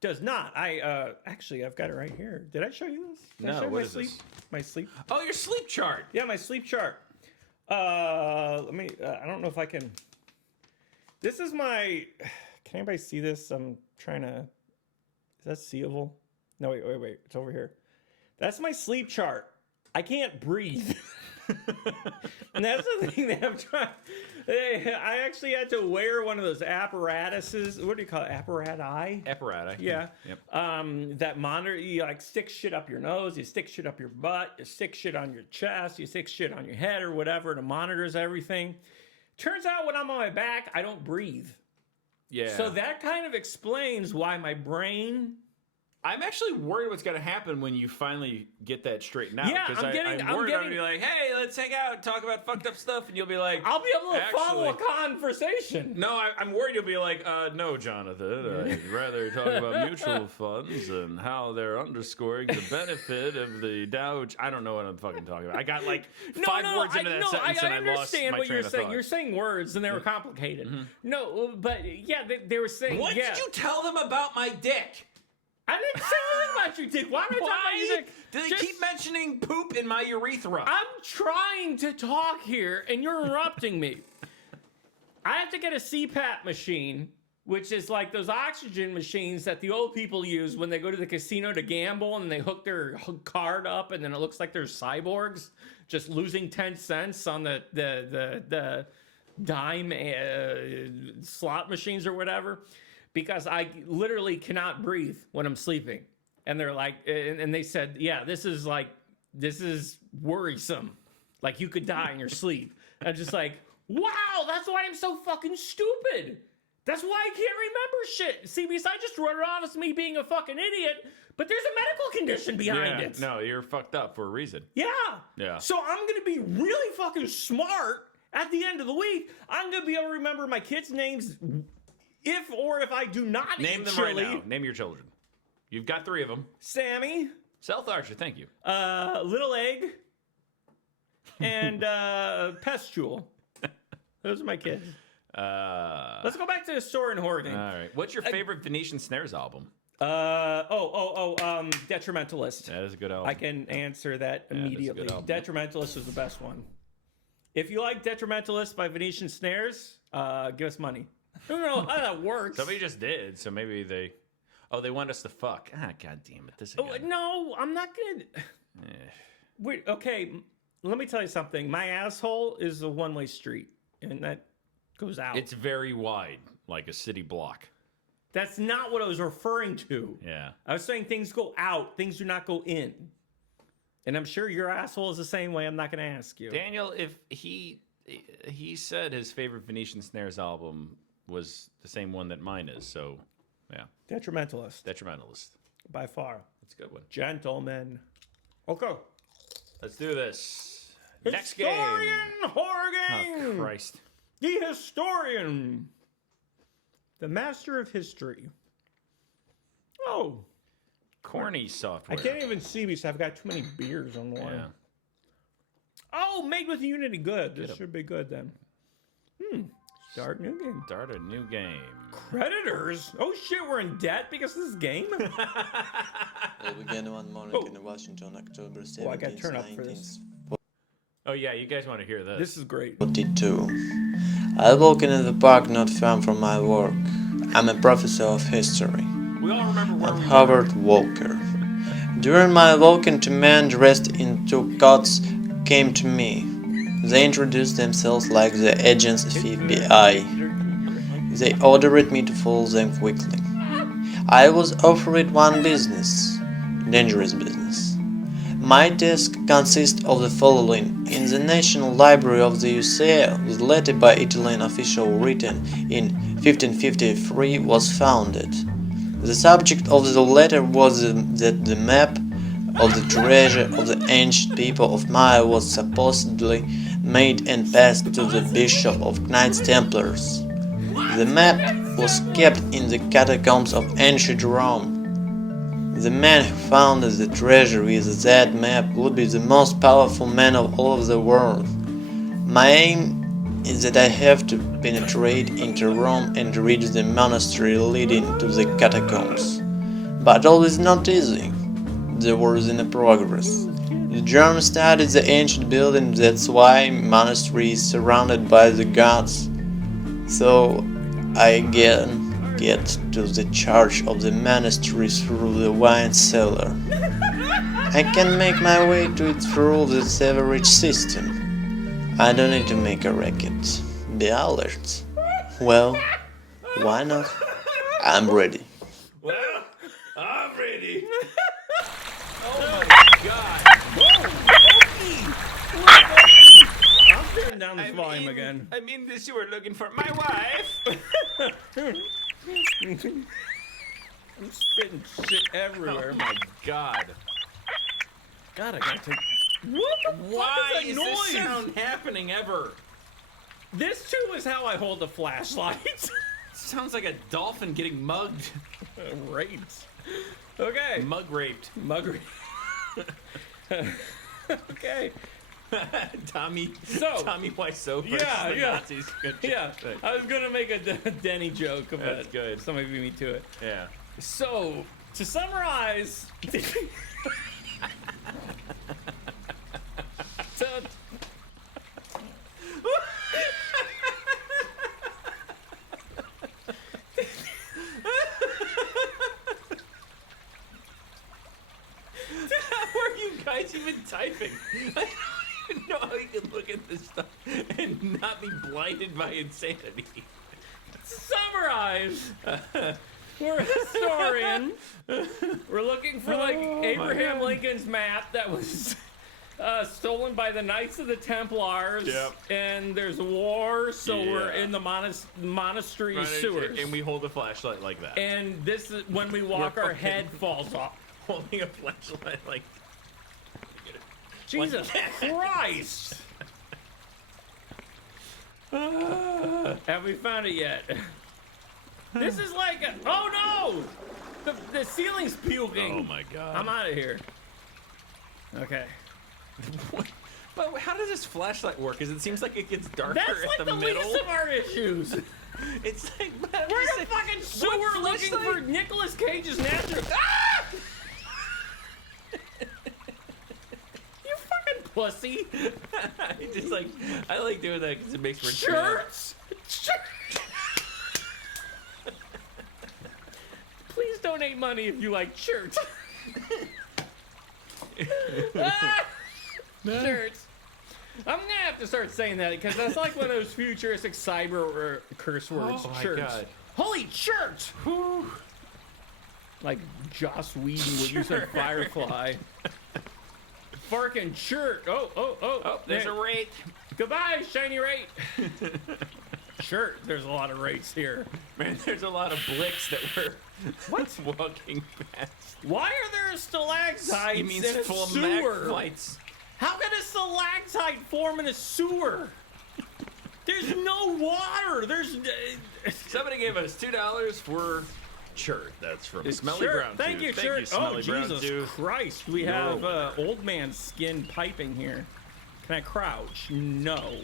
does not. Actually, I've got it right here. Did I show you this? Did I show you what my is sleep? this? My sleep. Oh, your sleep chart. Yeah, my sleep chart. Let me. I don't know if I can. This is my. Can anybody see this? I'm trying to. Is that seeable? No, wait. It's over here. That's my sleep chart. I can't breathe. And that's the thing that I'm trying. I actually had to wear one of those apparatuses. What do you call it? Apparati? Apparati. Yeah. Yep. That monitor, you like stick shit up your nose, you stick shit up your butt, you stick shit on your chest, you stick shit on your head or whatever, and it monitors everything. Turns out when I'm on my back, I don't breathe. Yeah. So that kind of explains why my brain... I'm actually worried what's going to happen when you finally get that straightened out. Yeah, I'm worried I'm going to be like, hey, let's hang out and talk about fucked up stuff. And you'll be like, I'll be able to follow a conversation. No, I'm worried you'll be like, no, Jonathan, I'd rather talk about mutual funds and how they're underscoring the benefit of the Dow. I don't know what I'm fucking talking about. I got like five words into that sentence and I lost my train of thought. You're saying words and they were complicated. Mm-hmm. No, but yeah, they were saying, what did you tell them about my dick? I didn't say anything about your dick. Why am I talking about your dick? Do they keep mentioning poop in my urethra? I'm trying to talk here, and you're interrupting me. I have to get a CPAP machine, which is like those oxygen machines that the old people use when they go to the casino to gamble, and they hook their card up, and then it looks like they're cyborgs, just losing 10 cents on the dime slot machines or whatever. Because I literally cannot breathe when I'm sleeping. And they're like, and they said, yeah, this is worrisome. Like you could die in your sleep. And I'm just like, wow, that's why I'm so fucking stupid. That's why I can't remember shit. See, because I just wrote it off as me being a fucking idiot, but there's a medical condition behind it. No, you're fucked up for a reason. Yeah. Yeah. So I'm going to be really fucking smart at the end of the week. I'm going to be able to remember my kids' names. If I do not name eat them chili, right now. Name your children. You've got 3 of them. Sammy, South Archer, thank you. Little Egg, and Pestule. Those are my kids. Let's go back to the store in Horgan. All right. What's your favorite Venetian Snares album? Detrimentalist. That is a good album. I can answer that immediately. Detrimentalist was the best one. If you like Detrimentalist by Venetian Snares, give us money. I don't know how that works. Somebody just did, so maybe they... Oh, they want us to fuck. Ah, God damn it. This again. No, I'm not gonna... Wait, okay, let me tell you something. My asshole is a one-way street, and that goes out. It's very wide, like a city block. That's not what I was referring to. Yeah. I was saying things go out, things do not go in. And I'm sure your asshole is the same way. I'm not going to ask you. Daniel, if he said his favorite Venetian Snares album was the same one that mine is, so yeah. Detrimentalist. By far. That's a good one. Gentlemen. Okay. Let's do this. Next game. Historian Horgan. Oh, Christ. The historian. The master of history. Oh. Corny software. I can't even see because I've got too many beers on one. Yeah. Oh, made with Unity. Good. This should be good then. Start new game. Start a new game. Creditors? Oh shit, we're in debt because of this game? There began one morning in Washington, October 17th, I gotta turn up for this. Oh yeah, you guys want to hear this. This is great. 42. I walk into the park not far from my work. I'm a professor of history. We all remember where we Howard Walker. During my walk, two men dressed in two coats came to me. They introduced themselves like the agents of FBI. They ordered me to follow them quickly. I was offered one business, dangerous business. My task consists of the following. In the National Library of the USA, the letter by Italian official written in 1553 was founded. The subject of the letter was that the map of the treasure of the ancient people of Maya was supposedly made and passed to the Bishop of Knights Templars. The map was kept in the catacombs of ancient Rome. The man who found the treasure with that map would be the most powerful man of all of the world. My aim is that I have to penetrate into Rome and reach the monastery leading to the catacombs. But all is not easy. The war is in progress. The Germans studied the ancient building, that's why monastery is surrounded by the gods. So I again get to the charge of the monastery through the wine cellar. I can make my way to it through all the sewerage system. I don't need to make a racket. Be alert. Well, why not? I'm ready. Well, I'm ready. Oh my god. I'm turning down this volume again. I'm in the sewer looking for my wife. I'm spitting shit everywhere. Oh my god. God, I gotta take. What the Why fuck is is that this noise? sound happening ever? This too is how I hold the flashlight. Sounds like a dolphin getting mugged. Raped. Okay. Mug raped. Mug raped. Okay. Tommy Wiseau versus Yeah, the yeah. Nazis. Good Yeah, job. I was gonna make a Denny joke, but That's good. somebody beat me to it. Yeah. So, to summarize, How are you guys even typing? I don't even know how you can look at this stuff and not be blinded by insanity. summarize, we're a historian. We're looking for like Abraham God. Lincoln's map that was stolen by the Knights of the Templars. Yep. And there's a war, so we're Yeah. in the monastery sewers. And we hold a flashlight like that. And this is when we walk, We're our fucking- head falls off. Holding a flashlight like. Jesus Christ! Have we found it yet? This is like a, oh no! The ceiling's puking. Oh my god. I'm out of here. Okay. But how does this flashlight work? Because it seems like it gets darker That's at like the the middle. least of our issues. It's like but I'm We're just in a saying, fucking what sewer looking for flashlight? Nicolas Cage's natural. Ah! You fucking pussy. I just like I like doing that because it makes for Shirts. Please donate money if you like shirts. Ah! Shirts. I'm gonna have to start saying that because that's like one of those futuristic cyber or curse words. Oh my shirts. God. Holy shirts! Like Joss Whedon would use a Firefly. Farkin' shirt. Oh, There's there. a rate. Goodbye, shiny rate. Shirt. There's a lot of rates here. Man, there's a lot of blicks that were walking past. Why are there stalactites He means in a full sewer? flights. How can a stalactite form in a sewer? There's no water. There's. Somebody gave us $2 for shirt. That's from Smelly Shirt. Brown Thank Tooth. you, Thank shirt. you, Smelly Brown Jesus Tooth. Christ. We You're have welcome. old man skin piping here. Can I crouch? No.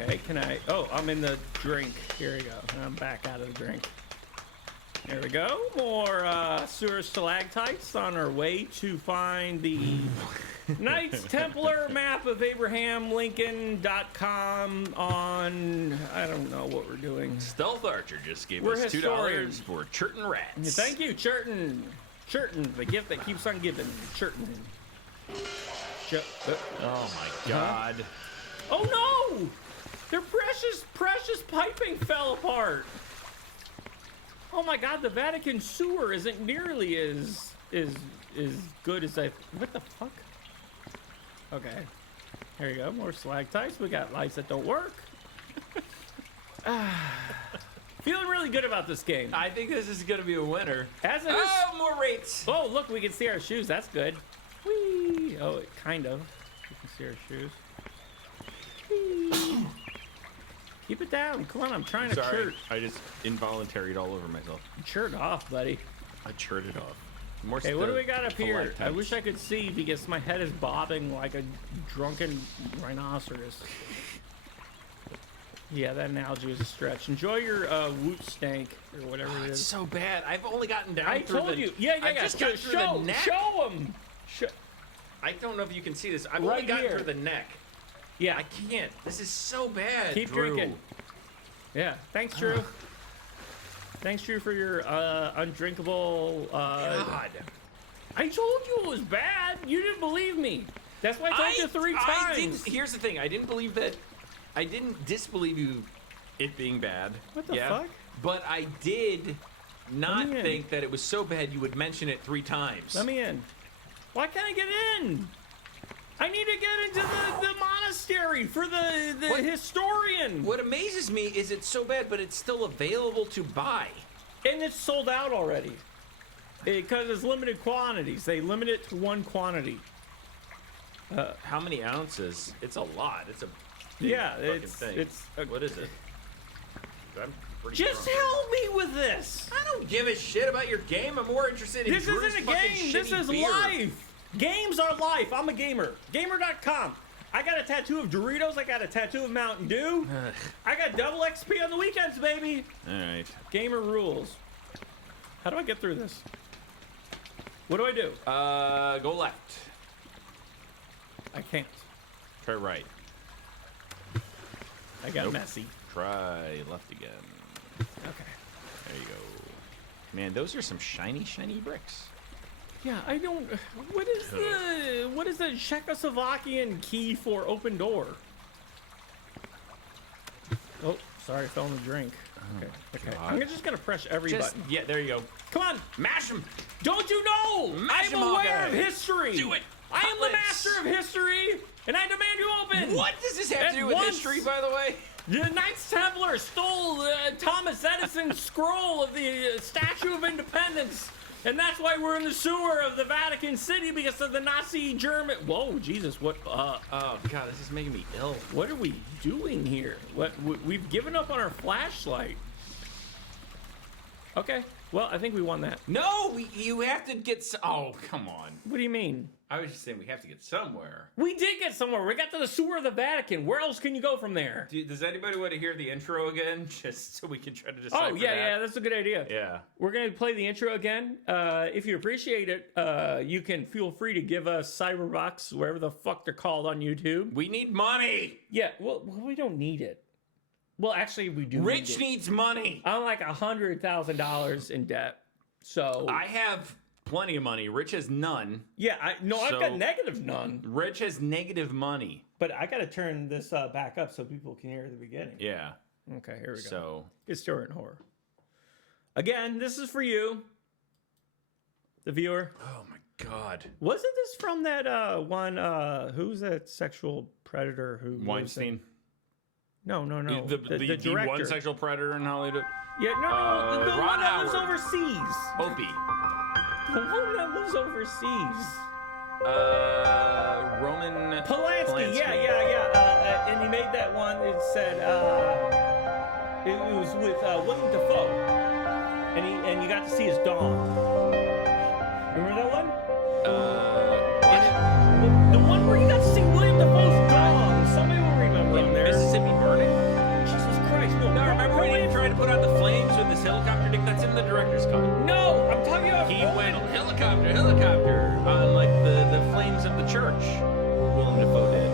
Okay, can I? Oh, I'm in the drink. Here we go. I'm back out of the drink. There we go. More sewer stalactites on our way to find the Knights Templar map of AbrahamLincoln.com on, I don't know what we're doing. Stealth Archer just gave We're us $2 historians. for Churton Rats. Thank you, Churton. Churton, the gift that keeps on giving. Churton. Oh my God. Oh no! Their precious piping fell apart. Oh my God, the Vatican sewer isn't nearly as good as I. What the fuck? Okay, here you go. More stalactites. We got lights that don't work. Feeling really good about this game. I think this is going to be a winner. As it is. Oh, more rates. Oh, look, we can see our shoes. That's good. Whee! Oh, kind of. You can see our shoes. Whee. Keep it down. Come on, I'm trying to chirp. I just involuntaried all over myself. Chirp off, buddy. I chirted off. More Okay, what do we got up here? I stalactites. wish I could see because my head is bobbing like a drunken rhinoceros. Yeah, that analogy was a stretch. Enjoy your woot stank or whatever it It's is. so bad. I've only gotten down I through told the... you. Yeah, I've just got through show, the neck. show them. I don't know if you can see this. I've Right only gotten here. through the neck. Yeah, I can't. This is so bad. keep Drew. drinking. Yeah, thanks, Drew. Thanks, Drew, for your undrinkable. God. I told you it was bad. You didn't believe me. That's why I told you 3 times. Here's the thing. I didn't believe that. I didn't disbelieve you it being bad. What the fuck? But I did not me in. think that it was so bad you would mention it 3 times. Let me in. Why can't I get in? I need to get into the monastery for the historian. What amazes me is it's so bad, but it's still available to buy. And it's sold out already. Because it's limited quantities. They limit it to 1 quantity. How many ounces? It's a lot. It's a big Yeah, fucking thing. What is it? I'm pretty Just drunk. help me with this. I don't give a shit about your game. I'm more interested in This Drew's isn't a fucking game. This shitty is beer. life. Games are life. I'm a gamer. Gamer.com. I got a tattoo of Doritos. I got a tattoo of Mountain Dew. I got double XP on the weekends, baby. All right. Gamer rules. How do I get through this? What do I do? Go left. I can't. Try right. I got Nope. messy. Try left again. Okay. There you go. Man, those are some shiny, shiny bricks. Yeah, I don't. What is the Czechoslovakian key for open door? Oh, sorry, I fell in the drink. Okay, okay. God. I'm just gonna press every button. Yeah, there you go. Come on, Mash them. don't you know? Mash I'm 'em, aware of okay. history. Do it. I am the Cutlets. master of history, and I demand you open. What does this have At to do with once. history, by the way? The Knights Templar stole Thomas Edison's scroll of the Statue of Independence. And that's why we're in the sewer of the Vatican City, because of the Nazi German. Whoa, Jesus! What? Oh God, this is making me ill. What are we doing here? What? We've given up on our flashlight. Okay. Well, I think we won that. No, you have to get. Oh, come on. What do you mean? I was just saying we have to get somewhere. We did get somewhere. We got to the sewer of the Vatican. Where else can you go from there? Does anybody want to hear the intro again, just so we can try to decipher Oh yeah, that? yeah, that's a good idea. Yeah. We're going to play the intro again. If you appreciate it, you can feel free to give us Cyberbucks, wherever the fuck they're called on YouTube. We need money. Yeah, well, we don't need it. Well, actually, we do. Rich need it. needs money. I'm like $100,000 in debt. So I have plenty of money. Rich has none. yeah, I've So- got negative none. Rich has negative money. But I got to turn this back up so people can hear the beginning. Yeah. Okay, here we go. So It's story and horror. Again, this is for you, the viewer. oh my God. Wasn't this from that one? Who's that sexual predator who lives in- Weinstein. No. The director. one sexual predator in Hollywood. Yeah, no, the Ron one that lives Howard. overseas. Opie. The one that lives overseas. Roman Polanski. Yeah. And he made that one. It said it was with William Dafoe, and you got to see his dong. Remember that one? The one where you got to see William Dafoe's dong. Somebody will remember him there. Mississippi Burning? Jesus Christ! No, Remember when he tried to put out the flames with his helicopter dick? That's in the director's cut. No, I'm talking about. He went helicopter on like the flames of the church. Willem Dafoe did.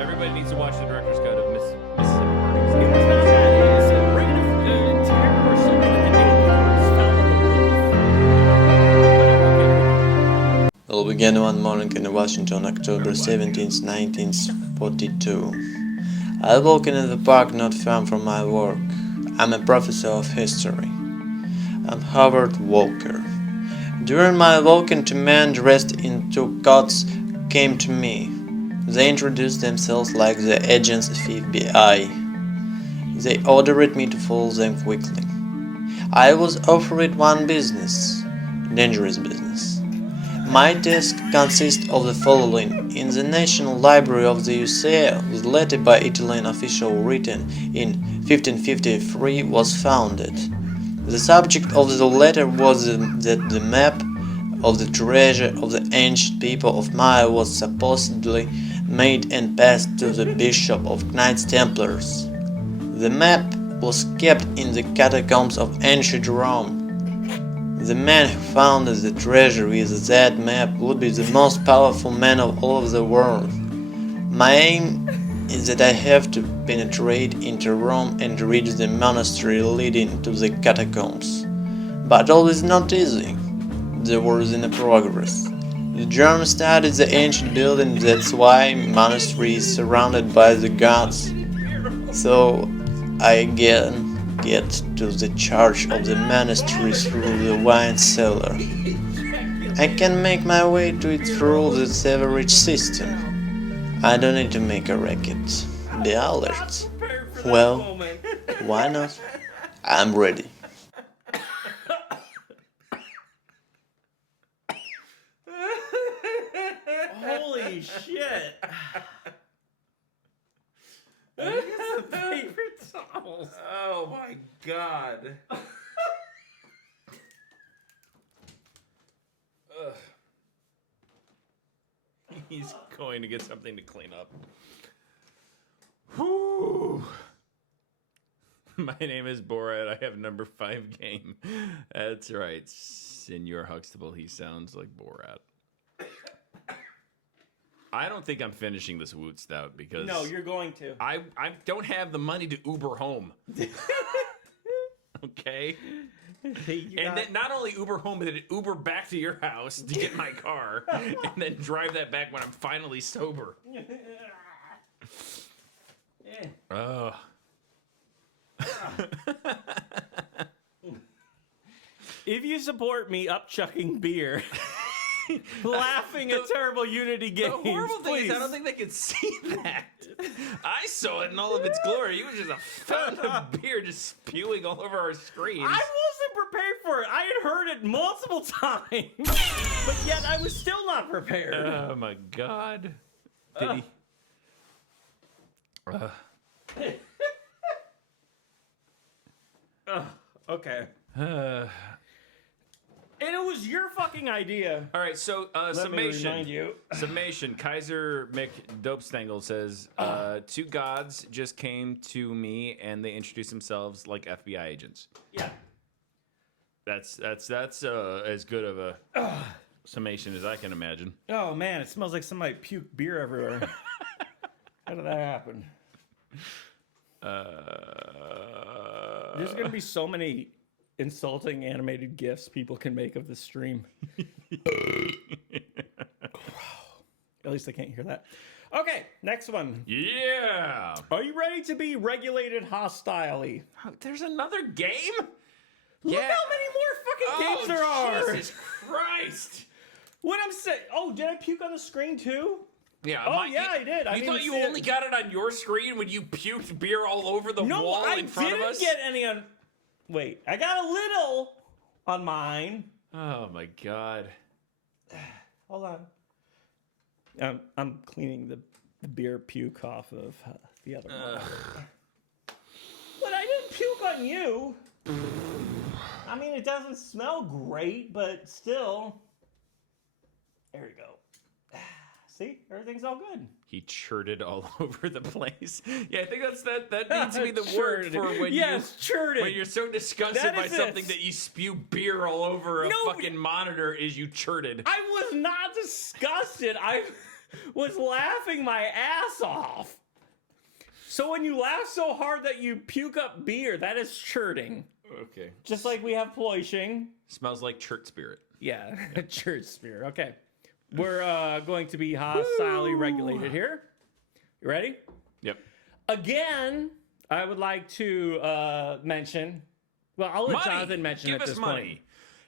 Everybody needs to watch the director's cut of Mississippi Burning. It was not that. It was a reign of terror or something, and the acorns fell on the roof. It all began one morning in Washington, October 17th, 1942. I walked in the park not far from my work. I'm a professor of history. I'm Howard Walker. During my walk, two men dressed in two coats came to me. They introduced themselves like the agents of FBI. They ordered me to follow them quickly. I was offered one business, dangerous business. My task consists of the following. In the National Library of the USA, the letter by Italian official written in 1553 was founded. The subject of the letter was that the map of the treasure of the ancient people of Maya was supposedly made and passed to the Bishop of Knights Templars. The map was kept in the catacombs of ancient Rome. The man who found the treasure with that map would be the most powerful man of all of the world. My aim is that I have to penetrate into Rome and reach the monastery leading to the catacombs. But all is not easy. the wars in progress. The German state is the ancient building, that's why monastery is surrounded by the gods. So I again get to the charge of the monastery through the wine cellar. I can make my way to it through the sewerage system. I don't need to make a racket. Be alert. Well, why not? I'm ready. Holy shit! I think it's the paper towels. Oh my god. Ugh. He's going to get something to clean up. Whew. My name is Borat. I have number 5 game. That's right. Senor Huxtable, he sounds like Borat. I don't think I'm finishing this Woot Stout because... No, you're going to. I don't have the money to Uber home. Okay? And then not only Uber home, but then Uber back to your house to get my car and then drive that back when I'm finally sober. Oh. If you support me upchucking beer, laughing at terrible Unity games, The horrible thing please. is I don't think they could see that. I saw it in all of its glory. It was just a fountain of beer just spewing all over our screens. I wasn't prepared for it. I had heard it multiple times, but yet I was still not prepared. Oh my god. Did he? Okay. And it was your fucking idea. All right, so Let me remind you. Summation. Kaiser McDopestangle says, 2 gods just came to me and they introduced themselves like FBI agents. Yeah. That's as good of a summation as I can imagine. Oh man, it smells like somebody puked beer everywhere. How did that happen? There's gonna be so many insulting animated gifs people can make of this stream. At least I can't hear that. Okay, next one. Yeah. Are you ready to be regulated hostilely? There's another game? Look how many more fucking games there are. Jesus Christ. What I'm saying? Oh, did I puke on the screen too? Yeah. Oh, yeah, I did. I You didn't thought you see only it. got it on your screen when you puked beer all over the wall I in front of us? didn't get any on. Wait, I got a little on mine. Oh my god. Hold on. I'm cleaning the beer puke off of the other one. But I didn't puke on you. I mean, it doesn't smell great, but still. There we go. See, everything's all good. He churted all over the place. Yeah, I think that needs to be the word for when churted. when you're so disgusted That by is something it. that you spew beer all over a No, fucking monitor is you churted. I was not disgusted. I was laughing my ass off. So when you laugh so hard that you puke up beer, that is churting. Okay. Just like we have ploishing. Smells like churt spirit. Yeah, church spear. Okay. We're going to be hostilely regulated here. You ready? Yep. Again, I would like to mention. Well, I'll let Money. Jonathan mention Give at us this money. point.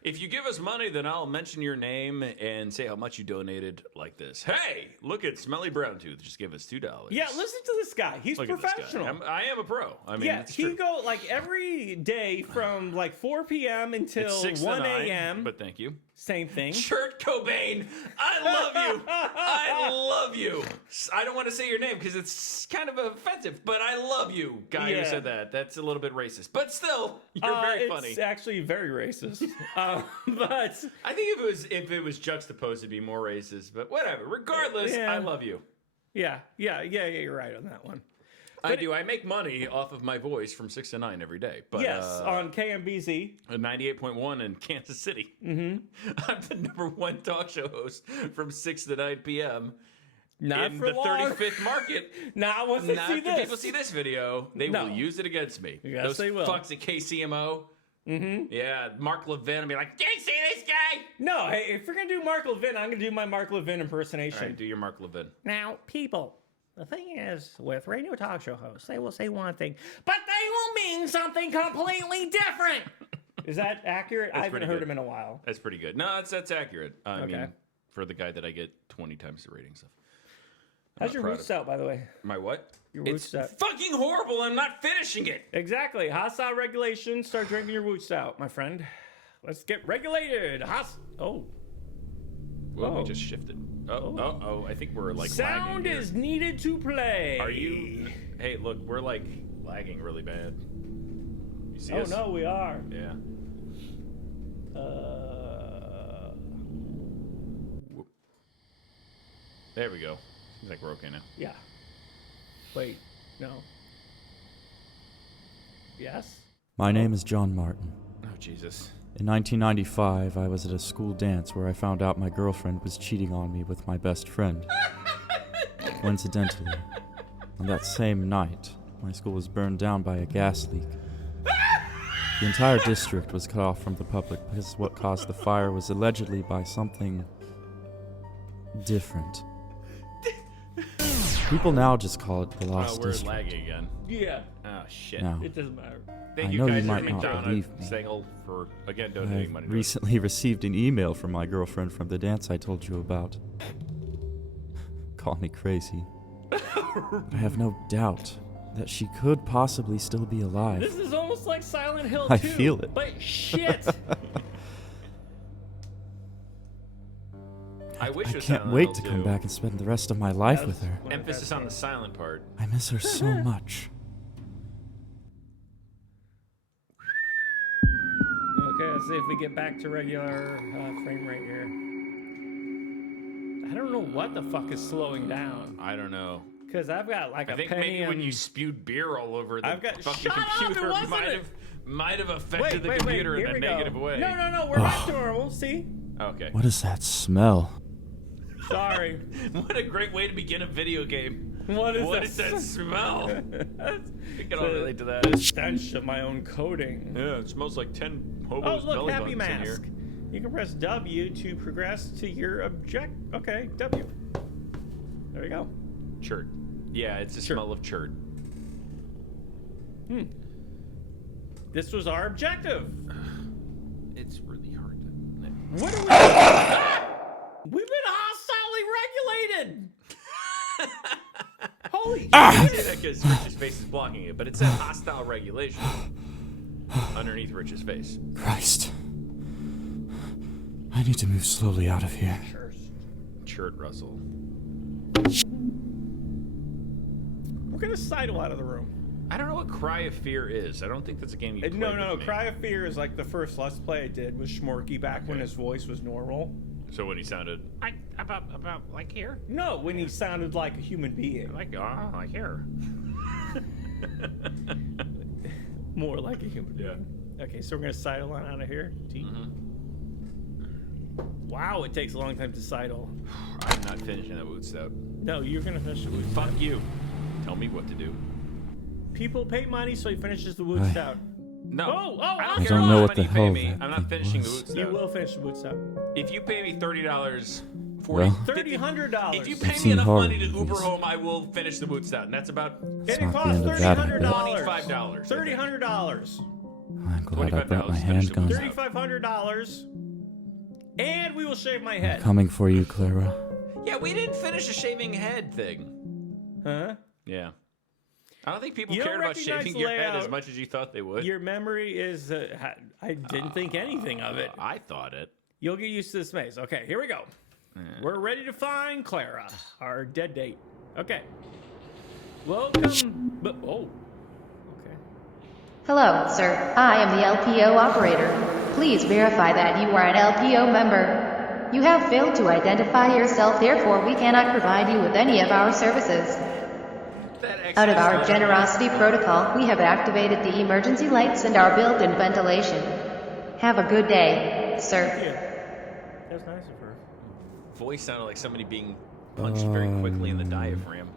If you give us money, then I'll mention your name and say how much you donated like this. Hey, look at Smelly Brown Tooth. Just give us $2. Yeah, listen to this guy. He's Look at this guy. professional. I am a pro. I mean, Yeah, it's he true. go like every day from like 4 p.m. until It's 6 to 1 9, a.m. But thank you. Same thing. Kurt Cobain, I love you. I love you. I don't want to say your name because it's kind of offensive, but I love you, guy who Yeah. said that. That's a little bit racist, but still, you're very funny. It's actually very racist. But I think if it was juxtaposed, it'd be more racist. But whatever. Regardless, Yeah. I love you. yeah, you're right on that one. I do. I make money off of my voice from 6 to 9 every day. But, Yes, on KMBZ. 98.1 in Kansas City. Mm-hmm. I'm the #1 talk show host from 6 to 9 p.m. Not in for the long. 35th market. Not once they Not see if this. people see this video, they No. will use it against me. Yes, Those they will. fucks at KCMO, Mm-hmm. Yeah, Mark Levin and be like, "Do you see this guy?" No, hey, if we're gonna do Mark Levin, I'm gonna do my Mark Levin impersonation. All right, do your Mark Levin. Now, people, the thing is, with radio talk show hosts, they will say one thing, but they will mean something completely different. Is that accurate? I haven't heard him in a while. That's pretty good. No, that's accurate. I Okay. mean, for the guy that I get 20 times the ratings of. How's your root stout, by the way? My what? Your root It's stout. fucking horrible. I'm not finishing it. Exactly. Hostile regulation. Start drinking your root stout, my friend. Let's get regulated. Oh. Well, Oh. we just shifted. Oh. I think we're like Sound lagging here. is needed to play. Are you? Hey, look, we're like lagging really bad. You see Oh, us? no, we are. Yeah. Whoop. There we go. Seems like we're okay now. Yeah. Wait. No. Yes? My name is John Martin. Oh, Jesus. In 1995, I was at a school dance where I found out my girlfriend was cheating on me with my best friend. Coincidentally, on that same night, my school was burned down by a gas leak. The entire district was cut off from the public because what caused the fire was allegedly by something different. People now just call it the Lost Oh, we're District. lagging again. Yeah. Oh, shit. Now, It doesn't matter. Thank I you know you guys might for not McDonald believe me. Stengel for, again, donating money. I to us. recently received an email from my girlfriend from the dance I told you about. Call me crazy. But I have no doubt that she could possibly still be alive. This is almost like Silent Hill 2. I feel it. But shit. I wish I it was can't Silent wait Hill to 2. come back and spend the rest of my life with her. Emphasis on the silent part. I miss her so much. Okay, let's see if we get back to regular frame rate here. I don't know what the fuck is slowing down. I don't know. Because I've got like I a think penny maybe when and- you spewed beer all over the I've got- fucking Shut up, it computer wasn't might have affected the computer here in we a go. negative way. No, we're back to normal. See? Okay. What is that smell? Sorry. What a great way to begin a video game. What What is that smell? We can all relate to that. Stench of my own coding. Yeah, it smells like 10 Oh, hobos look, belly happy buttons in here. mask. You can press W to progress to your object. Okay, W. There we go. Chert. Yeah, it's the Chert. smell of chert. This was our objective. It's really hard to... What are we ah! We've been hostilely regulated. Holy See shit. that because Rich's face is blocking it, but it said hostile regulation underneath Rich's face. Christ. I need to move slowly out of here. Chert Russell. We're gonna sidle out of the room. I don't know what Cry of Fear is. I don't think that's a game you played No. with me. Cry of Fear is like the first Let's Play I did with Schmorky back when his voice was normal. So when he sounded about like here, No, when he sounded like a human being. like here. More like a human being. Okay, so we're gonna sidle on out of here. Wow, it takes a long time to sidle. I'm not finishing that wood stout. No, you're gonna finish the wood Fuck stout. you. Tell me what to do. People pay money, so he finishes the wood I- stout. No. Oh, I I don't care don't how know much what the money you pay hell me. that I'm not thing finishing the was. wood You stout. will finish the wood stout. If you pay me $30, Well, $300. if you I've pay me seen enough horror money to Uber movies. home, I will finish the wood stout, and that's about And It's it not the costs end of that, I bet. $25. $300. I'm glad I brought my $25 handgun. $3,500. And we will shave my head. Coming for you, Clara. Yeah, we didn't finish the shaving head thing. Huh? Yeah. I don't think people You don't cared about recognize shaving the your head as layout. much as you thought they would. Your memory is... I didn't think anything of it. I thought it. You'll get used to this maze. Okay, here we go. We're ready to find Clara, our dead date. Okay. Welcome... Oh. Okay. Hello, sir. I am the LPO operator. Please verify that you are an LPO member. You have failed to identify yourself, therefore we cannot provide you with any of our services. Out of our generosity protocol, we have activated the emergency lights and our built-in ventilation. Have a good day, sir. Yeah. That was nice of her. Voice sounded like somebody being punched very quickly in the diaphragm.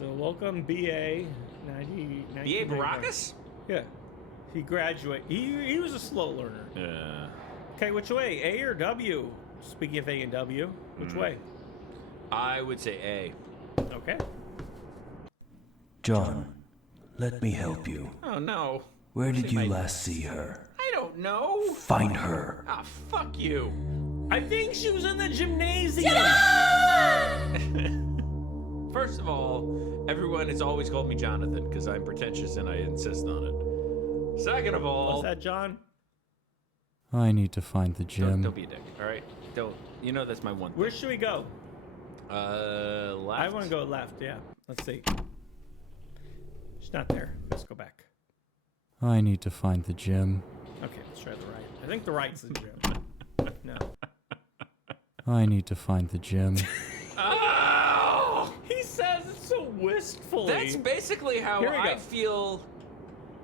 So welcome, BA 90... B.A. Baracus? Yeah. He graduated. He was a slow learner. Yeah. Okay, which way? A or W? Speaking of A and W, which way? I would say A. Okay. John, let me help you. Oh no. Where did you last see her? I don't know. Find her. Ah, fuck you. I think she was in the gymnasium. First of all, everyone has always called me Jonathan because I'm pretentious and I insist on it. Second of all, What's that, John? I need to find the gym. don't be a dick. All right, don't. You know that's my one thing. Where should we go? Left. I want to go left. Yeah. Let's see. She's not there. Let's go back. I need to find the gym. Okay, let's try the right. I think the right's the gym. No. I need to find the gym. Oh! He says it so wistfully. That's basically how Here we I go. feel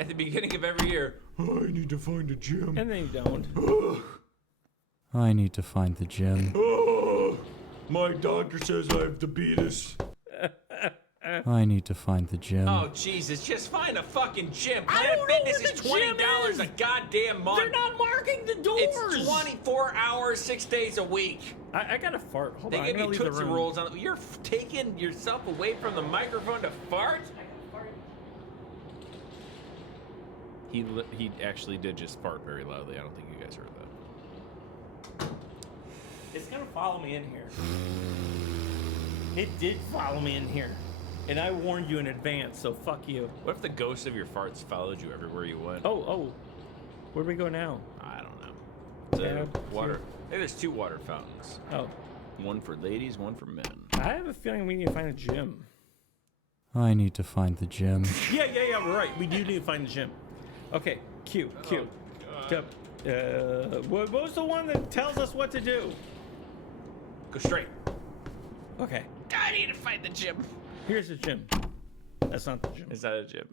at the beginning of every year. I need to find a gym. And then you don't. I need to find the gym. My doctor says I have diabetes. I need to find the gym. Oh Jesus! Just find a fucking gym. I Planet don't know Fitness where is the gym $20 is. a goddamn month. They're not marking the doors. It's 24 hours, 6 days a week. I got to fart. Hold They on. give I'm you gonna leave the Tootsie room. Rolls on. You're taking yourself away from the microphone to fart. He actually did just fart very loudly. I don't think you guys heard that. It's gonna follow me in here. It did follow me in here, and I warned you in advance. So fuck you. What if the ghost of your farts followed you everywhere you went? Oh. Where do we go now? I don't know. It's Yeah, a water. Hey, there's 2 water fountains. Oh, One for ladies, one for men. I have a feeling we need to find a gym. I need to find the gym. Yeah. We're right. We do need to find a gym. Okay. Q. What was the one that tells us what to do? Go straight. Okay. I need to find the gym. Here's the gym. That's not the gym. Is that a gym?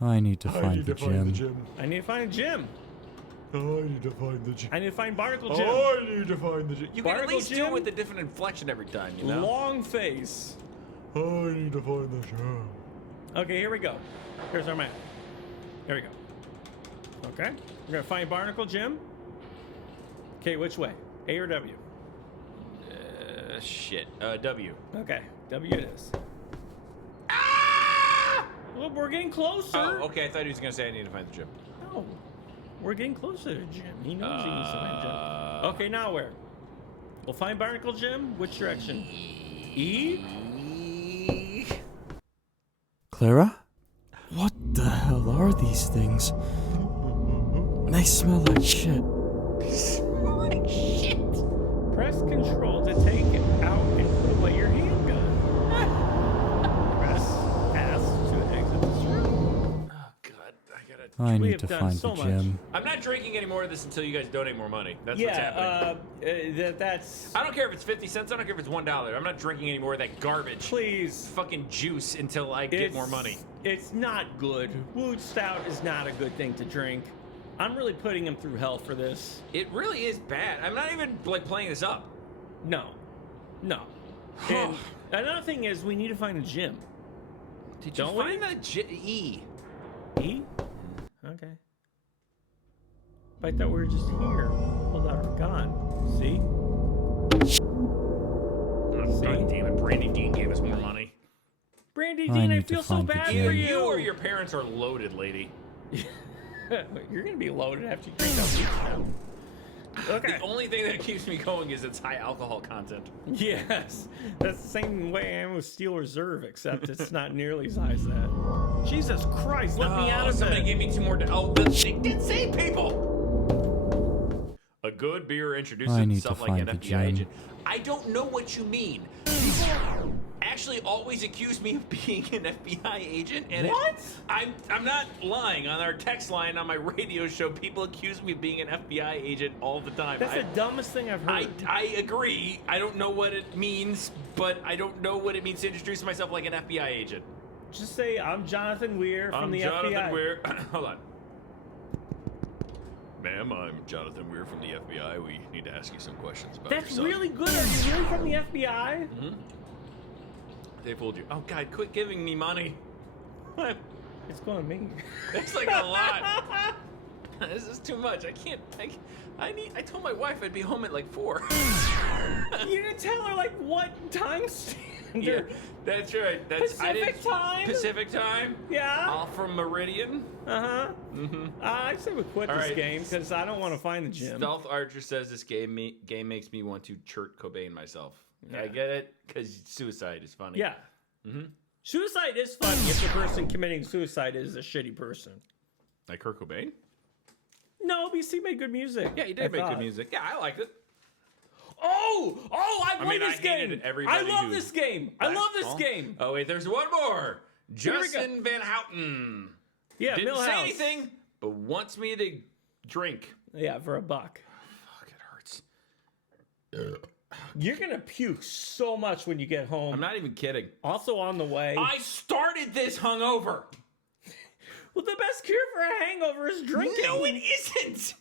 I need to find the gym. I need to find a gym. I need to find the gym. I need to find Barnacle Gym. I need to find the gym. You can at Barnacle least do gym? it with a different inflection every time, you know? Long face. I need to find the gym. Okay, here we go. Here's our map. Here we go. Okay. We're gonna find Barnacle Gym. Okay, which way? A or W? Shit. W. Okay, W it is. Well, we're getting closer. Oh, okay. I thought he was going to say I need to find the gym. No. We're getting closer to the gym. He knows he needs to find a gym. Okay, now where? We'll find Barnacle Gym. Which direction? E? Clara? What the hell are these things? They smell like shit. Press Control to take it out and put away your handgun. Press S to exit this room. Oh, God. I We need have to done find so the much. gym. I'm not drinking any more of this until you guys donate more money. That's what's happening. That's... I don't care if it's 50 cents. I don't care if it's $1. I'm not drinking any more of that garbage. Please. Fucking juice until I get more money. It's not good. Wood Stout is not a good thing to drink. I'm really putting him through hell for this. It really is bad. I'm not even like playing this up. No. And another thing is we need to find a gym. Did you Don't find we? the E? E? Okay. I thought we were just here. Hold on, we're gone. See? God damn it. Brandy Dean gave us more money. Brandy I Dean, I need to feel so find the bad gym. for Either you. you or your parents are loaded, lady. You're gonna be loaded after you drink that week now. Okay. The only thing that keeps me going is its high alcohol content. Yes, that's the same way I am with Steel Reserve, except it's not nearly as high as that. Jesus Christ, let me out of somebody that. gave me 2 more. They did say people. A good beer introduces I need itself to like an find the FBI gym. agent. I don't know what you mean. People actually always accuse me of being an FBI agent. And What? I'm not lying. On our text line on my radio show, people accuse me of being an FBI agent all the time. That's the dumbest thing I've heard. I agree. I don't know what it means, but I don't know what it means to introduce myself like an FBI agent. Just say I'm Jonathan Weir from I'm the Jonathan FBI. Weir. Hold on. Ma'am, I'm Jonathan Weir from the FBI. We need to ask you some questions about That's your son. really good. Are you really from the FBI? They fooled you. Oh, God, quit giving me money. It's going to me. That's like a lot. This is too much. I can't. I told my wife I'd be home at like 4. You didn't tell her like what time standard. Yeah, that's right. That's Pacific time? Pacific time. Yeah. All from Meridian. Uh-huh. I say we quit All this right. game because I don't want to find the gym. Stealth Archer says this game makes me want to Kurt Cobain myself. I get it, because suicide is funny. Yeah. Suicide is funny if the person committing suicide is a shitty person. Like Kurt Cobain? No, BC made good music. Yeah, he did make good music. Yeah, I liked it. Oh, I played mean, this I game. hated everybody I love who- this game. I love this game. Oh, wait, there's one more. Here we go. Justin Van Houten. Yeah, Didn't Millhouse. say anything, but wants me to drink. Yeah, for $1. Fuck, it hurts. You're gonna puke so much when you get home. I'm not even kidding. Also on the way. I started this hungover. Well, the best cure for a hangover is drinking. No, it isn't.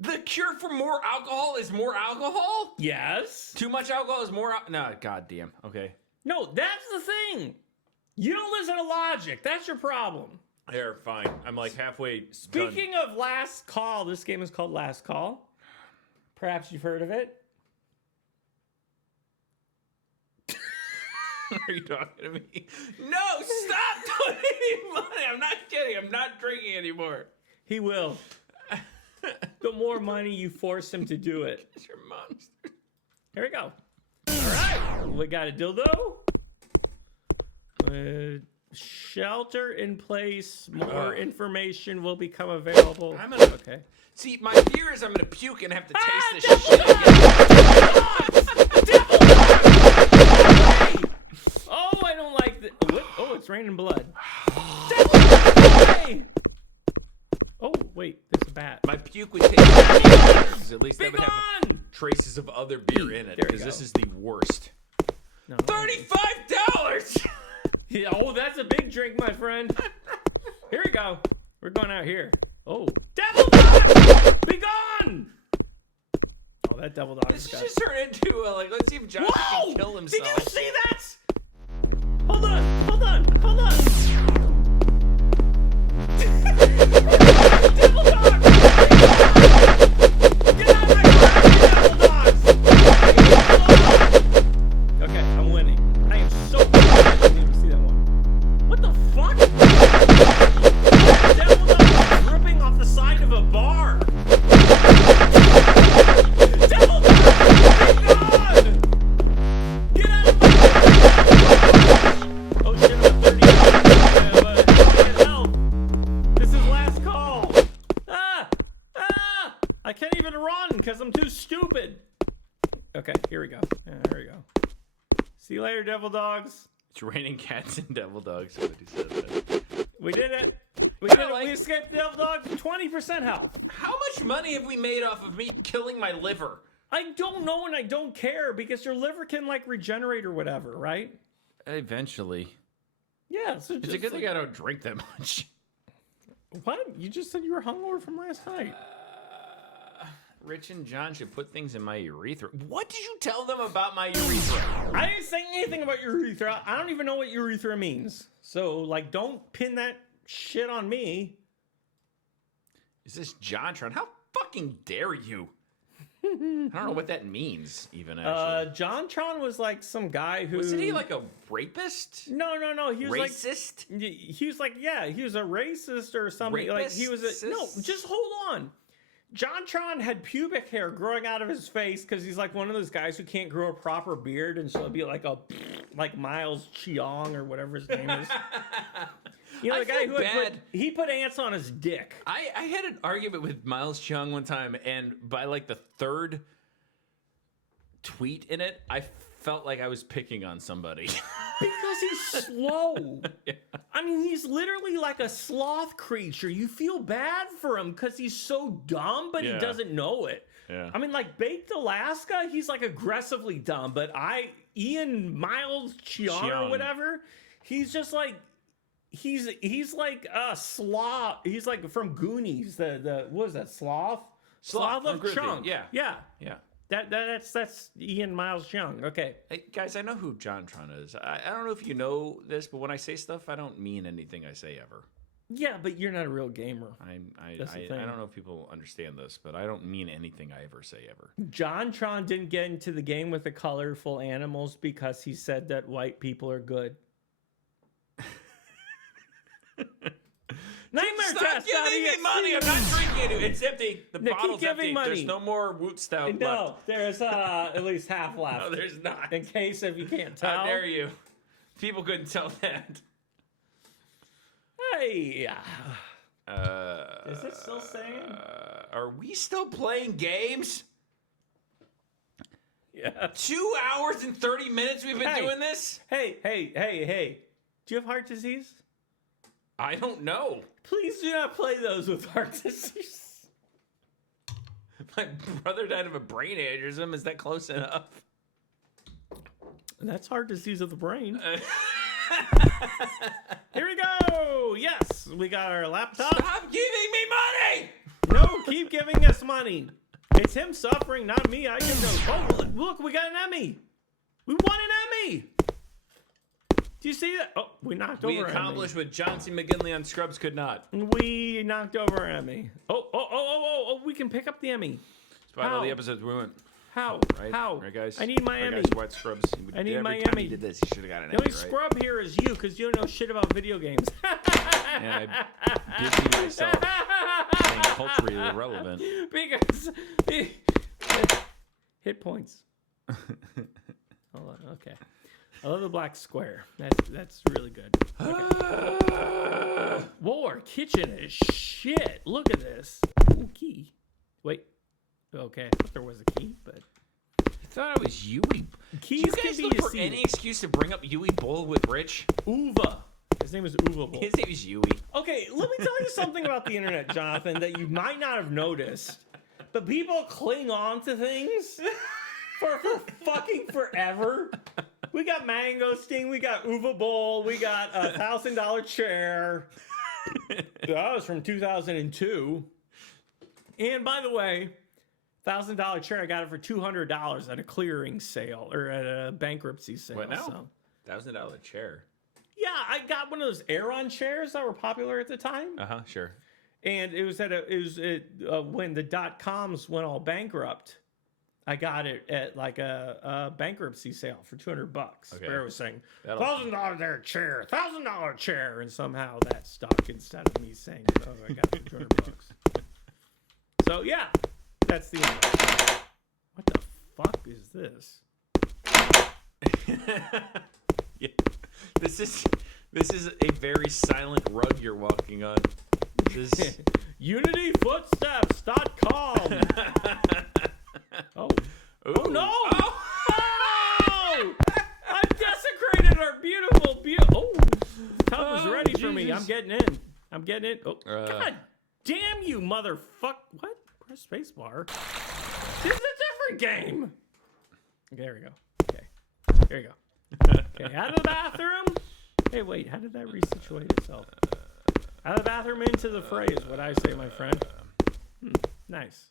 The cure for more alcohol is more alcohol? Yes. Too much alcohol is more no, goddamn. Okay. No, that's the thing. You don't listen to logic. That's your problem. There, fine. I'm like halfway Speaking of Last Call, this game is called Last Call. Perhaps you've heard of it. Are you talking to me? No, stop donating money. I'm not kidding. I'm not drinking anymore. He will. The more money you force him to do it. It's your monster. Here we go. All right. We got a dildo. Shelter in place. More information will become available. I'm gonna Okay. see. My fear is I'm gonna puke and have to taste this shit again. Oh, I don't like this. Oh, it's raining blood. Oh, wait, there's a bat. My puke would taste because at least I Be would have gone! traces of other beer in it. There we Because this go. is the worst. No. $35. Yeah, oh, that's a big drink, my friend. Here we go. We're going out here. Oh, devil dog! Be gone! Oh, that devil dog This is got. just turned into like, let's see if Josh Whoa! can kill Did himself. you see that? Hold on, hold on, hold on. Devil dog! Get out of my car, devil dogs! Okay, I'm winning. I am so good. I didn't even see that one. What the fuck? Devil dog is dripping off the side of a bar. Devil dog! Be gone! Get out of my Oh shit, I'm at 30. Get help. This is last call. I can't even run because I'm too stupid. Okay, here we go. Yeah, here we go. See you later, devil dogs. It's raining cats and devil dogs. Somebody said that. We did it. We did it. like- We escaped the devil dogs. 20% health. How much money have we made off of me killing my liver? I don't know and I don't care because your liver can like regenerate or whatever, right? Eventually. Yeah. So It's just a good like, thing I don't drink that much. what? You just said you were hungover from last night. Rich and John should put things in my urethra. What did you tell them about my urethra? I didn't say anything about urethra. I don't even know what urethra means. So, like, don't pin that shit on me. Is this JonTron? How fucking dare you? I don't know what that means, even actually. JonTron was like some guy who... Wasn't he like a rapist? No. He was Racist? like... He was like, yeah, he was a racist or something. Like, he was a... No, just hold on. JonTron had pubic hair growing out of his face because he's like one of those guys who can't grow a proper beard, and so it'd be like like Miles Chiong or whatever his name is. You know, I the guy feel who bad. he put ants on his dick. I had an argument with Miles Chung one time, and by like the third tweet in it, I felt like I was picking on somebody. Because he's slow. Yeah. I mean, he's literally like a sloth creature. You feel bad for him because he's so dumb, but he Yeah. doesn't know it. Yeah. I mean, like Baked Alaska, he's like aggressively dumb, but Ian Miles Chion or Chion. whatever, he's just like he's like a sloth. He's like from Goonies. The what is that? Sloth Sloth of from Goonies, Chunk. yeah. Yeah. Yeah. That's Ian Miles Young. Okay. Hey, guys, I know who JonTron is. I don't know if you know this, but when I say stuff, I don't mean anything I say ever. Yeah, but you're not a real gamer. I That's the thing. don't know if people understand this, but I don't mean anything I ever say ever. John Tron didn't get into the game with the colorful animals because he said that white people are good. Nightmare Stop Test. giving me money. I'm not drinking it. It's empty. The No, keep bottle's empty. giving money. There's no more Woot Stout No, left. there's at least half left. No, there's not. In case if you can't tell. How dare you? People couldn't tell that. Hey. Is it still saying? Are we still playing games? Yeah. 2 hours and 30 minutes we've been doing this? Hey. Do you have heart disease? I don't know. Please do not play those with heart disease. My brother died of a brain aneurysm. Is that close enough? That's heart disease of the brain. Here we go. Yes, we got our laptop. Stop giving me money! No, keep giving us money. It's him suffering, not me. I can go. Oh, look, we got an Emmy. We won an Emmy. Do you see that? Oh, we knocked over We an accomplished what John C. McGinley on Scrubs could not. Emmy. We knocked over an Emmy. Oh, we can pick up the Emmy. That's why all the How? episodes ruined. How? Right? How? Right, guys? I need my Right, Emmy. guys, watch Scrubs. I need my Every time Emmy. he did this, he should have got an The Emmy, only right? scrub here is you because you don't know shit about video games. And I busy myself being culturally irrelevant. Because hit points. Hold on, okay. I love the black square. That's really good. Okay. Whoa, our kitchen is shit. Look at this. Ooh, key. Wait. Okay, I thought there was a key, but I thought it was Yui. keys You can guys be look for deceiving. any excuse to bring up Yui Bowl with Rich? Uva. His name is Uva Bowl. His name is Yui. Okay, let me tell you something about the internet, Jonathan, that you might not have noticed. But people cling on to things for fucking forever. We got Mangosteen, we got Uva Bowl, we got a $1,000 chair. That was from 2002. And by the way, $1,000 chair, I got it for $200 at a clearing sale or at a bankruptcy sale. What now? So. $1,000 chair. Yeah, I got one of those Aeron chairs that were popular at the time. Sure. And it was when the .coms went all bankrupt. I got it at like a bankruptcy sale for $200. Okay. Where it was saying That'll- $1,000 chair, $1,000 chair, and somehow that stuck instead of me saying, "Oh, I got it for $200." So yeah, that's the end. What the fuck is this? Yeah. This is a very silent rug you're walking on. This is UnityFootsteps.com. Oh. Oh no! Oh! Oh! I desecrated our beautiful. Oh, Tub was ready for me. I'm getting in. I'm getting in. Oh, God damn you, motherfucker! What? Press spacebar. This is a different game. Okay, there we go. Okay, there you go. Okay, out of the bathroom. Hey, wait. How did that resituate itself? Out of the bathroom into the fray is what I say, my friend. Nice.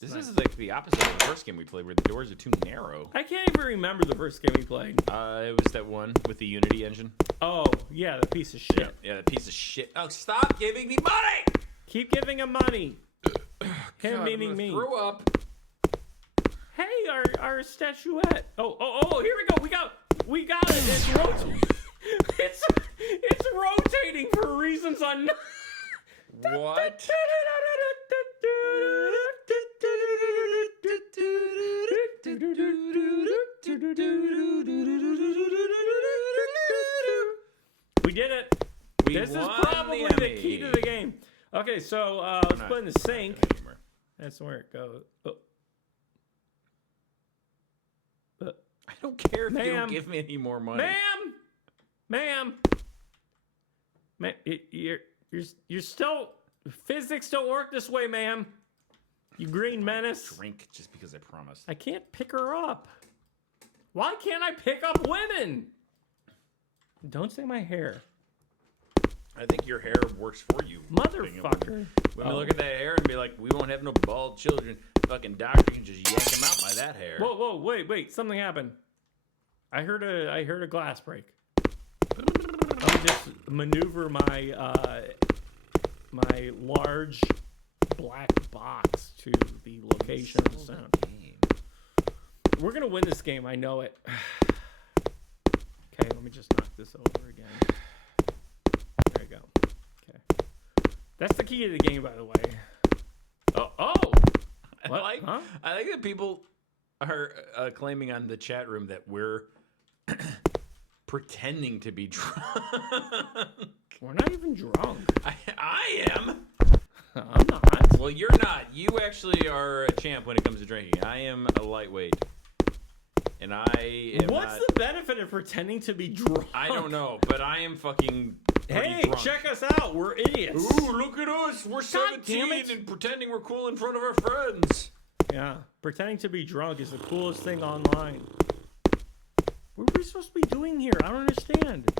This is like the opposite of the first game we played, where the doors are too narrow. I can't even remember the first game we played. It was that one with the Unity engine. Oh, yeah, the piece of shit. Yeah, that piece of shit. Oh, stop giving me money! Keep giving him money. Him God, meaning I'm gonna me. throw up. Hey, our statuette. Oh, here we go. We got it. It's rotating. it's rotating for reasons unknown. What? We did it. This is won probably the the key to the game. Okay, so let's put in the sink. That's where it goes. Oh. I don't care if you Ma'am. don't give me any more money. Ma'am, you're still physics don't work this way, ma'am. You green menace. Drink just because I promised. I can't pick her up. Why can't I pick up women? Don't say my hair, I think your hair works for you. motherfucker. Women look at that hair and be like, we won't have no bald children. Fucking doctor can just yank them out by that hair. Whoa, wait, something happened. I heard a glass break. Let me just maneuver my my large black box to the location of the sound. We're gonna win this game. I know it. Okay, let me just knock this over again. There you go. Okay, that's the key to the game, by the way. Oh. What? Huh? I like that people are claiming on the chat room that we're pretending to be drunk. We're not even drunk. I am. I'm not. Well, you're not. You actually are a champ when it comes to drinking. I am a lightweight. And I am What's the benefit of pretending to be drunk? I don't know, but I am fucking Hey, drunk. check us out. We're idiots. Ooh, look at us. We're 17 and pretending we're cool in front of our friends. Yeah, pretending to be drunk is the coolest thing online. What are we supposed to be doing here? I don't understand.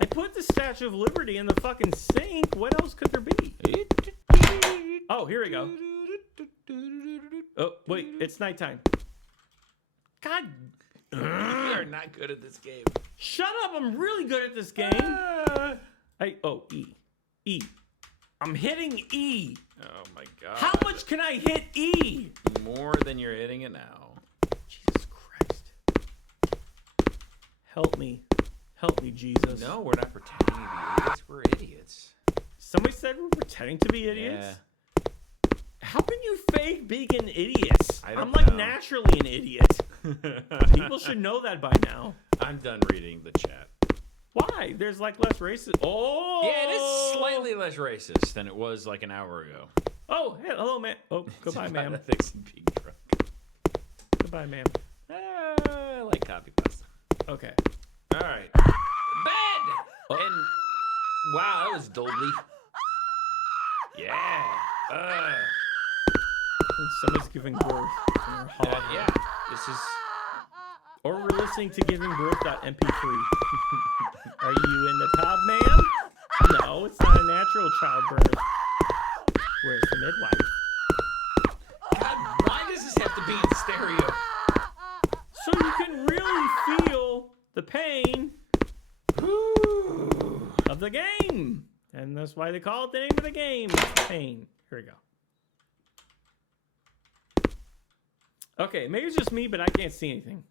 I put the Statue of Liberty in the fucking sink. What else could there be? Oh, here we go. Oh, wait, it's nighttime. God. You are not good at this game. Shut up, I'm really good at this game. E. I'm hitting E. Oh my god. How much can I hit E? More than you're hitting it now. Jesus Christ. Help me. Help me, Jesus. No, we're not pretending to be idiots. We're idiots. Somebody said we're pretending to be idiots? Yeah. How can you fake being an idiot? I'm like know. naturally an idiot. People should know that by now. I'm done reading the chat. Why? There's like less racist. Oh! Yeah, it is slightly less racist than it was like an hour ago. Oh, hey, hello, man. Oh, goodbye, ma'am. Ethics and being drunk. Goodbye, ma'am. I like copy pasta. Okay. All right. Bed! And wow, that was Dolby. Yeah. Someone's giving birth. Yeah. This is. Or we're listening to Giving Birth.mp3. Are you in the tub, ma'am? No, it's not a natural childbirth. Where's the midwife? God, why does this have to be in stereo? So you can really feel the pain of the game. And that's why they call it the name of the game. It's pain. Here we go. Okay, maybe it's just me, but I can't see anything.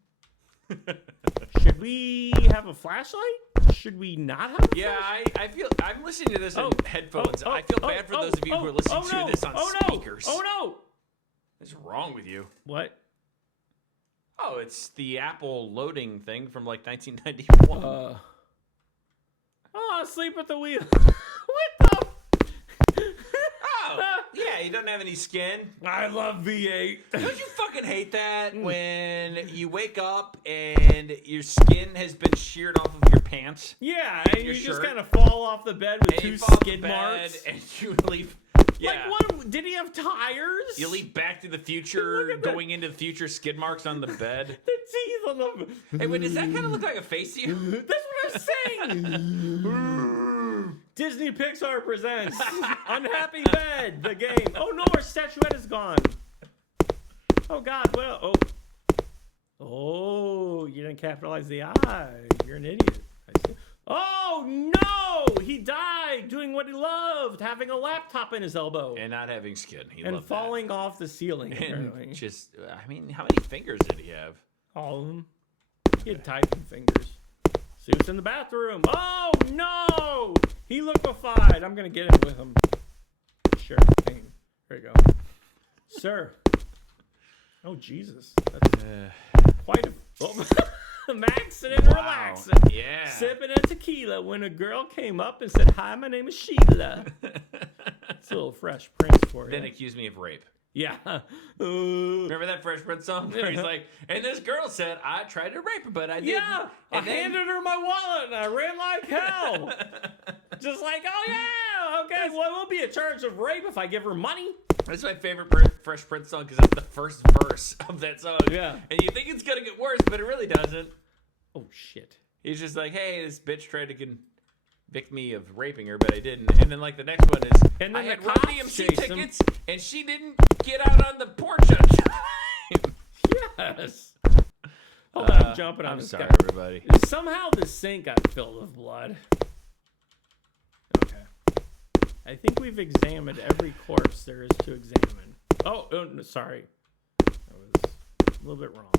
Should we have a flashlight? Should we not have a flashlight? I feel I'm listening to this in headphones. I feel bad for those of you who are listening to this on speakers. Oh no! What's wrong with you? What? Oh, it's the Apple loading thing from like 1991. Oh, sleep at the wheel. What the? Oh, yeah, you don't have any skin. I love V8. Don't you fucking hate that when you wake up and your skin has been sheared off of your pants? Yeah, and you just shirt. kind of fall off the bed with And two you fall off the skid bed marks. and you leave. Yeah. Like, what? Did he have tires? You leave Back to the Future, going into the future, skid marks on the bed. The teeth on the... Hey, wait, does that kind of look like a face to you? That's what I'm saying! Disney Pixar presents Unhappy Bed, the game. Oh no, our statuette is gone. Oh god, well, oh, you didn't capitalize the I. You're an idiot. I see. Oh no, he died doing what he loved, having a laptop in his elbow. And not having skin. He and loved falling off the ceiling. that. Apparently. And just, I mean, how many fingers did he have? All of them. He had typing fingers. Sue's in the bathroom. Oh no! He liquefied. I'm gonna get in with him. Sure thing. Here you go. Sir. Oh Jesus. That's quite a maxing and relaxing. Yeah. Sipping a tequila when a girl came up and said, "Hi, my name is Sheila." It's a little Fresh Prince for you. Then accused me of rape. Yeah. Remember that Fresh Prince song where he's like, and this girl said, I tried to rape her, but I didn't. Yeah, I handed her my wallet and I ran like hell. Just like, oh yeah, okay, well, it will be a charge of rape if I give her money. That's my favorite Fresh Prince song because that's the first verse of that song. Yeah. And you think it's going to get worse, but it really doesn't. Oh, shit. He's just like, hey, this bitch tried to convict me of raping her, but I didn't. And then, like, the next one is, And then I had the Run cops DMC chase him. tickets, and she didn't get out on the porch on time. Yes. Hold on, I'm jumping on I'm this sorry, guy. everybody. Somehow the sink got filled with blood. Okay. I think we've examined every corpse there is to examine. Oh, no, sorry. I was a little bit wrong.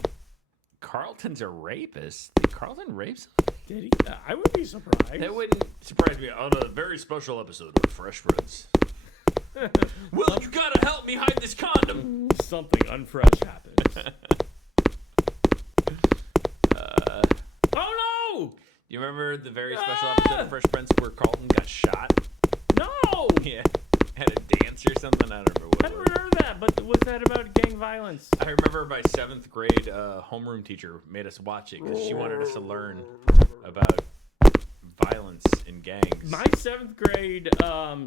Carlton's a rapist? Did Carlton rape somebody? Did he? I would be surprised. That wouldn't surprise me on a very special episode of Fresh Prince. Well, you gotta help me hide this condom. Something unfresh happens. Oh no! You remember the very special episode of Fresh Prince where Carlton got shot? No! Yeah. Had a dance or something? I don't remember what I it don't was. remember that, but was that about gang violence? I remember my 7th grade homeroom teacher made us watch it because she wanted us to learn about violence in gangs. My 7th grade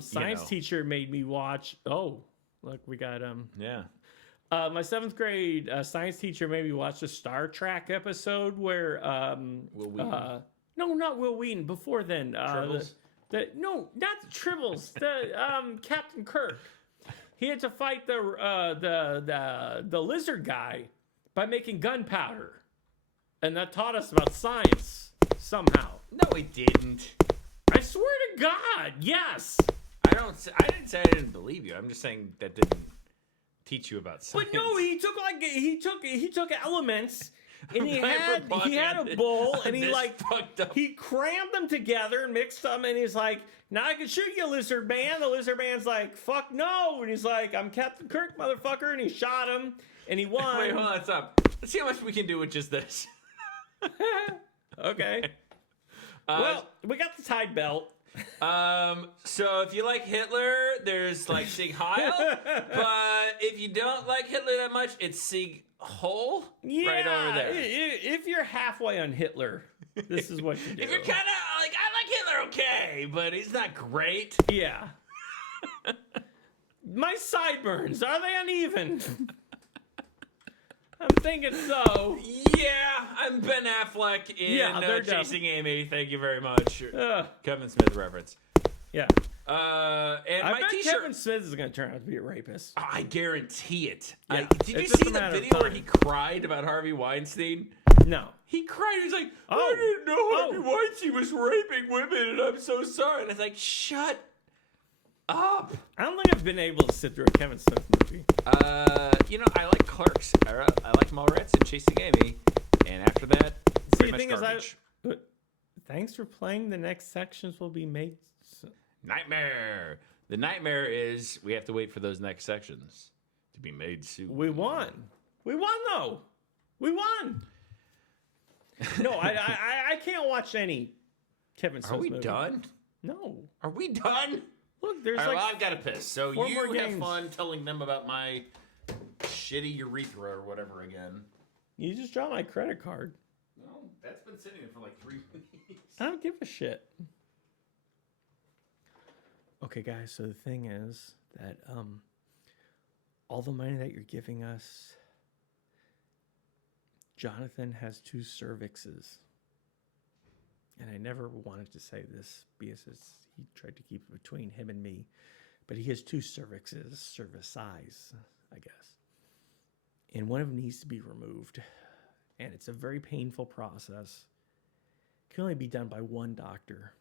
science teacher made me watch. Oh, look, we got Yeah. my 7th grade science teacher made me watch a Star Trek episode where Will Wheaton. no, not Will Wheaton. Before then, Tribbles? no, not the Tribbles. The Captain Kirk. He had to fight the lizard guy by making gunpowder, and that taught us about science somehow. No, he didn't. I swear to God, yes. I didn't say I didn't believe you. I'm just saying that didn't teach you about science. But no, he took elements, and he had a bowl, and he crammed them together and mixed them, and he's like, "Now I can shoot you, lizard man." The lizard man's like, "Fuck no!" And he's like, "I'm Captain Kirk, motherfucker!" And he shot him, and he won. Wait, hold on, stop. Let's see how much we can do with just this. Okay. Well, we got the Tide belt. So if you like Hitler, there's like Sieg Heil, but if you don't like Hitler that much, it's Sieg Hole right over there. If you're halfway on Hitler, this is what you do. If you're kind of like, I like Hitler, okay, but he's not great. Yeah. My sideburns, are they uneven? I'm thinking so. Yeah, I'm Ben Affleck in they're Chasing Amy. Thank you very much. Ugh. Kevin Smith reference. Yeah. And I my bet T-shirt. Kevin Smith is going to turn out to be a rapist. I guarantee it. Yeah, Did you it's just see a the matter of video where time. he cried about Harvey Weinstein? No. He cried. He was like, Oh. I didn't know Harvey Oh. Weinstein was raping women, and I'm so sorry. And it's like, shut up. I don't think I've been able to sit through a Kevin Smith movie. I like Clerks. I like Mallrats and Chasing Amy. And after that, See, pretty the much thing is, garbage. thanks for playing. The next sections will be made. Nightmare. The nightmare is we have to wait for those next sections to be made soon. We won. We won, though. We won. No, I can't watch any Kevin Smith Are we movie. done? No. Are we done? Look, there's All right, like well, I've got to piss. So 4 you more have games. fun telling them about my shitty urethra or whatever again. You just draw my credit card. No, that's been sitting there for like 3 weeks. I don't give a shit. Okay, guys, so the thing is that all the money that you're giving us, Jonathan has 2 cervixes. And I never wanted to say this because he tried to keep it between him and me. But he has 2 cervixes, cervici's, I guess. And one of them needs to be removed. And it's a very painful process. It can only be done by one doctor.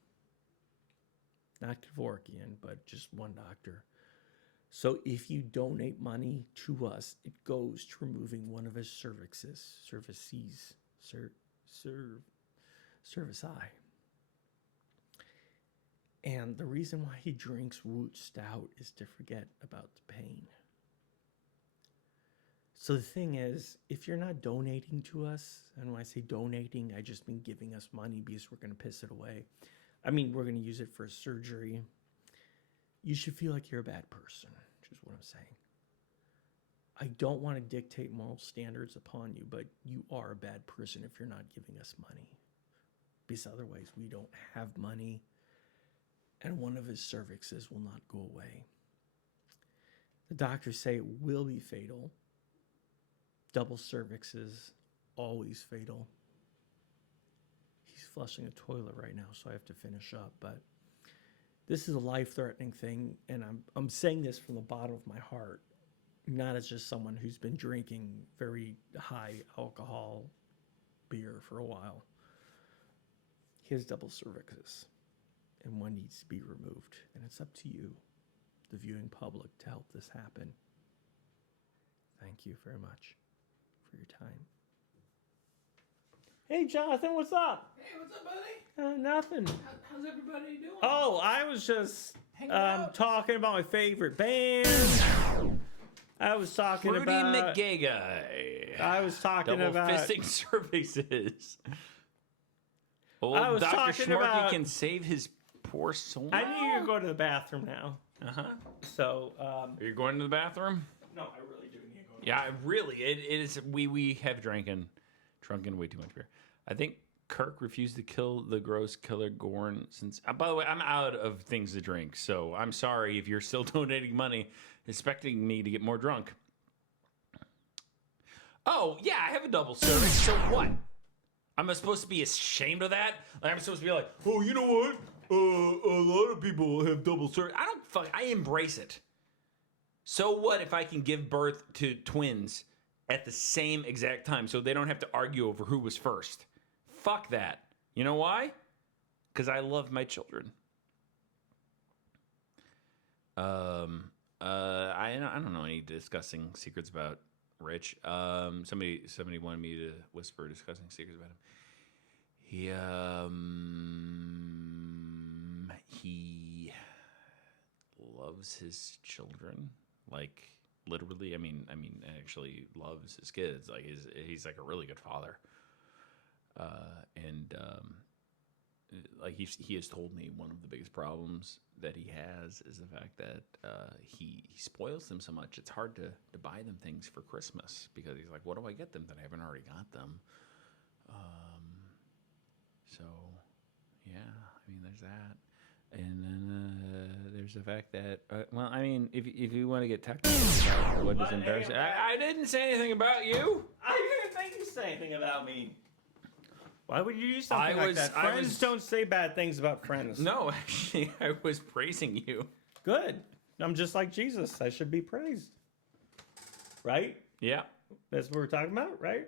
Not Kevorkian, but just one doctor. So if you donate money to us, it goes to removing one of his cervici. And the reason why he drinks Woot Stout is to forget about the pain. So the thing is, if you're not donating to us, and when I say donating, I just mean giving us money because we're going to piss it away. I mean, we're going to use it for surgery. You should feel like you're a bad person, which is what I'm saying. I don't want to dictate moral standards upon you, but you are a bad person if you're not giving us money. Because otherwise, we don't have money, and one of his cervixes will not go away. The doctors say it will be fatal. Double cervixes, always fatal. He's flushing a toilet right now, so I have to finish up. But this is a life-threatening thing, and I'm saying this from the bottom of my heart, not as just someone who's been drinking very high alcohol beer for a while. He has double cervixes, and one needs to be removed, and it's up to you. the viewing public to help this happen. Thank you very much for your time. Hey, Jonathan, what's up? Hey, what's up, buddy? Nothing. How's everybody doing? Oh, I was just talking about my favorite band. I was talking Fruity about McGay. I was talking Double about fisting services. Old I was Dr. talking Schmarky about- can save his poor soul. I need to go to the bathroom now. So, Are you going to the bathroom? no, I really do need to go. Yeah, it is. We have drunken way too much beer. I think Kirk refused to kill the gross killer Gorn since. By the way, I'm out of things to drink, so I'm sorry if you're still donating money, expecting me to get more drunk. Oh yeah, I have a double serving. So what? I'm supposed to be ashamed of that? Like, I'm supposed to be like, Oh, you know what? A lot of people have double serving. I don't fuck. I embrace it. So what if I can give birth to twins at the same exact time so they don't have to argue over who was first? Fuck that. You know why? Because I love my children. I don't know any disgusting secrets about Rich. Somebody wanted me to whisper disgusting secrets about him. He loves his children, like literally. I mean, actually loves his kids. Like he's like a really good father. Like he has told me one of the biggest problems that he has is the fact that he spoils them so much. It's hard to buy them things for Christmas because he's like, what do I get them that I haven't already got them? So yeah, I mean, there's that. And then there's the fact that, well, I mean, if you want to get technical about what is embarrassing, I didn't say anything about you. I didn't think you say anything about me. Why would you do something like that? Friends don't say bad things about friends. No, actually, I was praising you. Good. I'm just like Jesus. I should be praised. Right? Yeah. That's what we're talking about, right?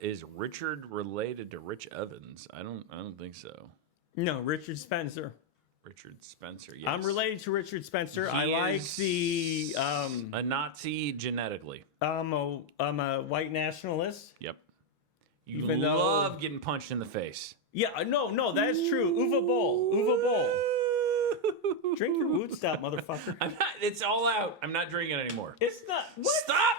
Is Richard related to Rich Evans? I don't think so. No, Richard Spencer. Richard Spencer, yes. I'm related to Richard Spencer. He I like is the a Nazi genetically. I'm a white nationalist. Yep. You Even though- love getting punched in the face. Yeah, no, that is true. Uwe Boll. Drink your Wood Stout, motherfucker. I'm not. It's all out. I'm not drinking anymore. It's not. What? Stop!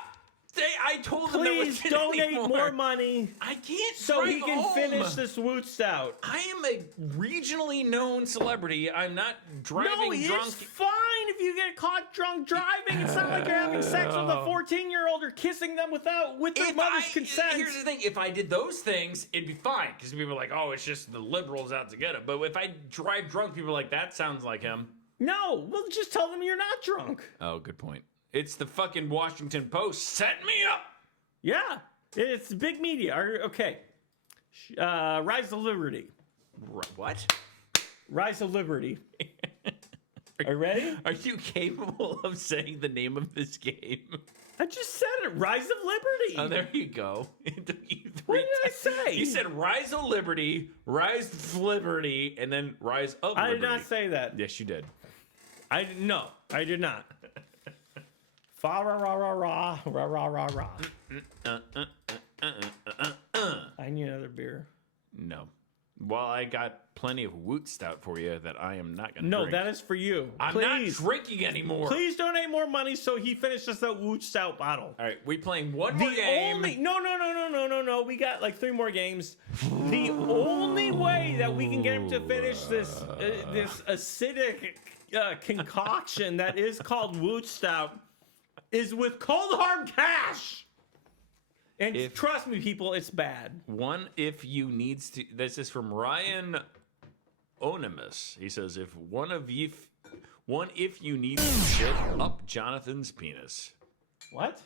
I told them there Please was donate more money I can't. so he drive can home. finish this Wood Stout. I am a regionally known celebrity. I'm not driving No, drunk. it's fine if you get caught drunk driving. It's not like you're having sex with a 14-year-old or kissing them with their mother's consent. Here's the thing: if I did those things, it'd be fine because people are like, "Oh, it's just the liberals out to get it." But if I drive drunk, people are like, "That sounds like him." No, well, just tell them you're not drunk. Oh, good point. It's the fucking Washington Post. Set me up. Yeah, it's big media. Okay, Rise of Liberty. What? Rise of Liberty. Are you ready? Are you capable of saying the name of this game? I just said it. Rise of Liberty. Oh, there you go. What did I say? You said Rise of Liberty, Rise of Liberty, and then Rise of Liberty. I did not say that. Yes, you did. I did not. Fa ra ra ra ra ra ra ra ra. I need another beer. No. Well, I got plenty of Woot Stout for you that I am not going to No, drink. that is for you. I'm Please. not drinking anymore. Please donate more money so he finishes that Woot Stout bottle. All right, we playing one more game. No. We got like 3 more games. The only way that we can get him to finish this acidic concoction that is called Woot Stout is with cold hard cash. And trust me, people, it's bad. One, if you needs to. This is from Ryan Onimus. He says, if you need to shit up Jonathan's penis. What?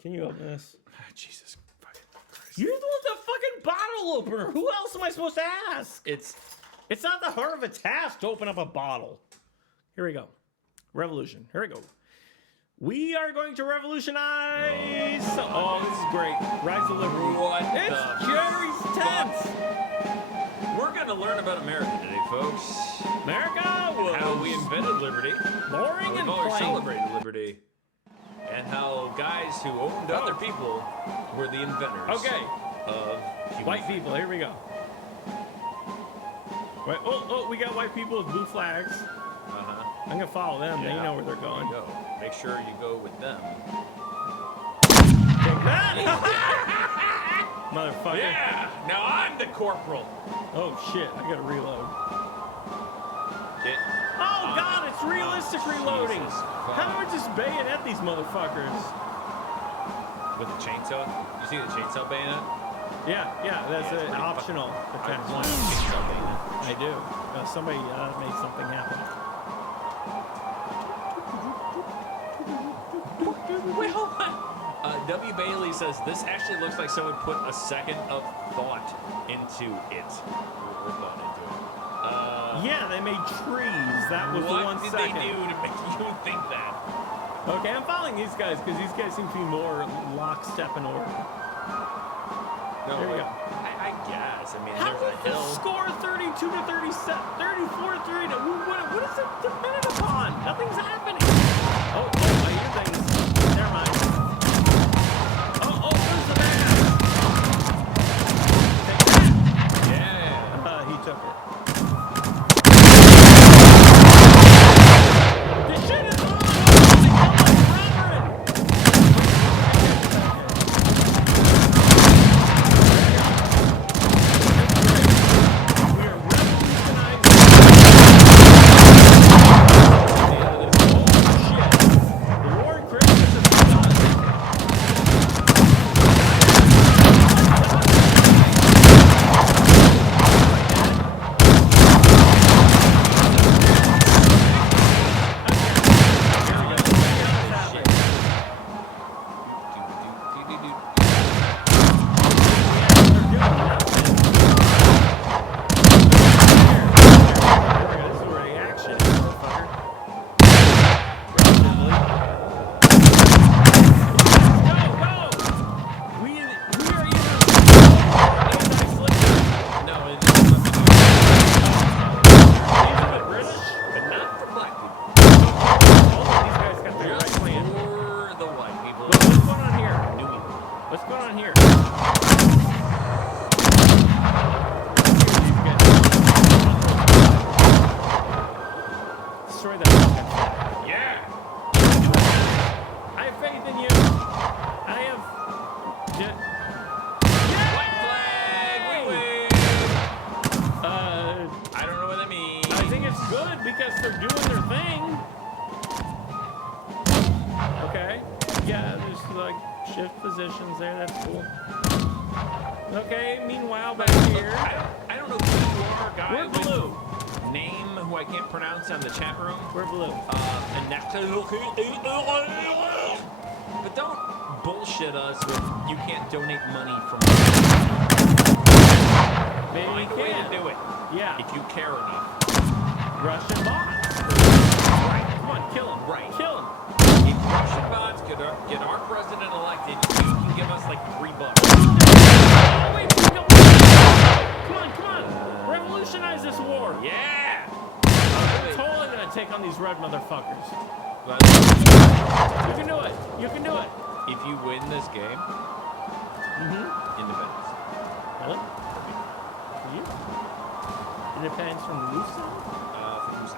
Can you open this? Jesus fucking Christ. You're the one with the fucking bottle opener. Who else am I supposed to ask? It's not the hard of a task to open up a bottle. Here we go. Revolution. Here we go. We are going to revolutionize. Oh, this is great. Rise of Liberty. What It's the Jerry's tent. We're gonna learn about America today, folks. America was How we invented liberty. boring How and we've always plain. celebrated liberty. And how guys who owned other people were the inventors Okay, of human white people. Here we go. Wait, oh, we got white people with blue flags. Uh-huh. I'm gonna follow them. They Yeah. know where they're going. Go. Make sure you go with them. Take that, motherfucker. Yeah! Now I'm the corporal. Oh shit! I gotta reload. Get Oh god, it's realistic reloading. Jesus fuck. How do I just bayonet these motherfuckers? with the chainsaw. You see the chainsaw bayonet? Yeah, that's Yeah, it's an pretty optional I attack. want a chainsaw bayonet. I do. Somebody made something happen. Wait, hold on. W. Bailey says this actually looks like someone put a second of thought into it. Or thought into it. Yeah, they made trees. That was the What 1 did second. they do to make you think that? Okay, I'm following these guys because these guys seem to be more lockstep in order. No, There we go. I guess. I mean, How there's is a the hill. score 32 to 37, 34 to 30? What is it dependent upon? Nothing's happening. Oh, I hear things. Never mind. Oh, where's the man? Take that. Yeah. He took it. This shit is on! We are revolutionizing. The Lord Christmas is done. No, it's but not for black people. Just for the white people. What's going on here? New England. What's going on here? Destroy that fucking flag. Yeah. I have faith in you. I have. White flag. We win. I don't know what that means. I think it's good because they're doing their thing. Okay. Yeah, there's like shift positions there. That's cool. Okay. Meanwhile, back here, I don't know who you are, guy. we're with blue. Name who I can't pronounce on the chat room. We're blue. But don't bullshit us with you can't donate money from. Maybe Find a we way to can. do it Yeah. if you care enough. Russian bots. Right. Come on, kill him. Right. Kill him. If Russian bots could get our president elected, you can give us like $3. Oh, wait, no. Come on. Revolutionize this war. Yeah. I'm totally gonna take on these red motherfuckers. But You can do it. You can do it. if you win this game, independence. Really? For you? Independence from the loose side? From who's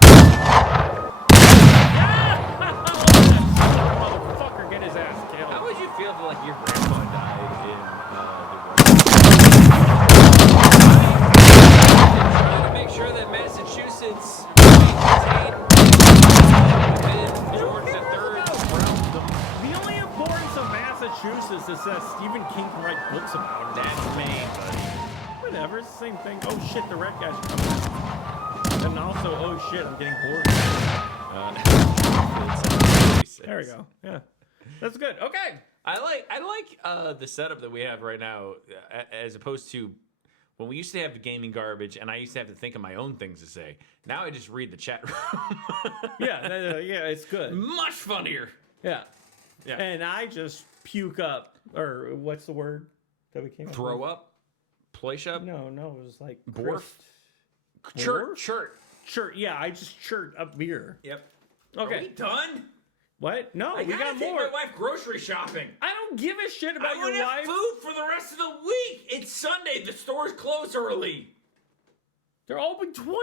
Motherfucker, get his ass killed. How would you feel if like your grandpa died in the war? Trying to make sure that Massachusetts maintained George III realm. The only importance of Massachusetts is that Stephen King can write books about it. That's Maine, buddy. Whatever, it's the same thing. Oh shit, the red guys are coming. And also, oh shit, I'm getting bored. There we go. Yeah, that's good. Okay. I like the setup that we have right now, as opposed to when we used to have the gaming garbage, and I used to have to think of my own things to say. Now I just read the chat room. Yeah, it's good. Much funnier. Yeah. Yeah. And I just puke up, or what's the word that we came up Throw with? up, place up. No, it was like Borf? Shirt. Yeah, I just shirt up beer. Yep. Okay. Are we done? What? No, I we gotta got take more. my wife grocery shopping. I don't give a shit about I your want to wife. have food for the rest of the week. It's Sunday. The stores close early. They're open 24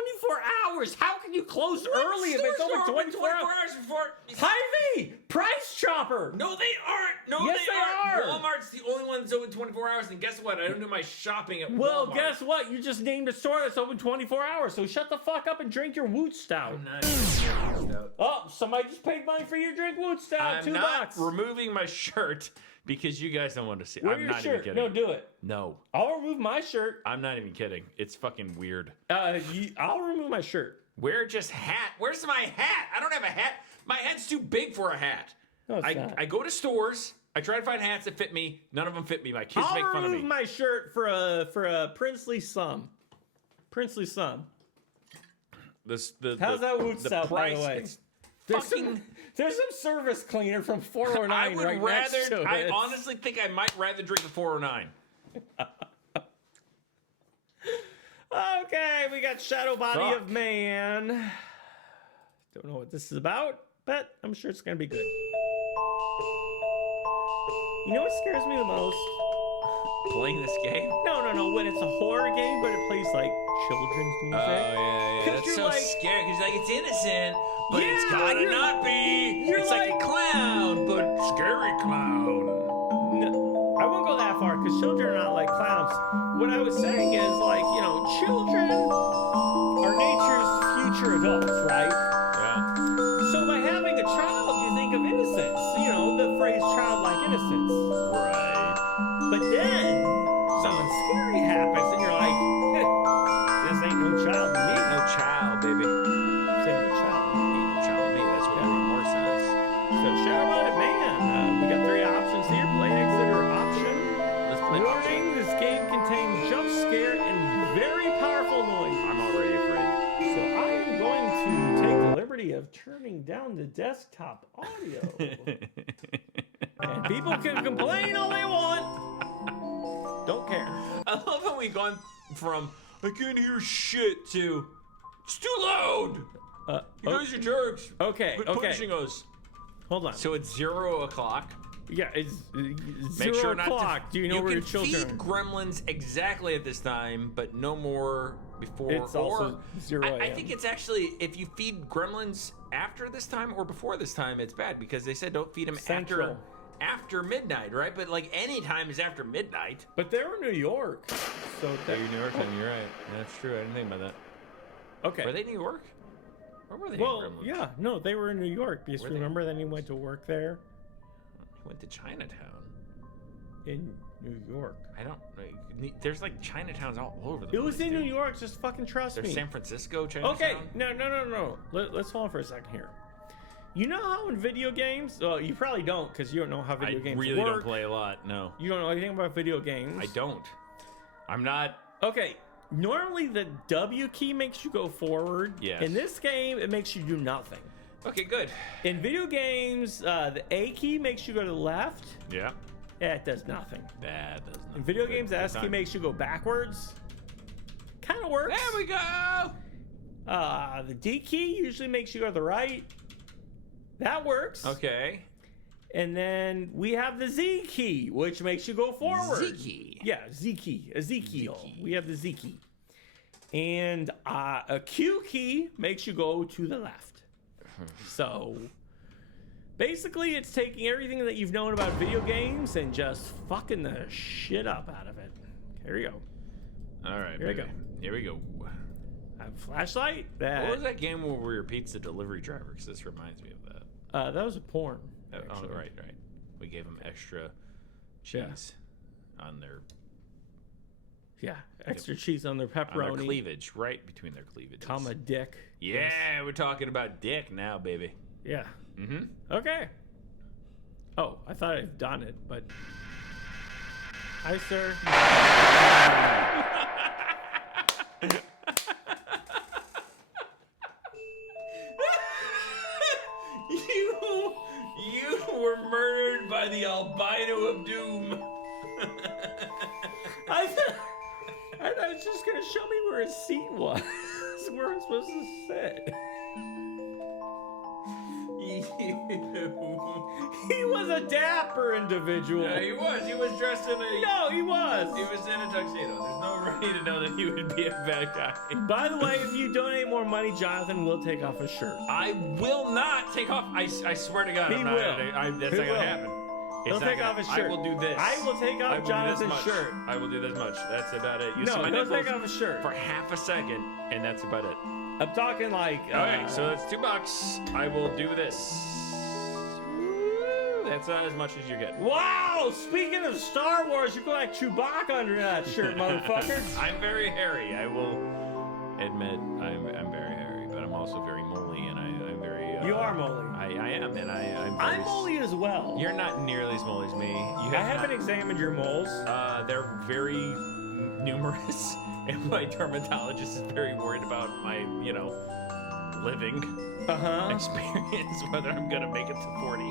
hours. How can you close early if it's Stores open are 24 hours? before. Hy-Vee! Price Chopper! No, they aren't. No, Yes, they they aren't. are. Walmart's the only one that's open 24 hours. And guess what? I don't do my shopping at Well, Walmart. guess what? You just named a store that's open 24 hours, so shut the fuck up and drink your Woot Stout. I'm not doing that. Oh, somebody just paid money for you to drink Woot Stout. I'm $2. not removing my shirt because you guys don't want to see. Wear I'm your not shirt. even No, kidding. do it. No, I'll remove my shirt. I'm not even kidding. It's fucking weird. I'll remove my shirt. Wear just hat. Where's my hat? I don't have a hat. My head's too big for a hat. No, it's not. I go to stores. I try to find hats that fit me. None of them fit me. My kids I'll make fun of remove me. my shirt for a princely sum. Princely sum. How's that Woot Stout, by the way? It's There's fucking. some service cleaner from 409 I would right rather. next to I it. honestly think I might rather drink the 409. Okay, we got Shadow Body Fuck. of Man. Don't know what this is about, but I'm sure it's gonna be good. You know what scares me the most? Playing this game. No. When it's a horror game, but it plays like children's music. Yeah. 'Cause That's you're so like- scary because like it's innocent, but it's Yeah, gotta you're- not be. you're It's like a like- clown, but scary clown. No, I won't go that far because children are not like clowns. What I was saying is like, children are nature's future adults, right? Yeah. So by having a child, you think of innocence. The phrase childlike innocence. Right. But then something scary happens and you're like, this ain't no child to me. No child, baby. This ain't no child to me. No child to me. That's what would make more sense. So Shadow About It Man. We got 3 options here. Play, exit, or option. Let's play option. Warning, this game contains jump scare and very powerful noise. I'm already afraid. So I am going to take the liberty of turning down the desktop audio. And people can complain all they want. Don't care. I love how we've gone from I can't hear shit to it's too loud. You guys are jerks. Okay, Quit okay. punishing us. Hold on. So it's 0 o'clock. Yeah, it's Make 0 sure not o'clock. to. Do you know where your can children feed are? gremlins exactly at this time, but no more before. It's or also 0 I a.m. think it's actually if you feed gremlins after this time or before this time, it's bad because they said don't feed them Central. after midnight, right? But like any time is after midnight. But they're in New York. So New York time. You're right. That's true. I didn't think about that. okay. Were they New York? Where were they? Well, in Gremlins? yeah, no, they were in New York because Were they? remember then he went to work there He went to Chinatown. in New York. I don't. There's like Chinatowns all over the It was place, in New dude. York. Just fucking trust There's me. San Francisco Chinatown. Okay, no. Let's hold on for a second here. You know how in video games, well, you probably don't because you don't know how video I games really work. don't play a lot. No, You don't know anything about video games. I don't. I'm not. Okay, normally the W key makes you go forward. Yes. In this game, it makes you do nothing. Okay, good. In video games, the A key makes you go to the left. Yeah. Yeah, it does nothing. That does not. In video games, the S key makes you go backwards. Kind of works. There we go. The D key usually makes you go to the right. That works. Okay. And then we have the Z key, which makes you go forward. Z key. Yeah, Z key. Ezekiel. Z key. We have the Z key. And a Q key makes you go to the left. So basically, it's taking everything that you've known about video games and just fucking the shit up out of it. Here we go. All right. Here we baby. go. Here we go. I have a flashlight. What was that game where we were pizza delivery driver? Because this reminds me of that. That was a porn. Oh, actually. right. We gave them extra cheese on their extra cheese on their pepperoni. cleavage, right between their cleavages. Comma dick. Yeah, we're talking about dick now, baby. Yeah. Mm-hmm. Okay. Oh, I thought I'd done it, but. Hi, sir. You were murdered by the albino of doom. I thought it was just gonna show me where his seat was. Where I'm supposed to sit. He was a dapper individual. Yeah, he was. He was dressed in a... No, he was. He was in a tuxedo. There's no way to know that he would be a bad guy. By the way, if you donate more money, Jonathan will take off his shirt. I will not take off. I swear to God, He I'm not. will. That's He not will. gonna happen. He'll It's not take gonna- off his shirt. I will do this. I will take off I will do this Jonathan's much. shirt. I will do this much. That's about it. You see No, my he'll nipples take off his shirt. for half a second, and that's about it. I'm talking like. Okay, so that's $2. I will do this. Woo, that's not as much as you're getting. Wow! Speaking of Star Wars, you go like Chewbacca under that shirt, motherfucker. I'm very hairy. I will admit I'm very hairy, but I'm also very moly, and I'm very. You are moly. I am, and I'm. Very I'm moly as well. You're not nearly as moly as me. You I have haven't examined your moles. they're very numerous, and my dermatologist is very worried about my, living experience, whether I'm gonna make it to 40.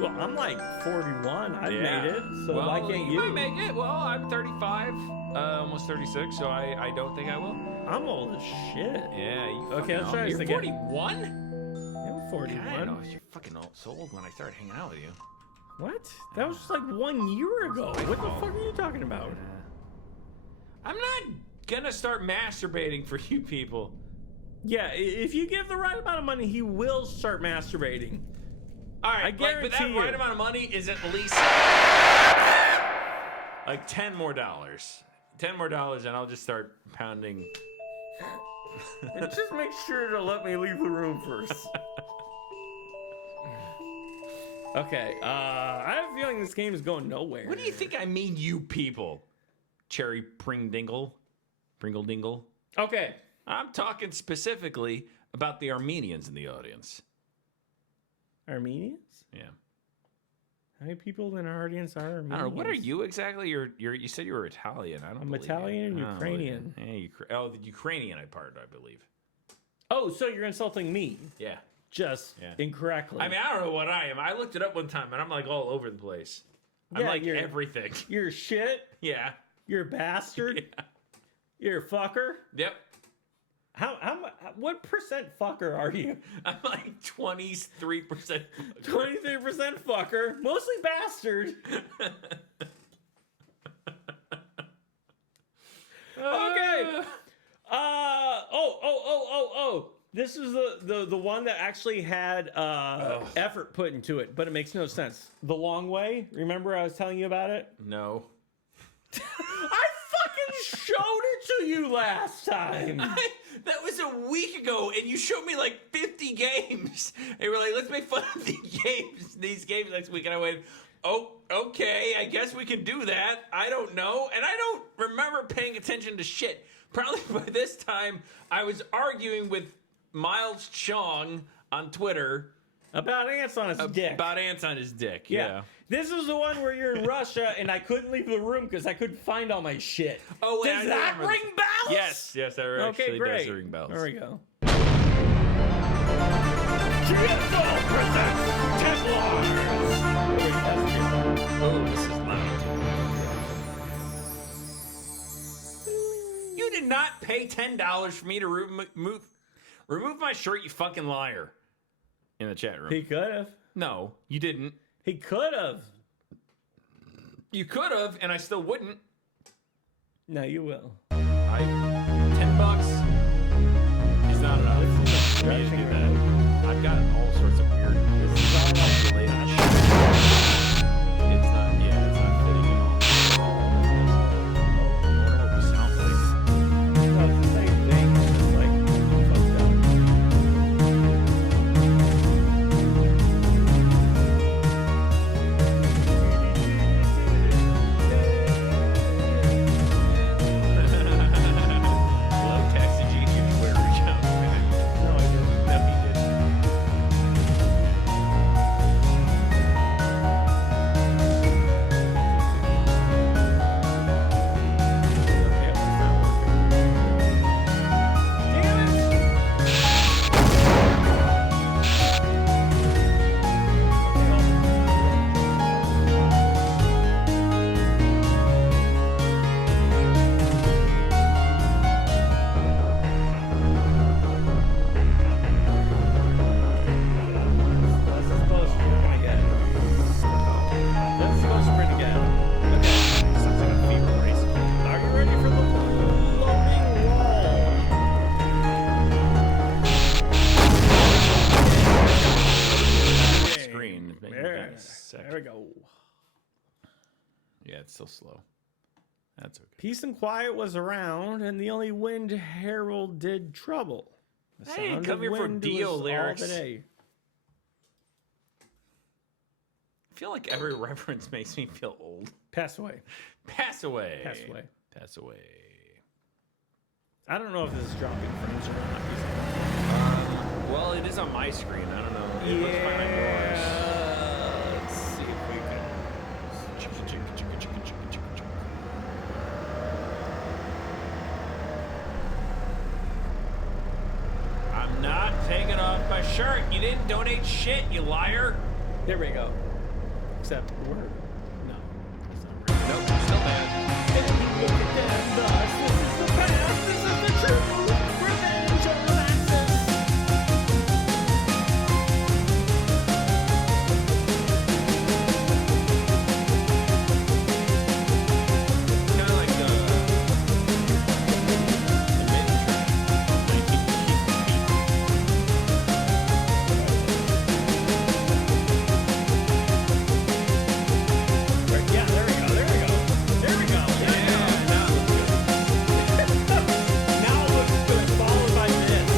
Well, I'm like 41. I've Yeah. made it, so well, why can't you? Might make it. Well, I'm 35, almost 36, so I don't think I will. I'm old as shit. Yeah. You Okay, let's try this You're again. 41? Yeah, I'm 41. I know. You're fucking so old when I started hanging out with you. What? That was just like 1 year ago. What the fuck are you talking about? I'm not gonna start masturbating for you people. Yeah, if you give the right amount of money, he will start masturbating. All right, I but that guarantee you. right amount of money is at least like $10 more. $10 more, and I'll just start pounding. And just make sure to let me leave the room first. Okay, I have a feeling this game is going nowhere. What do you think I mean, you people? Cherry Pringle Dingle. Okay. I'm talking specifically about the Armenians in the audience. Armenians? Yeah. How many people in our audience are Armenians? I don't know. What are you exactly? You said you were Italian. I don't I'm believe Italian you. and I don't believe Ukrainian. you. Oh, the Ukrainian part, I believe. Oh, so you're insulting me. Yeah. Just incorrectly. I mean, I don't know what I am. I looked it up one time, and I'm like all over the place. I'm Yeah, like you're- everything. You're shit. Yeah. You're a bastard. Yeah. You're a fucker. Yep. What percent fucker are you? I'm like 23%. 23% fucker. Mostly bastard. Okay. Oh. This is the one that actually had effort put into it, but it makes no sense. The Long Way. Remember I was telling you about it? No. I fucking showed it to you last time. That was a week ago, and you showed me like 50 games. And you were like, let's make fun of these games next week. And I went, oh, okay, I guess we can do that. I don't know. And I don't remember paying attention to shit. Probably by this time, I was arguing with Miles Chong on Twitter About ants on his dick. about ants on his dick. Yeah. Yeah. This is the one where you're in Russia and I couldn't leave the room because I couldn't find all my shit. Oh, wait, I Does do that remember ring this. bells? Yes, that Okay, actually great. does ring bells. There we go. Oh, this is loud. You did not pay $10 for me to remove my shirt, you fucking liar. In the chat room. He could have. No, you didn't. He could have. You could have, and I still wouldn't. No, you will. $10 is not enough for me to do that. I've got all sorts of weird. This is all related shit. It's not. Yeah, it's not fitting at all. I wonder what we sound like. No, it's the same thing. It's like fucked up. Hello, Taxi G. Where reach out? No, I didn't. No, he didn't. screen is making There, things sick. there we go. Yeah, it's so slow. That's okay. Peace and quiet was around, and the only wind heralded trouble. The I didn't sound come of here for wind Dio was all lyrics. today. I feel like every reference makes me feel old. Pass away. Pass away. Pass away. Pass away. I don't know if this is dropping frames or not. Well, it is on my screen. I don't know. It looks fine on yours. Let's see if we can. I'm not taking off my shirt. You didn't donate shit, you liar. There we go. Except we're no. That's not right. Nope, still bad. Look at them, thus. This is the past. This is the truth. Revenge or romances. Kind of like the mid track from 1980. Yeah, there we go. There we go. There we go. Yeah, now it looks good. Now it looks good. Followed by this.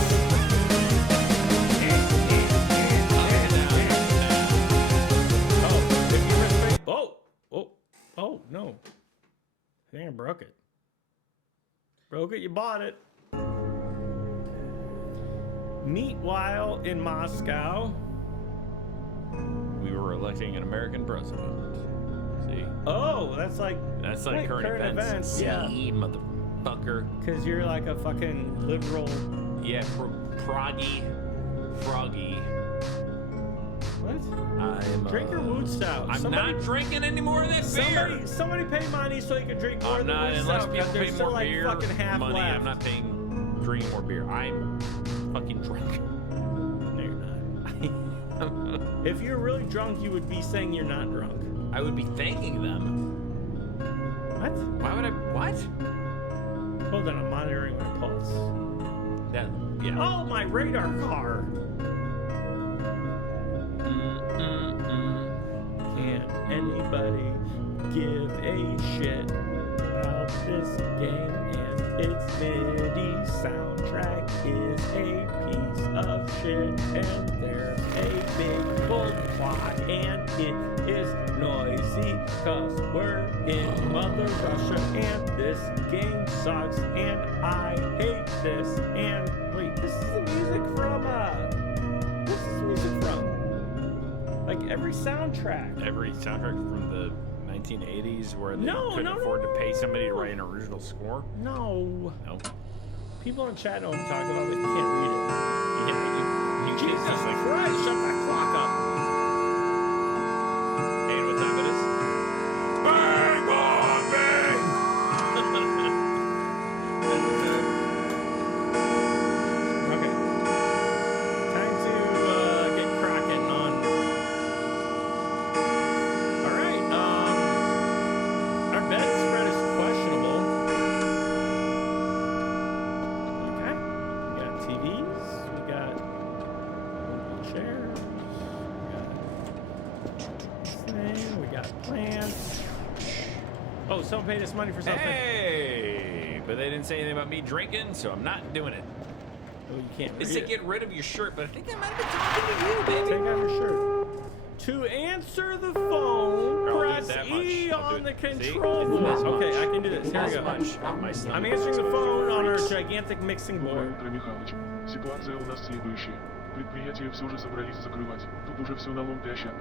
Oh, if you respect. Oh, no. I think I broke it. Broke it, you bought it. Meanwhile, in Moscow. We were electing an American president. See? Oh, that's like Current events. Yeah. See, motherfucker. Because you're like a fucking liberal. Yeah, froggy. What? I'm Drink your Wood Stout. I'm not drinking any more of this beer. Somebody pay money so you can drink more I'm of the not, Wood unless Stout. people 'Cause pay there's still more like beer fucking half money. left. I'm not drinking more beer. I'm fucking drunk. No, you're not. If you're really drunk, you would be saying you're not drunk. I would be thanking them. What? Why would I? What? Hold on, I'm monitoring my pulse. That, yeah. Oh, my radar car. Can anybody give a shit about this game and its MIDI soundtrack is a piece of shit and there's a big bold plot and it is noisy cause we're in Mother Russia and this game sucks and I hate this and wait, this is the music from what's this music from? Like every soundtrack. Every soundtrack from the 1980s where they No, couldn't no, no, afford no, to pay somebody to no. write an original score. No. No. People in chat know what I'm talking about, but you can't read it. Yeah, you Jesus just like, Christ, shut that clock up. hey, you know what time it is? Bang, bang, bang! Okay. Time to get cracking on. Alright, our bedspread is questionable. Okay. We got TVs, we got chairs, we got plants. Oh, someone paid us money for something. Hey! But they didn't say anything about me drinking, so I'm not doing it. Oh, you can't They read said it. get rid of your shirt, but I think they might have been talking to you, baby. Take off your shirt. To answer the phone, I'll do press that much. E I'll do on the it. See? control It's board. this much. Okay, I can do this. Here we go. My stomach I'm answering the is phone on our freaks. gigantic mixing board. Виктор Михайлович, ситуация у нас следующая. Предприятие все же собрались закрывать. Тут уже все на лом тащат.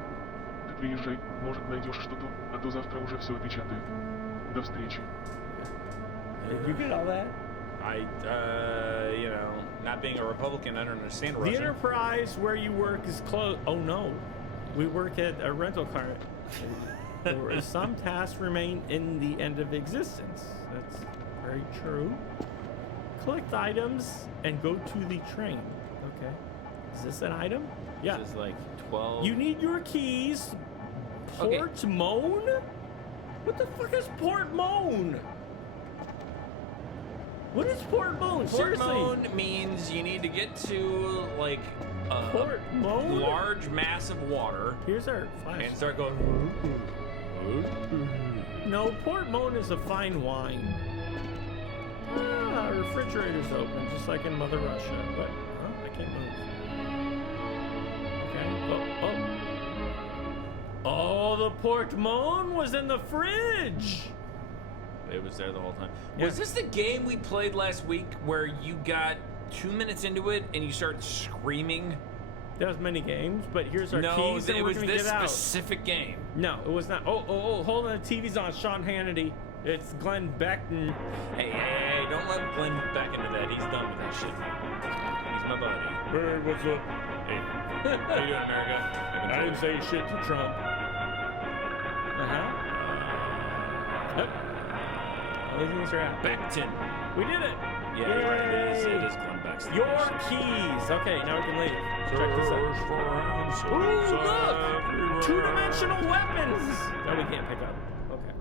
Ты приезжай, может найдешь что-то, а то завтра уже все опечатают. До встречи. Did you get all that? Not being a Republican, I don't understand The Russian. enterprise where you work is closed. Oh no, we work at a rental car. Or some tasks remain in the end of existence. That's very true. Collect items and go to the train. Okay. Is this an item? Yeah. This is like 12. You need your keys. Okay. Port Moan? What the fuck is Port Moan? What is Port Moan? Port Seriously. Moan means you need to get to, like, Port mode? large mass of water Here's our flash. and start going. No, Port Moan is a fine wine. Ah, refrigerator's open, just like in Mother Russia. But oh, I can't move. Okay. Oh, the Port Moan was in the fridge. It was there the whole time. Yeah. Was this the game we played last week where you got 2 minutes into it and you started screaming? There was many games, but here's our No, keys. it and we're was gonna this get out. specific game. No, it was not. Oh, hold on. The TV's on. Sean Hannity. It's Glenn Beckton. Hey, don't let Glenn back into that. He's done with that shit. He's my buddy. Hey, what's up? Hey, how you doing, America? I didn't say shit to Trump. These things are out. Beckton. We did it. Yeah, you're right. It is Glenn Beckton. Your keys. Okay, now we can leave. Check this out. Ooh, look! Two-dimensional weapons that we can't pick up. Okay.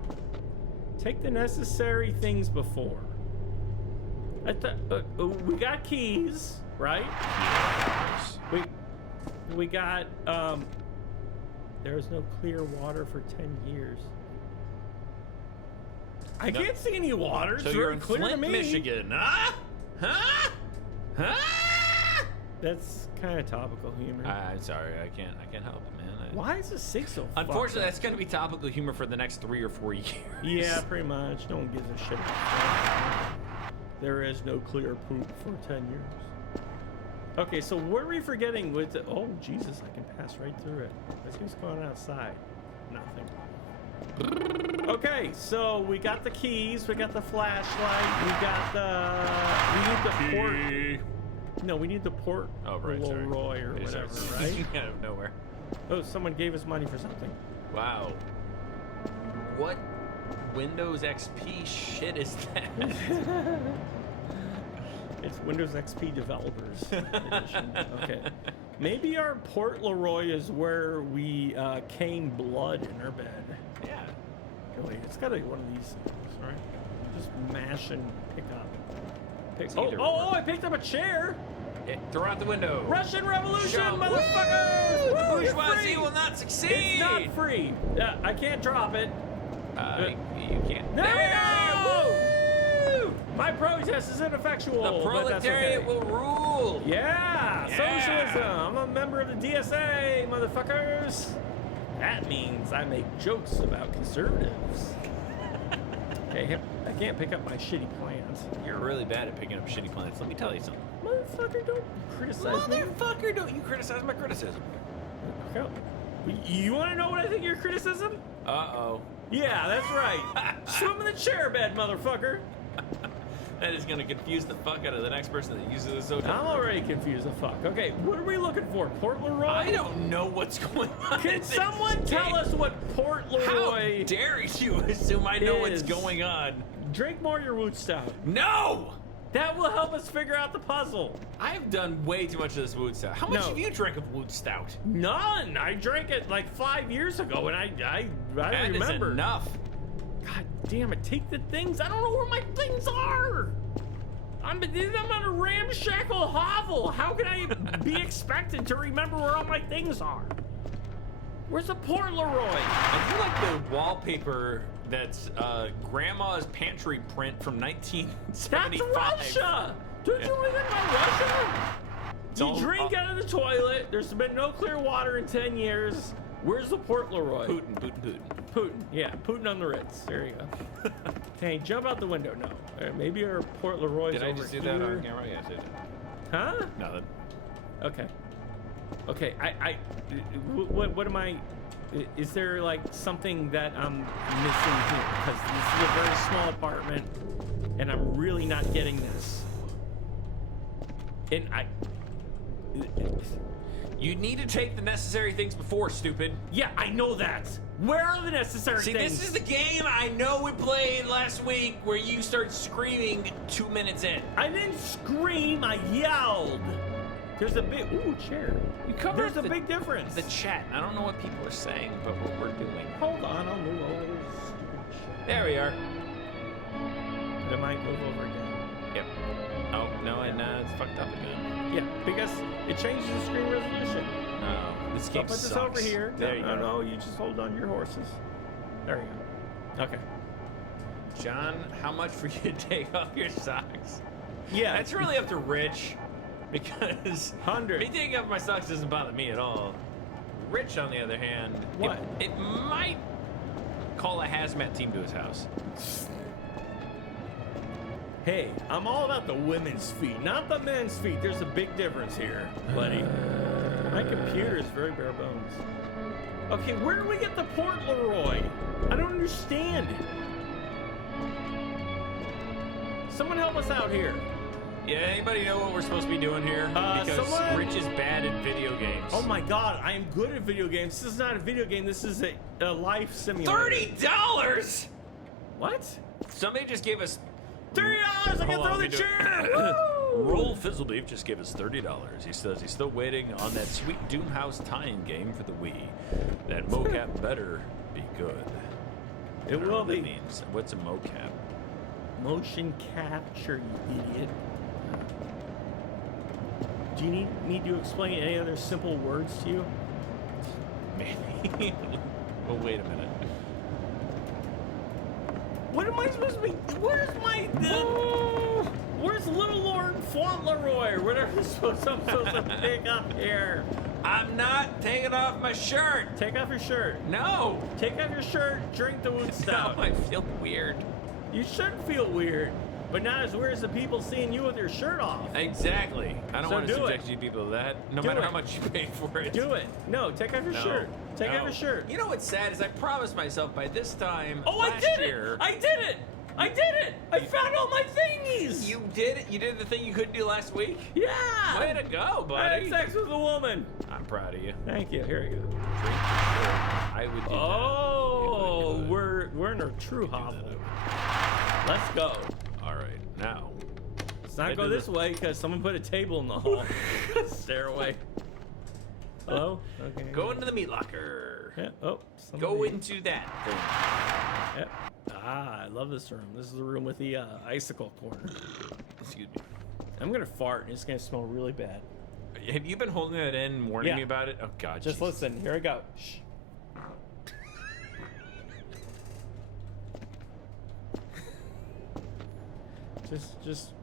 Take the necessary things before. I thought we got keys, right? Yes. We got there is no clear water for 10 years. I can't see any water. It's So you're very in clear to Flint, me. Michigan, huh? Huh? Huh? That's kind of topical humor. I'm sorry, I can't help it, man. Why is this sig so? Unfortunately, that's going to be topical humor for the next 3 or 4 years. Yeah, pretty much. No one gives a shit about that. There is no clear poop for 10 years. Okay, so what are we forgetting with the... Oh, Jesus, I can pass right through it. Let's see what's going on outside. Nothing. Okay, so we got the keys, we got the flashlight, we got the... We need the port... No, we need the port Leroy or whatever, right? Out of nowhere. Oh, someone gave us money for something. Wow. What Windows XP shit is that? It's Windows XP Developers Edition. Okay. Maybe our Port Leroy is where we came blood in our bed. Yeah. Really, it's got to be one of these things, right? Just mash and pick up. I picked up a chair. Yeah, throw it out the window. Russian Revolution, Show 'em. motherfuckers! Woo! Woo, The it's bourgeoisie free. will not succeed. It's not free. I can't drop it. You can't. There we go! Woo! My protest is ineffectual. The but that's proletariat okay. will rule. Yeah, Yeah. socialism. I'm a member of the DSA, motherfuckers. That means I make jokes about conservatives. Okay, I can't pick up my shitty plants. You're really bad at picking up shitty plants. Let me tell you something. Motherfucker, don't criticize me. Motherfucker, don't you criticize my criticism. Okay. You want to know what I think of your criticism? Uh-oh. Yeah, that's right. Swim in the chair bed, motherfucker. That is going to confuse the fuck out of the next person that uses this hotel. I'm already confused as fuck. Okay, what are we looking for? Port Leroy? I don't know what's going on. Can someone tell us what Port Leroy... How dare you assume I know what's is? going on? Drink more of your Woot Stout. No! That will help us figure out the puzzle. I've done way too much of this Woot Stout. How much No. have you drank of Woot Stout? None. I drank it like 5 years ago, and I That remember. is enough. God damn it! Take the things. I don't know where my things are. I'm on a ramshackle hovel. How can I be expected to remember where all my things are? Where's the Port Leroy? I do like the wallpaper that's Grandma's pantry print from 1975. That's Russia. Don't you remember Russia? It's You all- drink out of the toilet. There's been no clear water in 10 years. Where's the Port Leroy? Putin. Putin. Yeah, Putin on the Ritz. There you go. Hey, jump out the window. No. Maybe our Port Leroy's Did over I just do here. that on camera? Yes, I did. Huh? Nothing. Okay. Okay. What am I? Is there like something that I'm missing here? Because this is a very small apartment, and I'm really not getting this. And You need to take the necessary things before, stupid. yeah, I know that. Where are the necessary See, things? this is the game I know we played last week where you start screaming 2 minutes in. I didn't scream. I yelled. There's a big chair. You covered There's a big difference. The chat. I don't know what people are saying, but what we're doing. Hold on, I'll move over this stupid shit. There we are. But I might move over again. Yep. Oh, no, and it's fucked up again. Yeah, because it changes the screen resolution. No, this So game I'll put this sucks. over here. There you go. No, you just hold on to your horses. There you go. Okay. John, how much for you to take off your socks? Yeah. That's really up to Rich, because 100. me taking off my socks doesn't bother me at all. Rich, on the other hand, What? It might call a hazmat team to his house. Hey, I'm all about the women's feet, not the men's feet. There's a big difference here, buddy. My computer is very bare bones. Okay, where do we get the Port Leroy? I don't understand. Someone help us out here. Yeah, anybody know what we're supposed to be doing here? Because someone- Rich is bad at video games. Oh my god, I am good at video games. This is not a video game, this is a life simulator. $30! What? Somebody just gave us $30! I can Hold on, throw the let me do it. chair! Woo! Roll Fizzlebeef just gave us $30. He says he's still waiting on that sweet Doomhouse tie-in game for the Wii. That mocap better be good. It I don't know will what that be. means. What's a mocap? Motion capture, you idiot. Do you need me to explain any other simple words to you? Maybe. Well, wait a minute. What am I supposed to be? Where's my? Where's Little Lord Fauntleroy or whatever I'm supposed to pick up here? I'm not taking off my shirt. Take off your shirt. No. Take off your shirt. Drink the wood Now stout. I feel weird. You should feel weird, but not as weird as the people seeing you with your shirt off. Exactly. I don't So want to do subject it. you people to that, no Do matter it. how much you pay for it. Do it. No, take off your No. shirt. Take No. off your shirt. You know what's sad is I promised myself by this time Oh, I last did year. it! I did it! I did it! I found all my thingies! You did it? You did the thing you couldn't do last week? Yeah! Way to go, I had buddy. sex with a woman. I'm proud of you. Thank you. Here we go. I would do Oh, that. we're in a true hovel. Let's go. All right, now. Let's not Head go to this the- way because someone put a table in the hall. Stairway. Hello? Okay. Go into the meat locker. Yeah. Oh. Go somebody- into that thing. Yep. Ah, I love this room. This is the room with the icicle corner. Excuse me. I'm gonna fart and it's gonna smell really bad. Have you been holding that in, warning Yeah. me about it? Oh God. Just Jesus. listen. Here I go. Shh.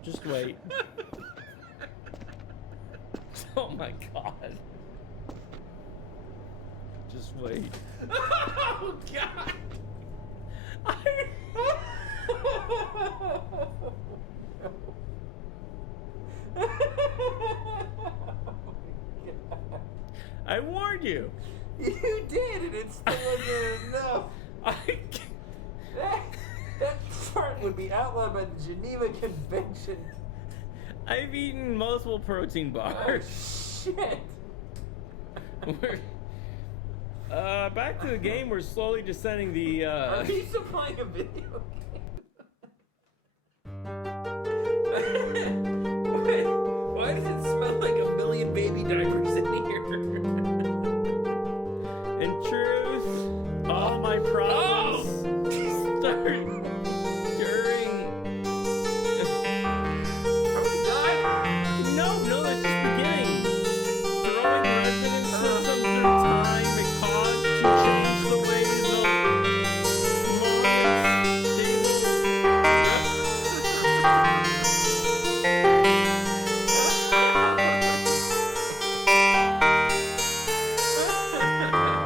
Just wait. Oh my God. Just wait. Oh God. I warned you. You did, and it still wasn't enough. That part would be outlawed by the Geneva Convention. I've eaten multiple protein bars. Shit. Back to the game. We're slowly descending the. Are we still playing a video game? Why does it smell like a million baby diapers in here? In truth, all my problems start during. Are we done? No, that's just beginning. Throwing resident systems through time and cause to change the ways of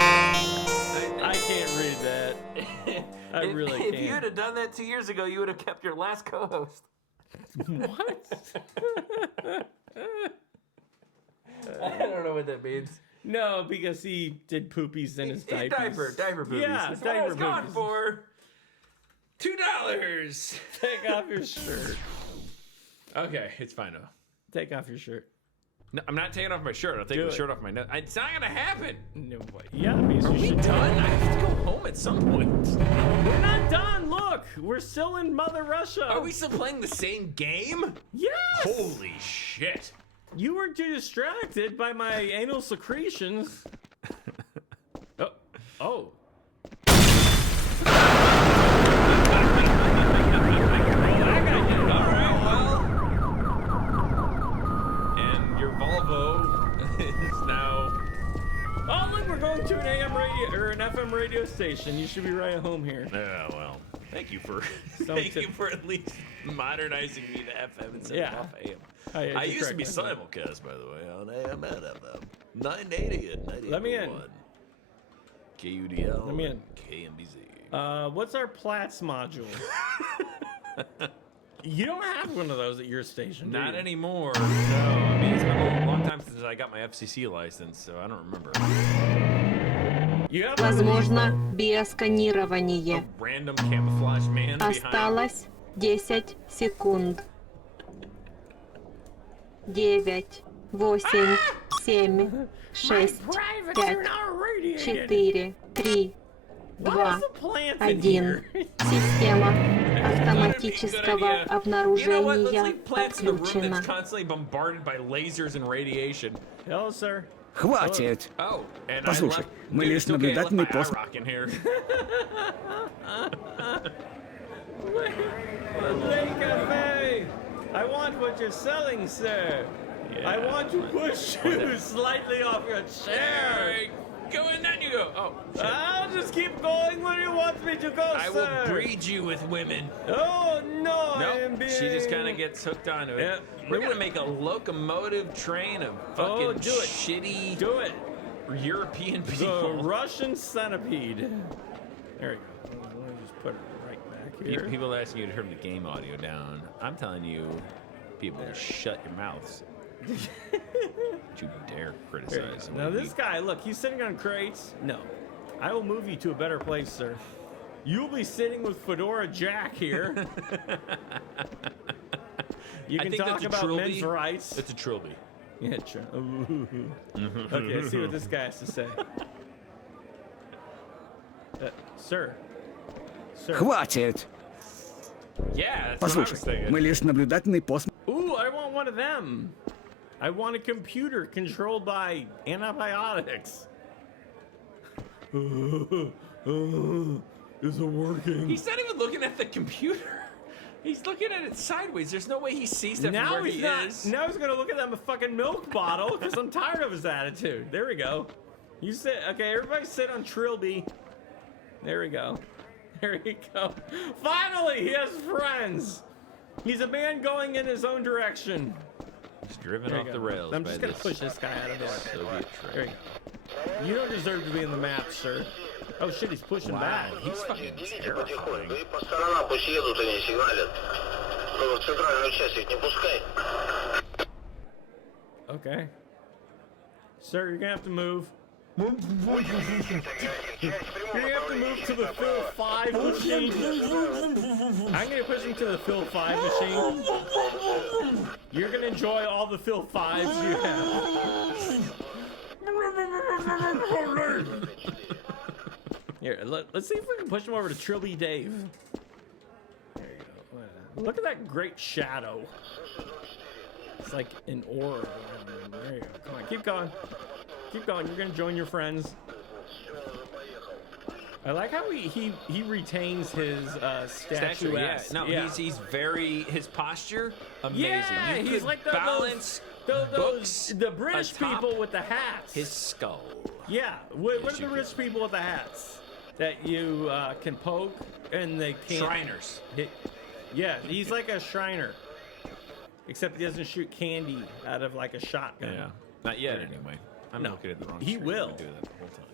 I can't read that. I really If you can't. had have done that 2 years ago, you would have kept your last co-host. What? I don't know what that means. No, because he did poopies in his diapers. Diaper boobies. Yeah, That's what I was diaper going boobies. for. $2. Take off your shirt. Okay, it's fine though. Take off your shirt. No, I'm not taking off my shirt. I'll take Do the it. shirt off my nose. It's not gonna happen. No way. Yeah, because Are you we should done? I have to go home at some point. We're not done. Look, we're still in Mother Russia. Are we still playing the same game? Yes. Holy shit. You were too distracted by my anal secretions. Oh. Oh. All right, well, We're an FM radio station. You should be right at home here. Yeah, well, thank you for at least modernizing me to FM instead of off AM. I used to be simulcast, by the way, on AM and FM. 980 and 98.1. Let me in. KUDL. Let me in. KMBZ. What's our Platts module? You don't have one of those at your station, do Not you? anymore. No, I mean, it's been a long time since I got my FCC license, so I don't remember. You have Возможно, биосканирование. A random camouflage man behind. Осталось 10 секунд. 9, 8, 7, 6, 5, 4, 3, 2, 1. Система автоматического обнаружения отключена. That's constantly bombarded by lasers and radiation. Hello, sir. Хватит! Oh, and Послушай, мы лишь наблюдательный пост. I want what you're selling, sir. I want to push you slightly off your chair. Go and then you go. Oh, shit. I'll just keep going where you want me to go, I sir. will breed you with women. Oh, no. Nope. She just kind of gets hooked onto it. Yep. We're going to make a locomotive train of fucking shitty European people. The Russian centipede. There we go. Let me just put it right back here. People are asking you to turn the game audio down. I'm telling you, people, to shut your mouths. Don't you dare criticize. Now this guy, look, he's sitting on crates. No, I will move you to a better place, sir. You'll be sitting with Fedora Jack here. You can talk about men's rights. It's a trilby. Yeah, sure. Okay, let's see what this guy has to say. Sir. Хватит! Yeah, that's what I was Послушай, thinking. мы лишь наблюдательный пост. Ooh, I want one of them. I want a computer controlled by antibiotics. Is it working? He's not even looking at the computer. He's looking at it sideways. There's no way he sees that from where he is. Now he's gonna look at that fucking milk bottle because I'm tired of his attitude. There we go. You sit. Okay, everybody sit on Trilby. There we go. There we go. Finally, he has friends. He's a man going in his own direction. He's driven off the rails. I'm just gonna push this guy out of there. There you go. You don't deserve to be in the map, sir. Oh shit, he's pushing back. He's fucking terrifying. Okay. Sir, you're gonna have to move. You're gonna have to move to the Phil 5 machine. I'm gonna push him to the Phil 5 machine. You're gonna enjoy all the Phil 5s you have. Here, let's see if we can push him over to Trilby Dave. There you go. Look at that great shadow. It's like an aura. There you go. Come on, keep going. Keep going. You're gonna join your friends. I like how he retains his statue. Yeah. No, he's very his posture amazing. Yeah, you he's could like balance the British people with the hats. His skull. Yeah. What are the rich people with the hats that you can poke and they can't? Shriners. Yeah, he's like a Shriner, except he doesn't shoot candy out of like a shotgun. Yeah. Not yet, anyway. I'm looking at the wrong. He screen. will. I'm doing that the whole time.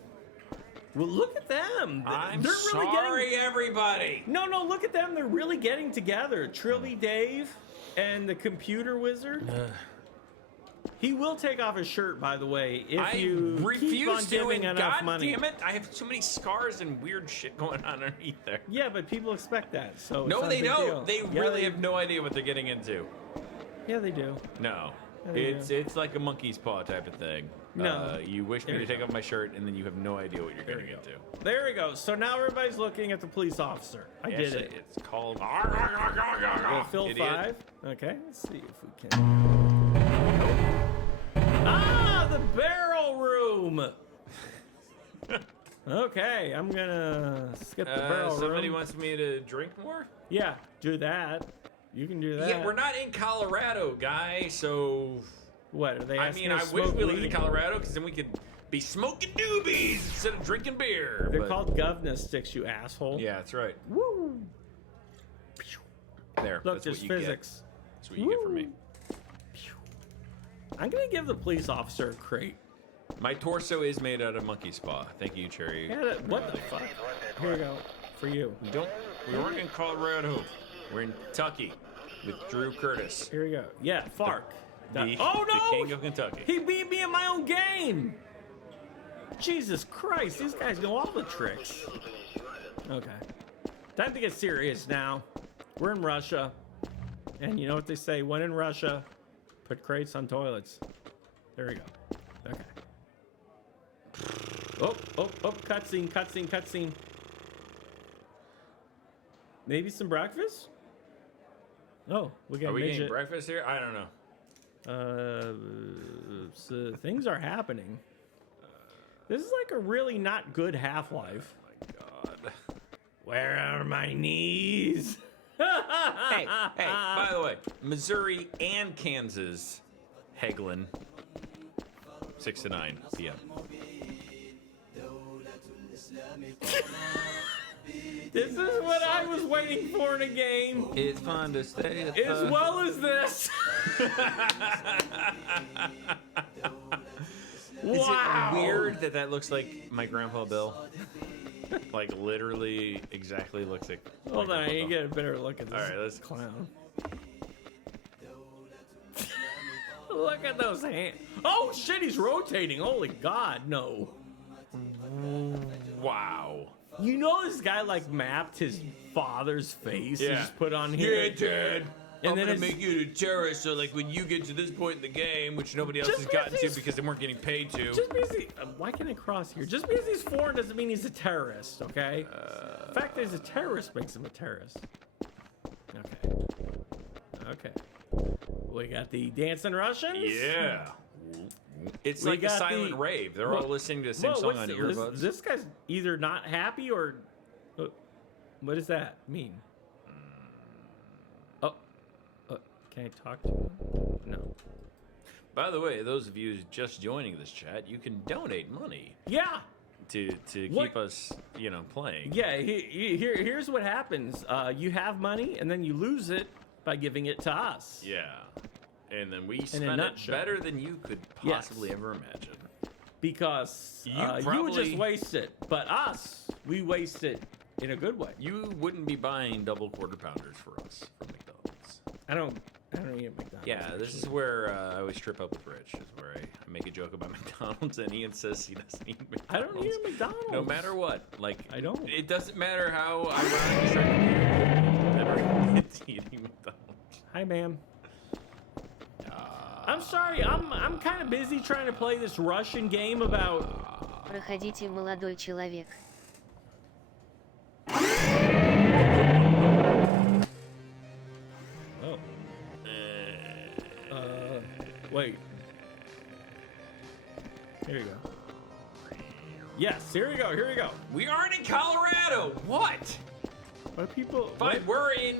Well, look at them. I'm They're really sorry, everybody. No, look at them. They're really getting together. Trilby Dave and the computer wizard. He will take off his shirt, by the way, if you keep on giving enough money. God damn it, I have so many scars and weird shit going on underneath there. Yeah, but people expect that. So it's no, not a they big don't. deal. They really have no idea what they're getting into. Yeah, they do. No. Yeah, It's like a monkey's paw type of thing. No. You wish me to take off my shirt, and then you have no idea what you're getting into. There we go. So now everybody's looking at the police officer. I did it. It's called... Phil Idiot. 5. Okay, let's see if we can... Ah, the barrel room! Okay, I'm gonna skip the barrel room. Somebody wants me to drink more? Yeah, do that. You can do that. Yeah, we're not in Colorado, guy, so... What, are they I asking mean, us I to wish smoke we lived in weed? Colorado, because then we could be smoking doobies instead of drinking beer. They're but- called govna sticks, you asshole. Yeah, that's right. Woo! There. Look, that's there's what you physics. Get. That's what you get from me. I'm gonna give the police officer a crate. My torso is made out of monkey spa. Thank you, Cherry. What the fuck? Here we go. For you. We weren't in Colorado. We're in Kentucky with Drew Curtis. Here we go. Yeah, Fark. The Oh no! the king of Kentucky. He beat me in my own game! Jesus Christ, these guys know all the tricks. Okay. Time to get serious now. We're in Russia. And you know what they say? When in Russia, put crates on toilets. There we go. Okay. Oh, cutscene. Maybe some breakfast? Oh, we got Are we midget. getting breakfast here? I don't know. So things are happening. This is like a really not good Half-Life. Oh my God. Where are my knees? Hey, by the way, Missouri and Kansas, Heglin, 6 to 9 p.m. This is what I was waiting for in a game. It's fun to stay at As well as this. Is Wow. it weird that that looks like my grandpa Bill? Like literally exactly looks like. Hold on, you get a better look at this. All right, let's clown. Look at those hands. Oh shit, he's rotating. Holy God, no. Wow. You know this guy like mapped his father's face and Yeah. just put on here. Yeah, Dad. And I'm then gonna it's- make you a terrorist, so like when you get to this point in the game, which nobody else Just has gotten to because because they weren't getting paid to. Just because he, why can't I cross here? Just because he's foreign doesn't mean he's a terrorist, okay? The fact that he's a terrorist makes him a terrorist. Okay. We got the dancing Russians? Yeah. It's We like a got silent the- rave. They're all listening to the same Whoa, song what's on the- earbuds. This guy's either not happy or... what does that mean? Can I talk to him? No. By the way, those of you just joining this chat, you can donate money Yeah! to What- keep us, playing. Yeah, here's what happens. You have money, and then you lose it by giving it to us. Yeah. And then we In a spend it nutshell. better than you could possibly ever imagine. Because You you would probably- just waste it. But us, we waste it in a good way. You wouldn't be buying double quarter pounders for us from McDonald's. I don't eat at McDonald's. Yeah, this is where I always trip up with Rich, is where I make a joke about McDonald's and Ian says he doesn't eat McDonald's. I don't eat at McDonald's. No matter what. Like, I don't. It doesn't matter how ironic it's trying to be. Never gets eating McDonald's. Hi, ma'am. I'm sorry, I'm kind of busy trying to play this Russian game about... Проходите, молодой человек. Oh. Wait. Here you go. Yes, here we go. We aren't in Colorado. What? Are people... Fine, we're in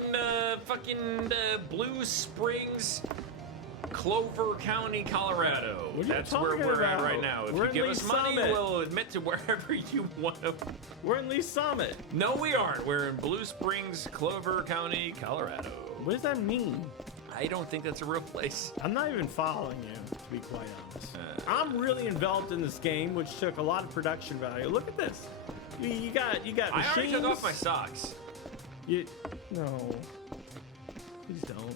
fucking Blue Springs, Clover County, Colorado. What are you That's where talking we're at about? right now. If We're you in give Lee us money, Summit. we'll admit to wherever you want to. We're in Lee Summit. No, we aren't. We're in Blue Springs, Clover County, Colorado. What does that mean? I don't think that's a real place. I'm not even following you, to be quite honest. I'm really enveloped in this game, which took a lot of production value. Look at this. You got machines. I already took off my socks. No. Please don't.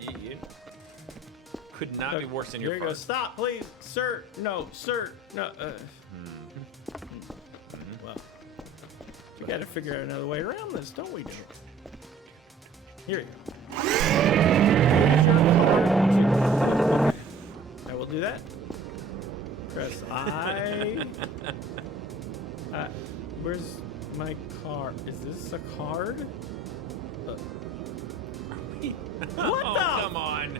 You could not be worse than Here your you go. fart. Stop, please. Sir. No, sir. No. Well, we got to figure out another way around this, don't we, dude? Here you go. I will do that. Press I. Where's my card? Is this a card? What Oh, the? come on.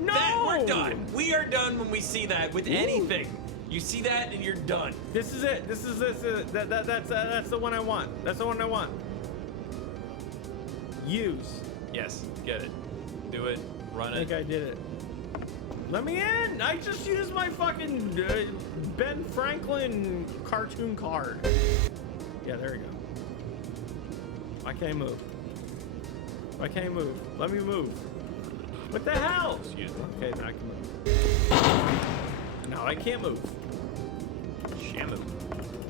No! We're done. We are done when we see that with anything. You see that and you're done. This is it. That's the one I want. That's the one I want. Use. Yes, get it. Do it. Run I it. think I did it. Let me in! I just used my fucking Ben Franklin cartoon card. Yeah, there we go. Why can't I move? Why can't I move? Let me move. What the hell? Excuse me. Okay, now I can move. Now I can't move. Shamu.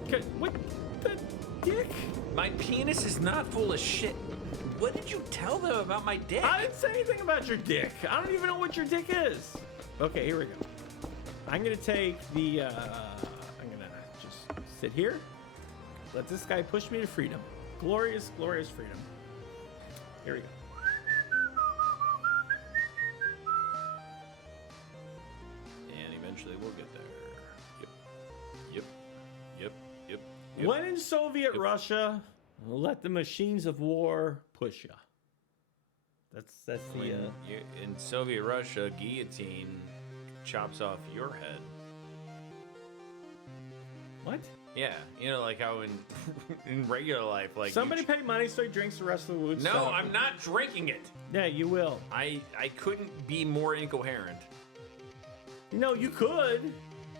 Okay, what the dick? My penis is not full of shit. What did you tell them about my dick? I didn't say anything about your dick. I don't even know what your dick is. Okay, here we go. I'm gonna take the, I'm gonna just sit here. Let this guy push me to freedom. Glorious, glorious freedom. Here we go. And eventually we'll get there. Yep. When in Soviet Russia, let the machines of war push ya. That's the, In Soviet Russia, guillotine chops off your head. What? Yeah, you know, like how in regular life, like Somebody pay money so he drinks the rest of the wood. No, I'm not drinking it. Yeah, you will. I couldn't be more incoherent. No, you could.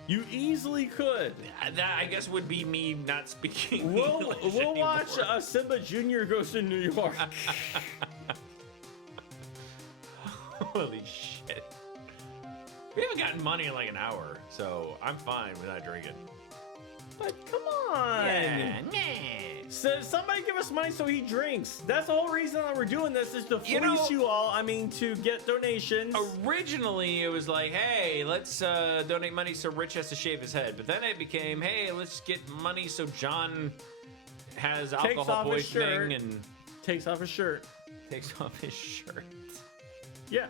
You easily could. That I guess would be me not speaking We'll English watch anymore. Simba Jr. goes to New York. Holy shit. We haven't gotten money in like an hour, so I'm fine with not drinking. But come on. Yeah, So somebody give us money so he drinks. That's the whole reason that we're doing this is to fleece you all. I mean, to get donations. Originally, it was like, hey, let's donate money so Rich has to shave his head. But then it became, hey, let's get money so John has Takes alcohol off his shirt. poisoning and takes off his shirt. takes off his shirt. Yeah.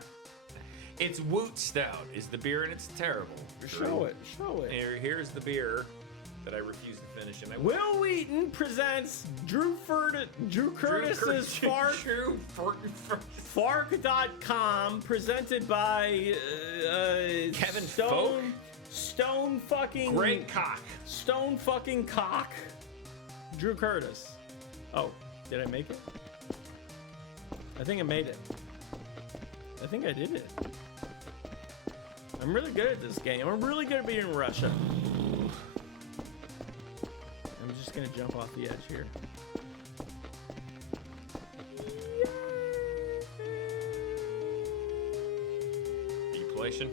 It's Woot Stout is the beer, and it's terrible. Show it. Show it. Here's the beer that I refuse to finish. And I Will Wheaton presents Drew Curtis's Fark.com, presented by Kevin Stone fucking Greg Cock. Stone fucking Cock. Drew Curtis. Oh, did I make it? I think I made it. I think I did it. I'm really good at this game. I'm really good at being in Russia. I'm just gonna jump off the edge here. Are you placing?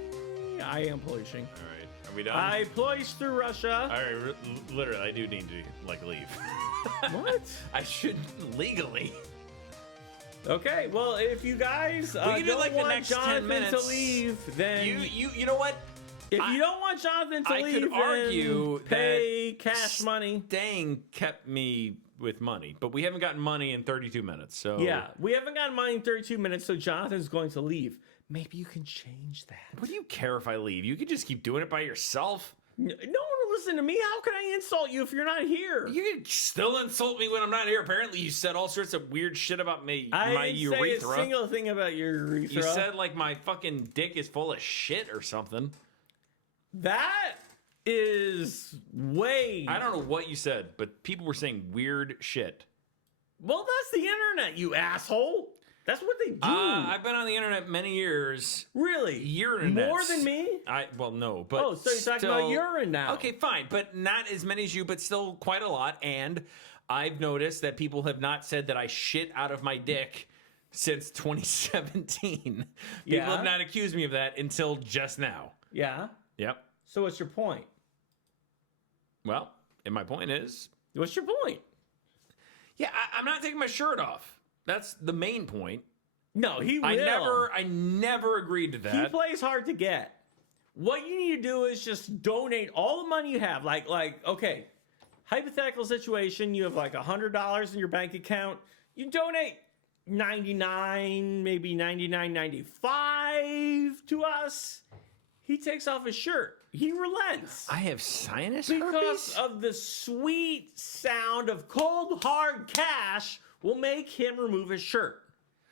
Yeah, I am polishing. All right. Are we done? I ploised through Russia. All right. Literally, I do need to like leave. What? I should legally. Okay, well, if you guys We can do don't like the want next 10 Jonathan minutes. to leave, then You know what? if you don't want Jonathan to I leave, could argue then pay cash money. Staying kept me with money, but we haven't gotten money in 32 minutes. So Yeah, we haven't gotten money in 32 minutes, so Jonathan's going to leave. Maybe you can change that. What do you care if I leave? You could just keep doing it by yourself. No one will listen to me. How can I insult you if you're not here? You can still insult me when I'm not here. Apparently, you said all sorts of weird shit about me, I my didn't urethra. say a single thing about your urethra. You said like my fucking dick is full of shit or something. That is way... I don't know what you said, but people were saying weird shit. Well, that's the internet, you asshole. That's what they do. I've been on the internet many years. Really? More than me? Well, no, but Oh, so you're talking about urine now. Okay, fine, but not as many as you, but still quite a lot. And I've noticed that people have not said that I shit out of my dick since 2017. People Yeah. have not accused me of that until just now. Yeah. Yep. So what's your point? Well, and my point is, What's your point? yeah, I'm not taking my shirt off. That's the main point. No, he will. I never agreed to that. He plays hard to get. What you need to do is just donate all the money you have. Like, okay, hypothetical situation, you have like $100 in your bank account. You donate 99, maybe 99.95 to us. He takes off his shirt. He relents. I have sinus because herpes? of the sweet sound of cold hard cash will make him remove his shirt.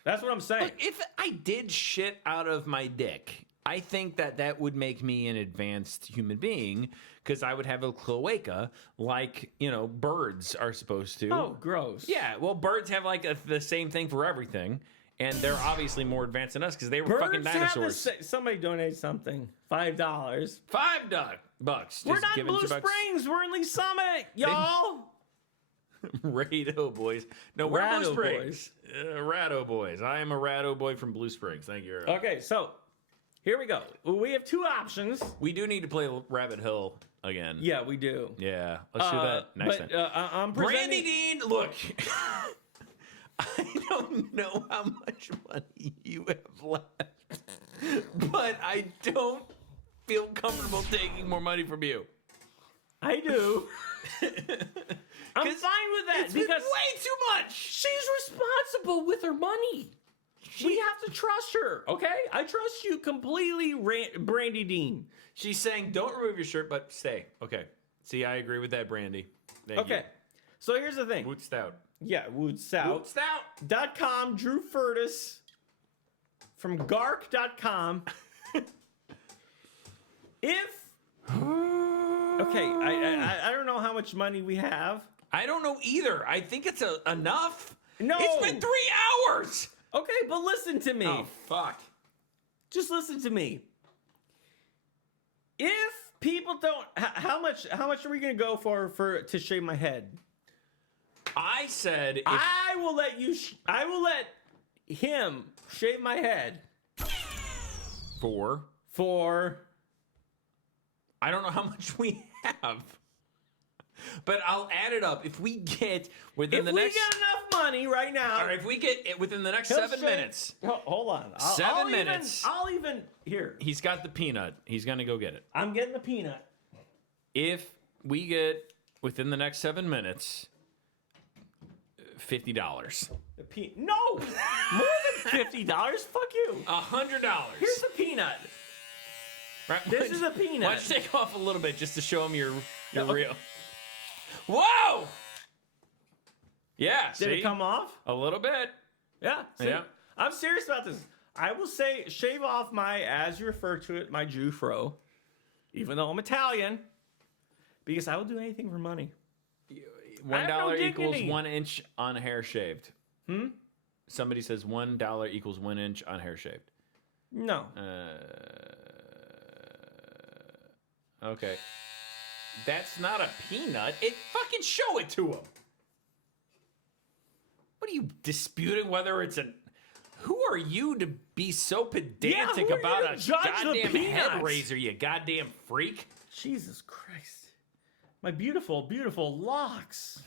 That's what I'm saying. Look, if I did shit out of my dick, I think that would make me an advanced human being because I would have a cloaca like, birds are supposed to. Oh, gross. Yeah, well, birds have like the same thing for everything. and they're obviously more advanced than us because they were fucking Birds have the dinosaurs. somebody donate something. $5. $5. We're Just not give in it Blue $2. Springs. We're in Lee Summit, y'all. Rado boys. No, we're Rado Blue Springs. Rado boys. I am a Rado boy from Blue Springs. Thank you. Okay, so here we go. We have two options. We do need to play Rabbit Hill again. Yeah, we do. Yeah, let's do that next time. I'm Brandy Dean, look. I don't know how much money you have left, but I don't feel comfortable taking more money from you. I do. I'm fine with that It's because way too much. she's responsible with her money. We have to trust her, okay? I trust you completely, Brandy Dean. She's saying, don't remove your shirt, but stay. Okay. See, I agree with that, Brandy. Thank Okay, you. so here's the thing. Woot Stout. Yeah, Wood Stout. Stout.com. Drew Furtis from Gark.com. If okay, I don't know how much money we have. I don't know either. I think it's enough. No, It's been 3 hours. Okay, but listen to me. Oh, fuck. Just listen to me. If people don't, how much are we gonna go for to shave my head? I said if I will let you. I will let him shave my head for I don't know how much we have, but I'll add it up. If we get within the next, if we get enough money right now, all right, if we get it within the next he'll 7 shave- minutes, Hold on, 7 minutes. I'll even here. He's got the peanut. He's gonna go get it. I'm getting the peanut. If we get within the next 7 minutes, $50. No, more than $50. Fuck you. $100. Here's the peanut. Right, This is a peanut. Why don't you take off a little bit just to show him your Okay. real? Whoa! Yeah, Did see? it come off? A little bit. Yeah. See? Yeah. I'm serious about this. I will say, shave off my, as you refer to it, my Jew fro, even though I'm Italian, because I will do anything for money. $1 equals dignity. 1 inch on hair shaved. Somebody says $1 equals 1 inch on hair shaved. No. Okay. That's not a peanut. It fucking show it to him. What are you disputing whether it's an... Who are you to be so pedantic who are you about to a judge the goddamn head peanuts? razor, you goddamn freak? Jesus Christ. My beautiful, beautiful locks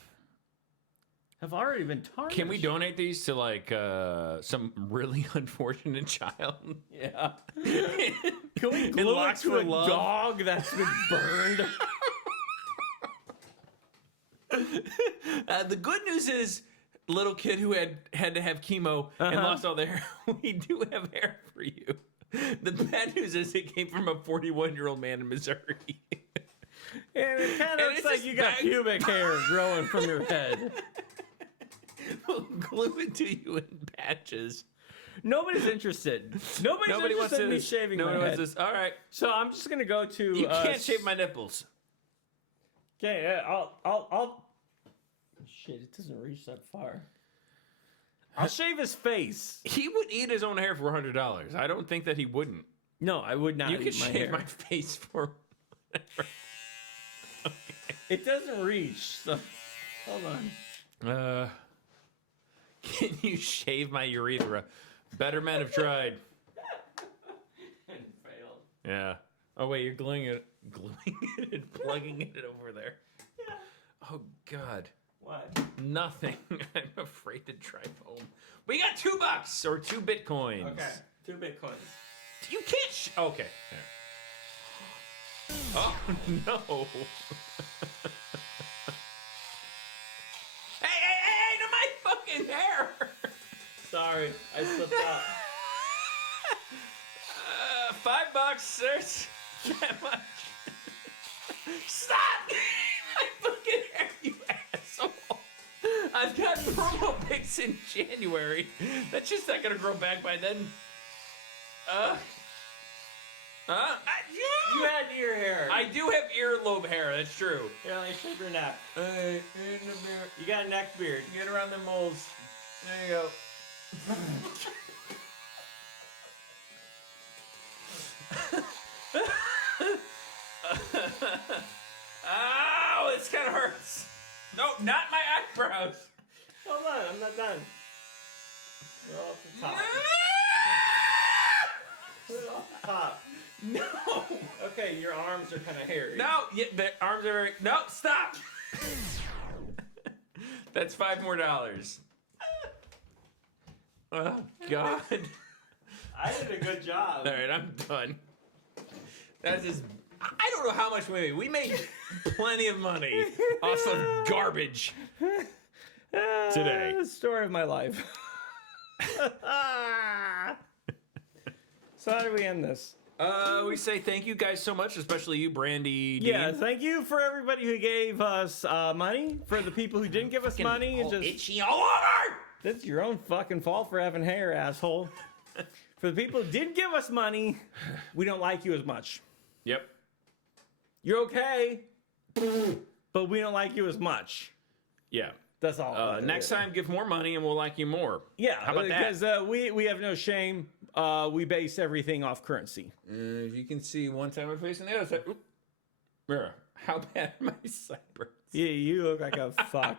have already been tarnished. Can we donate these to like some really unfortunate child? Yeah. Can we In glue it Locks to for a Love? dog that's been burned? The good news is, little kid who had to have chemo and lost all their hair, we do have hair for you. The bad news is it came from a 41-year-old man in Missouri. And it kind And of looks it's like just you got back- pubic hair growing from your head. We'll glue it to you in patches. Nobody's interested. Nobody's Nobody wants interested in me this. shaving Nobody my wants head. this. All right. So I'm just gonna go to. You can't shave my nipples. Okay, I'll. Shit, it doesn't reach that far. I'll shave his face. He would eat his own hair for $100. I don't think that he wouldn't. No, I would not. You could eat my shave hair. my face for whatever. It doesn't reach. So, hold on. Can you shave my urethra? Better men have tried. And failed. Yeah. Oh wait, you're gluing it and plugging it over there. Yeah. Oh God. What? Nothing. I'm afraid to drive home. We got $2 or 2 bitcoins. Okay, 2 bitcoins. You can't. Okay. There. Oh no. Hey, to my fucking hair. Sorry, I slipped up. $5. There's that much. Stop! My fucking hair, you asshole. I've got promo pics in January. That's just not gonna grow back by then. You had ear hair. I do have earlobe hair. That's true. Here, let me shave your neck. Hey, You got a neck beard. get around the moles. There you go. Oh, this kind of hurts. No, not my eyebrows. Hold on, I'm not done. Go off the top. Put it off the top. No. Okay, your arms are kind of hairy. No, yeah, the arms are very... No, stop. That's $5 more. Oh, God. I did a good job. All right, I'm done. That's just... I don't know how much we made. We made plenty of money off of garbage today. The story of my life. So how do we end this? We say thank you guys so much, especially you, Brandy. Yeah, Dean. thank you for everybody who gave us money. For the people who didn't give us money, all just itchy all over. that's your own fucking fault for having hair, asshole. For the people who didn't give us money, we don't like you as much. Yep. You're okay, but we don't like you as much. Yeah. That's all. Next time, give more money and we'll like you more. Yeah, How about that? because we have no shame. We base everything off currency. If you can see one side of my face and the other side. Oop. Mirror, how bad am I cyber? Yeah, you look like a fuck.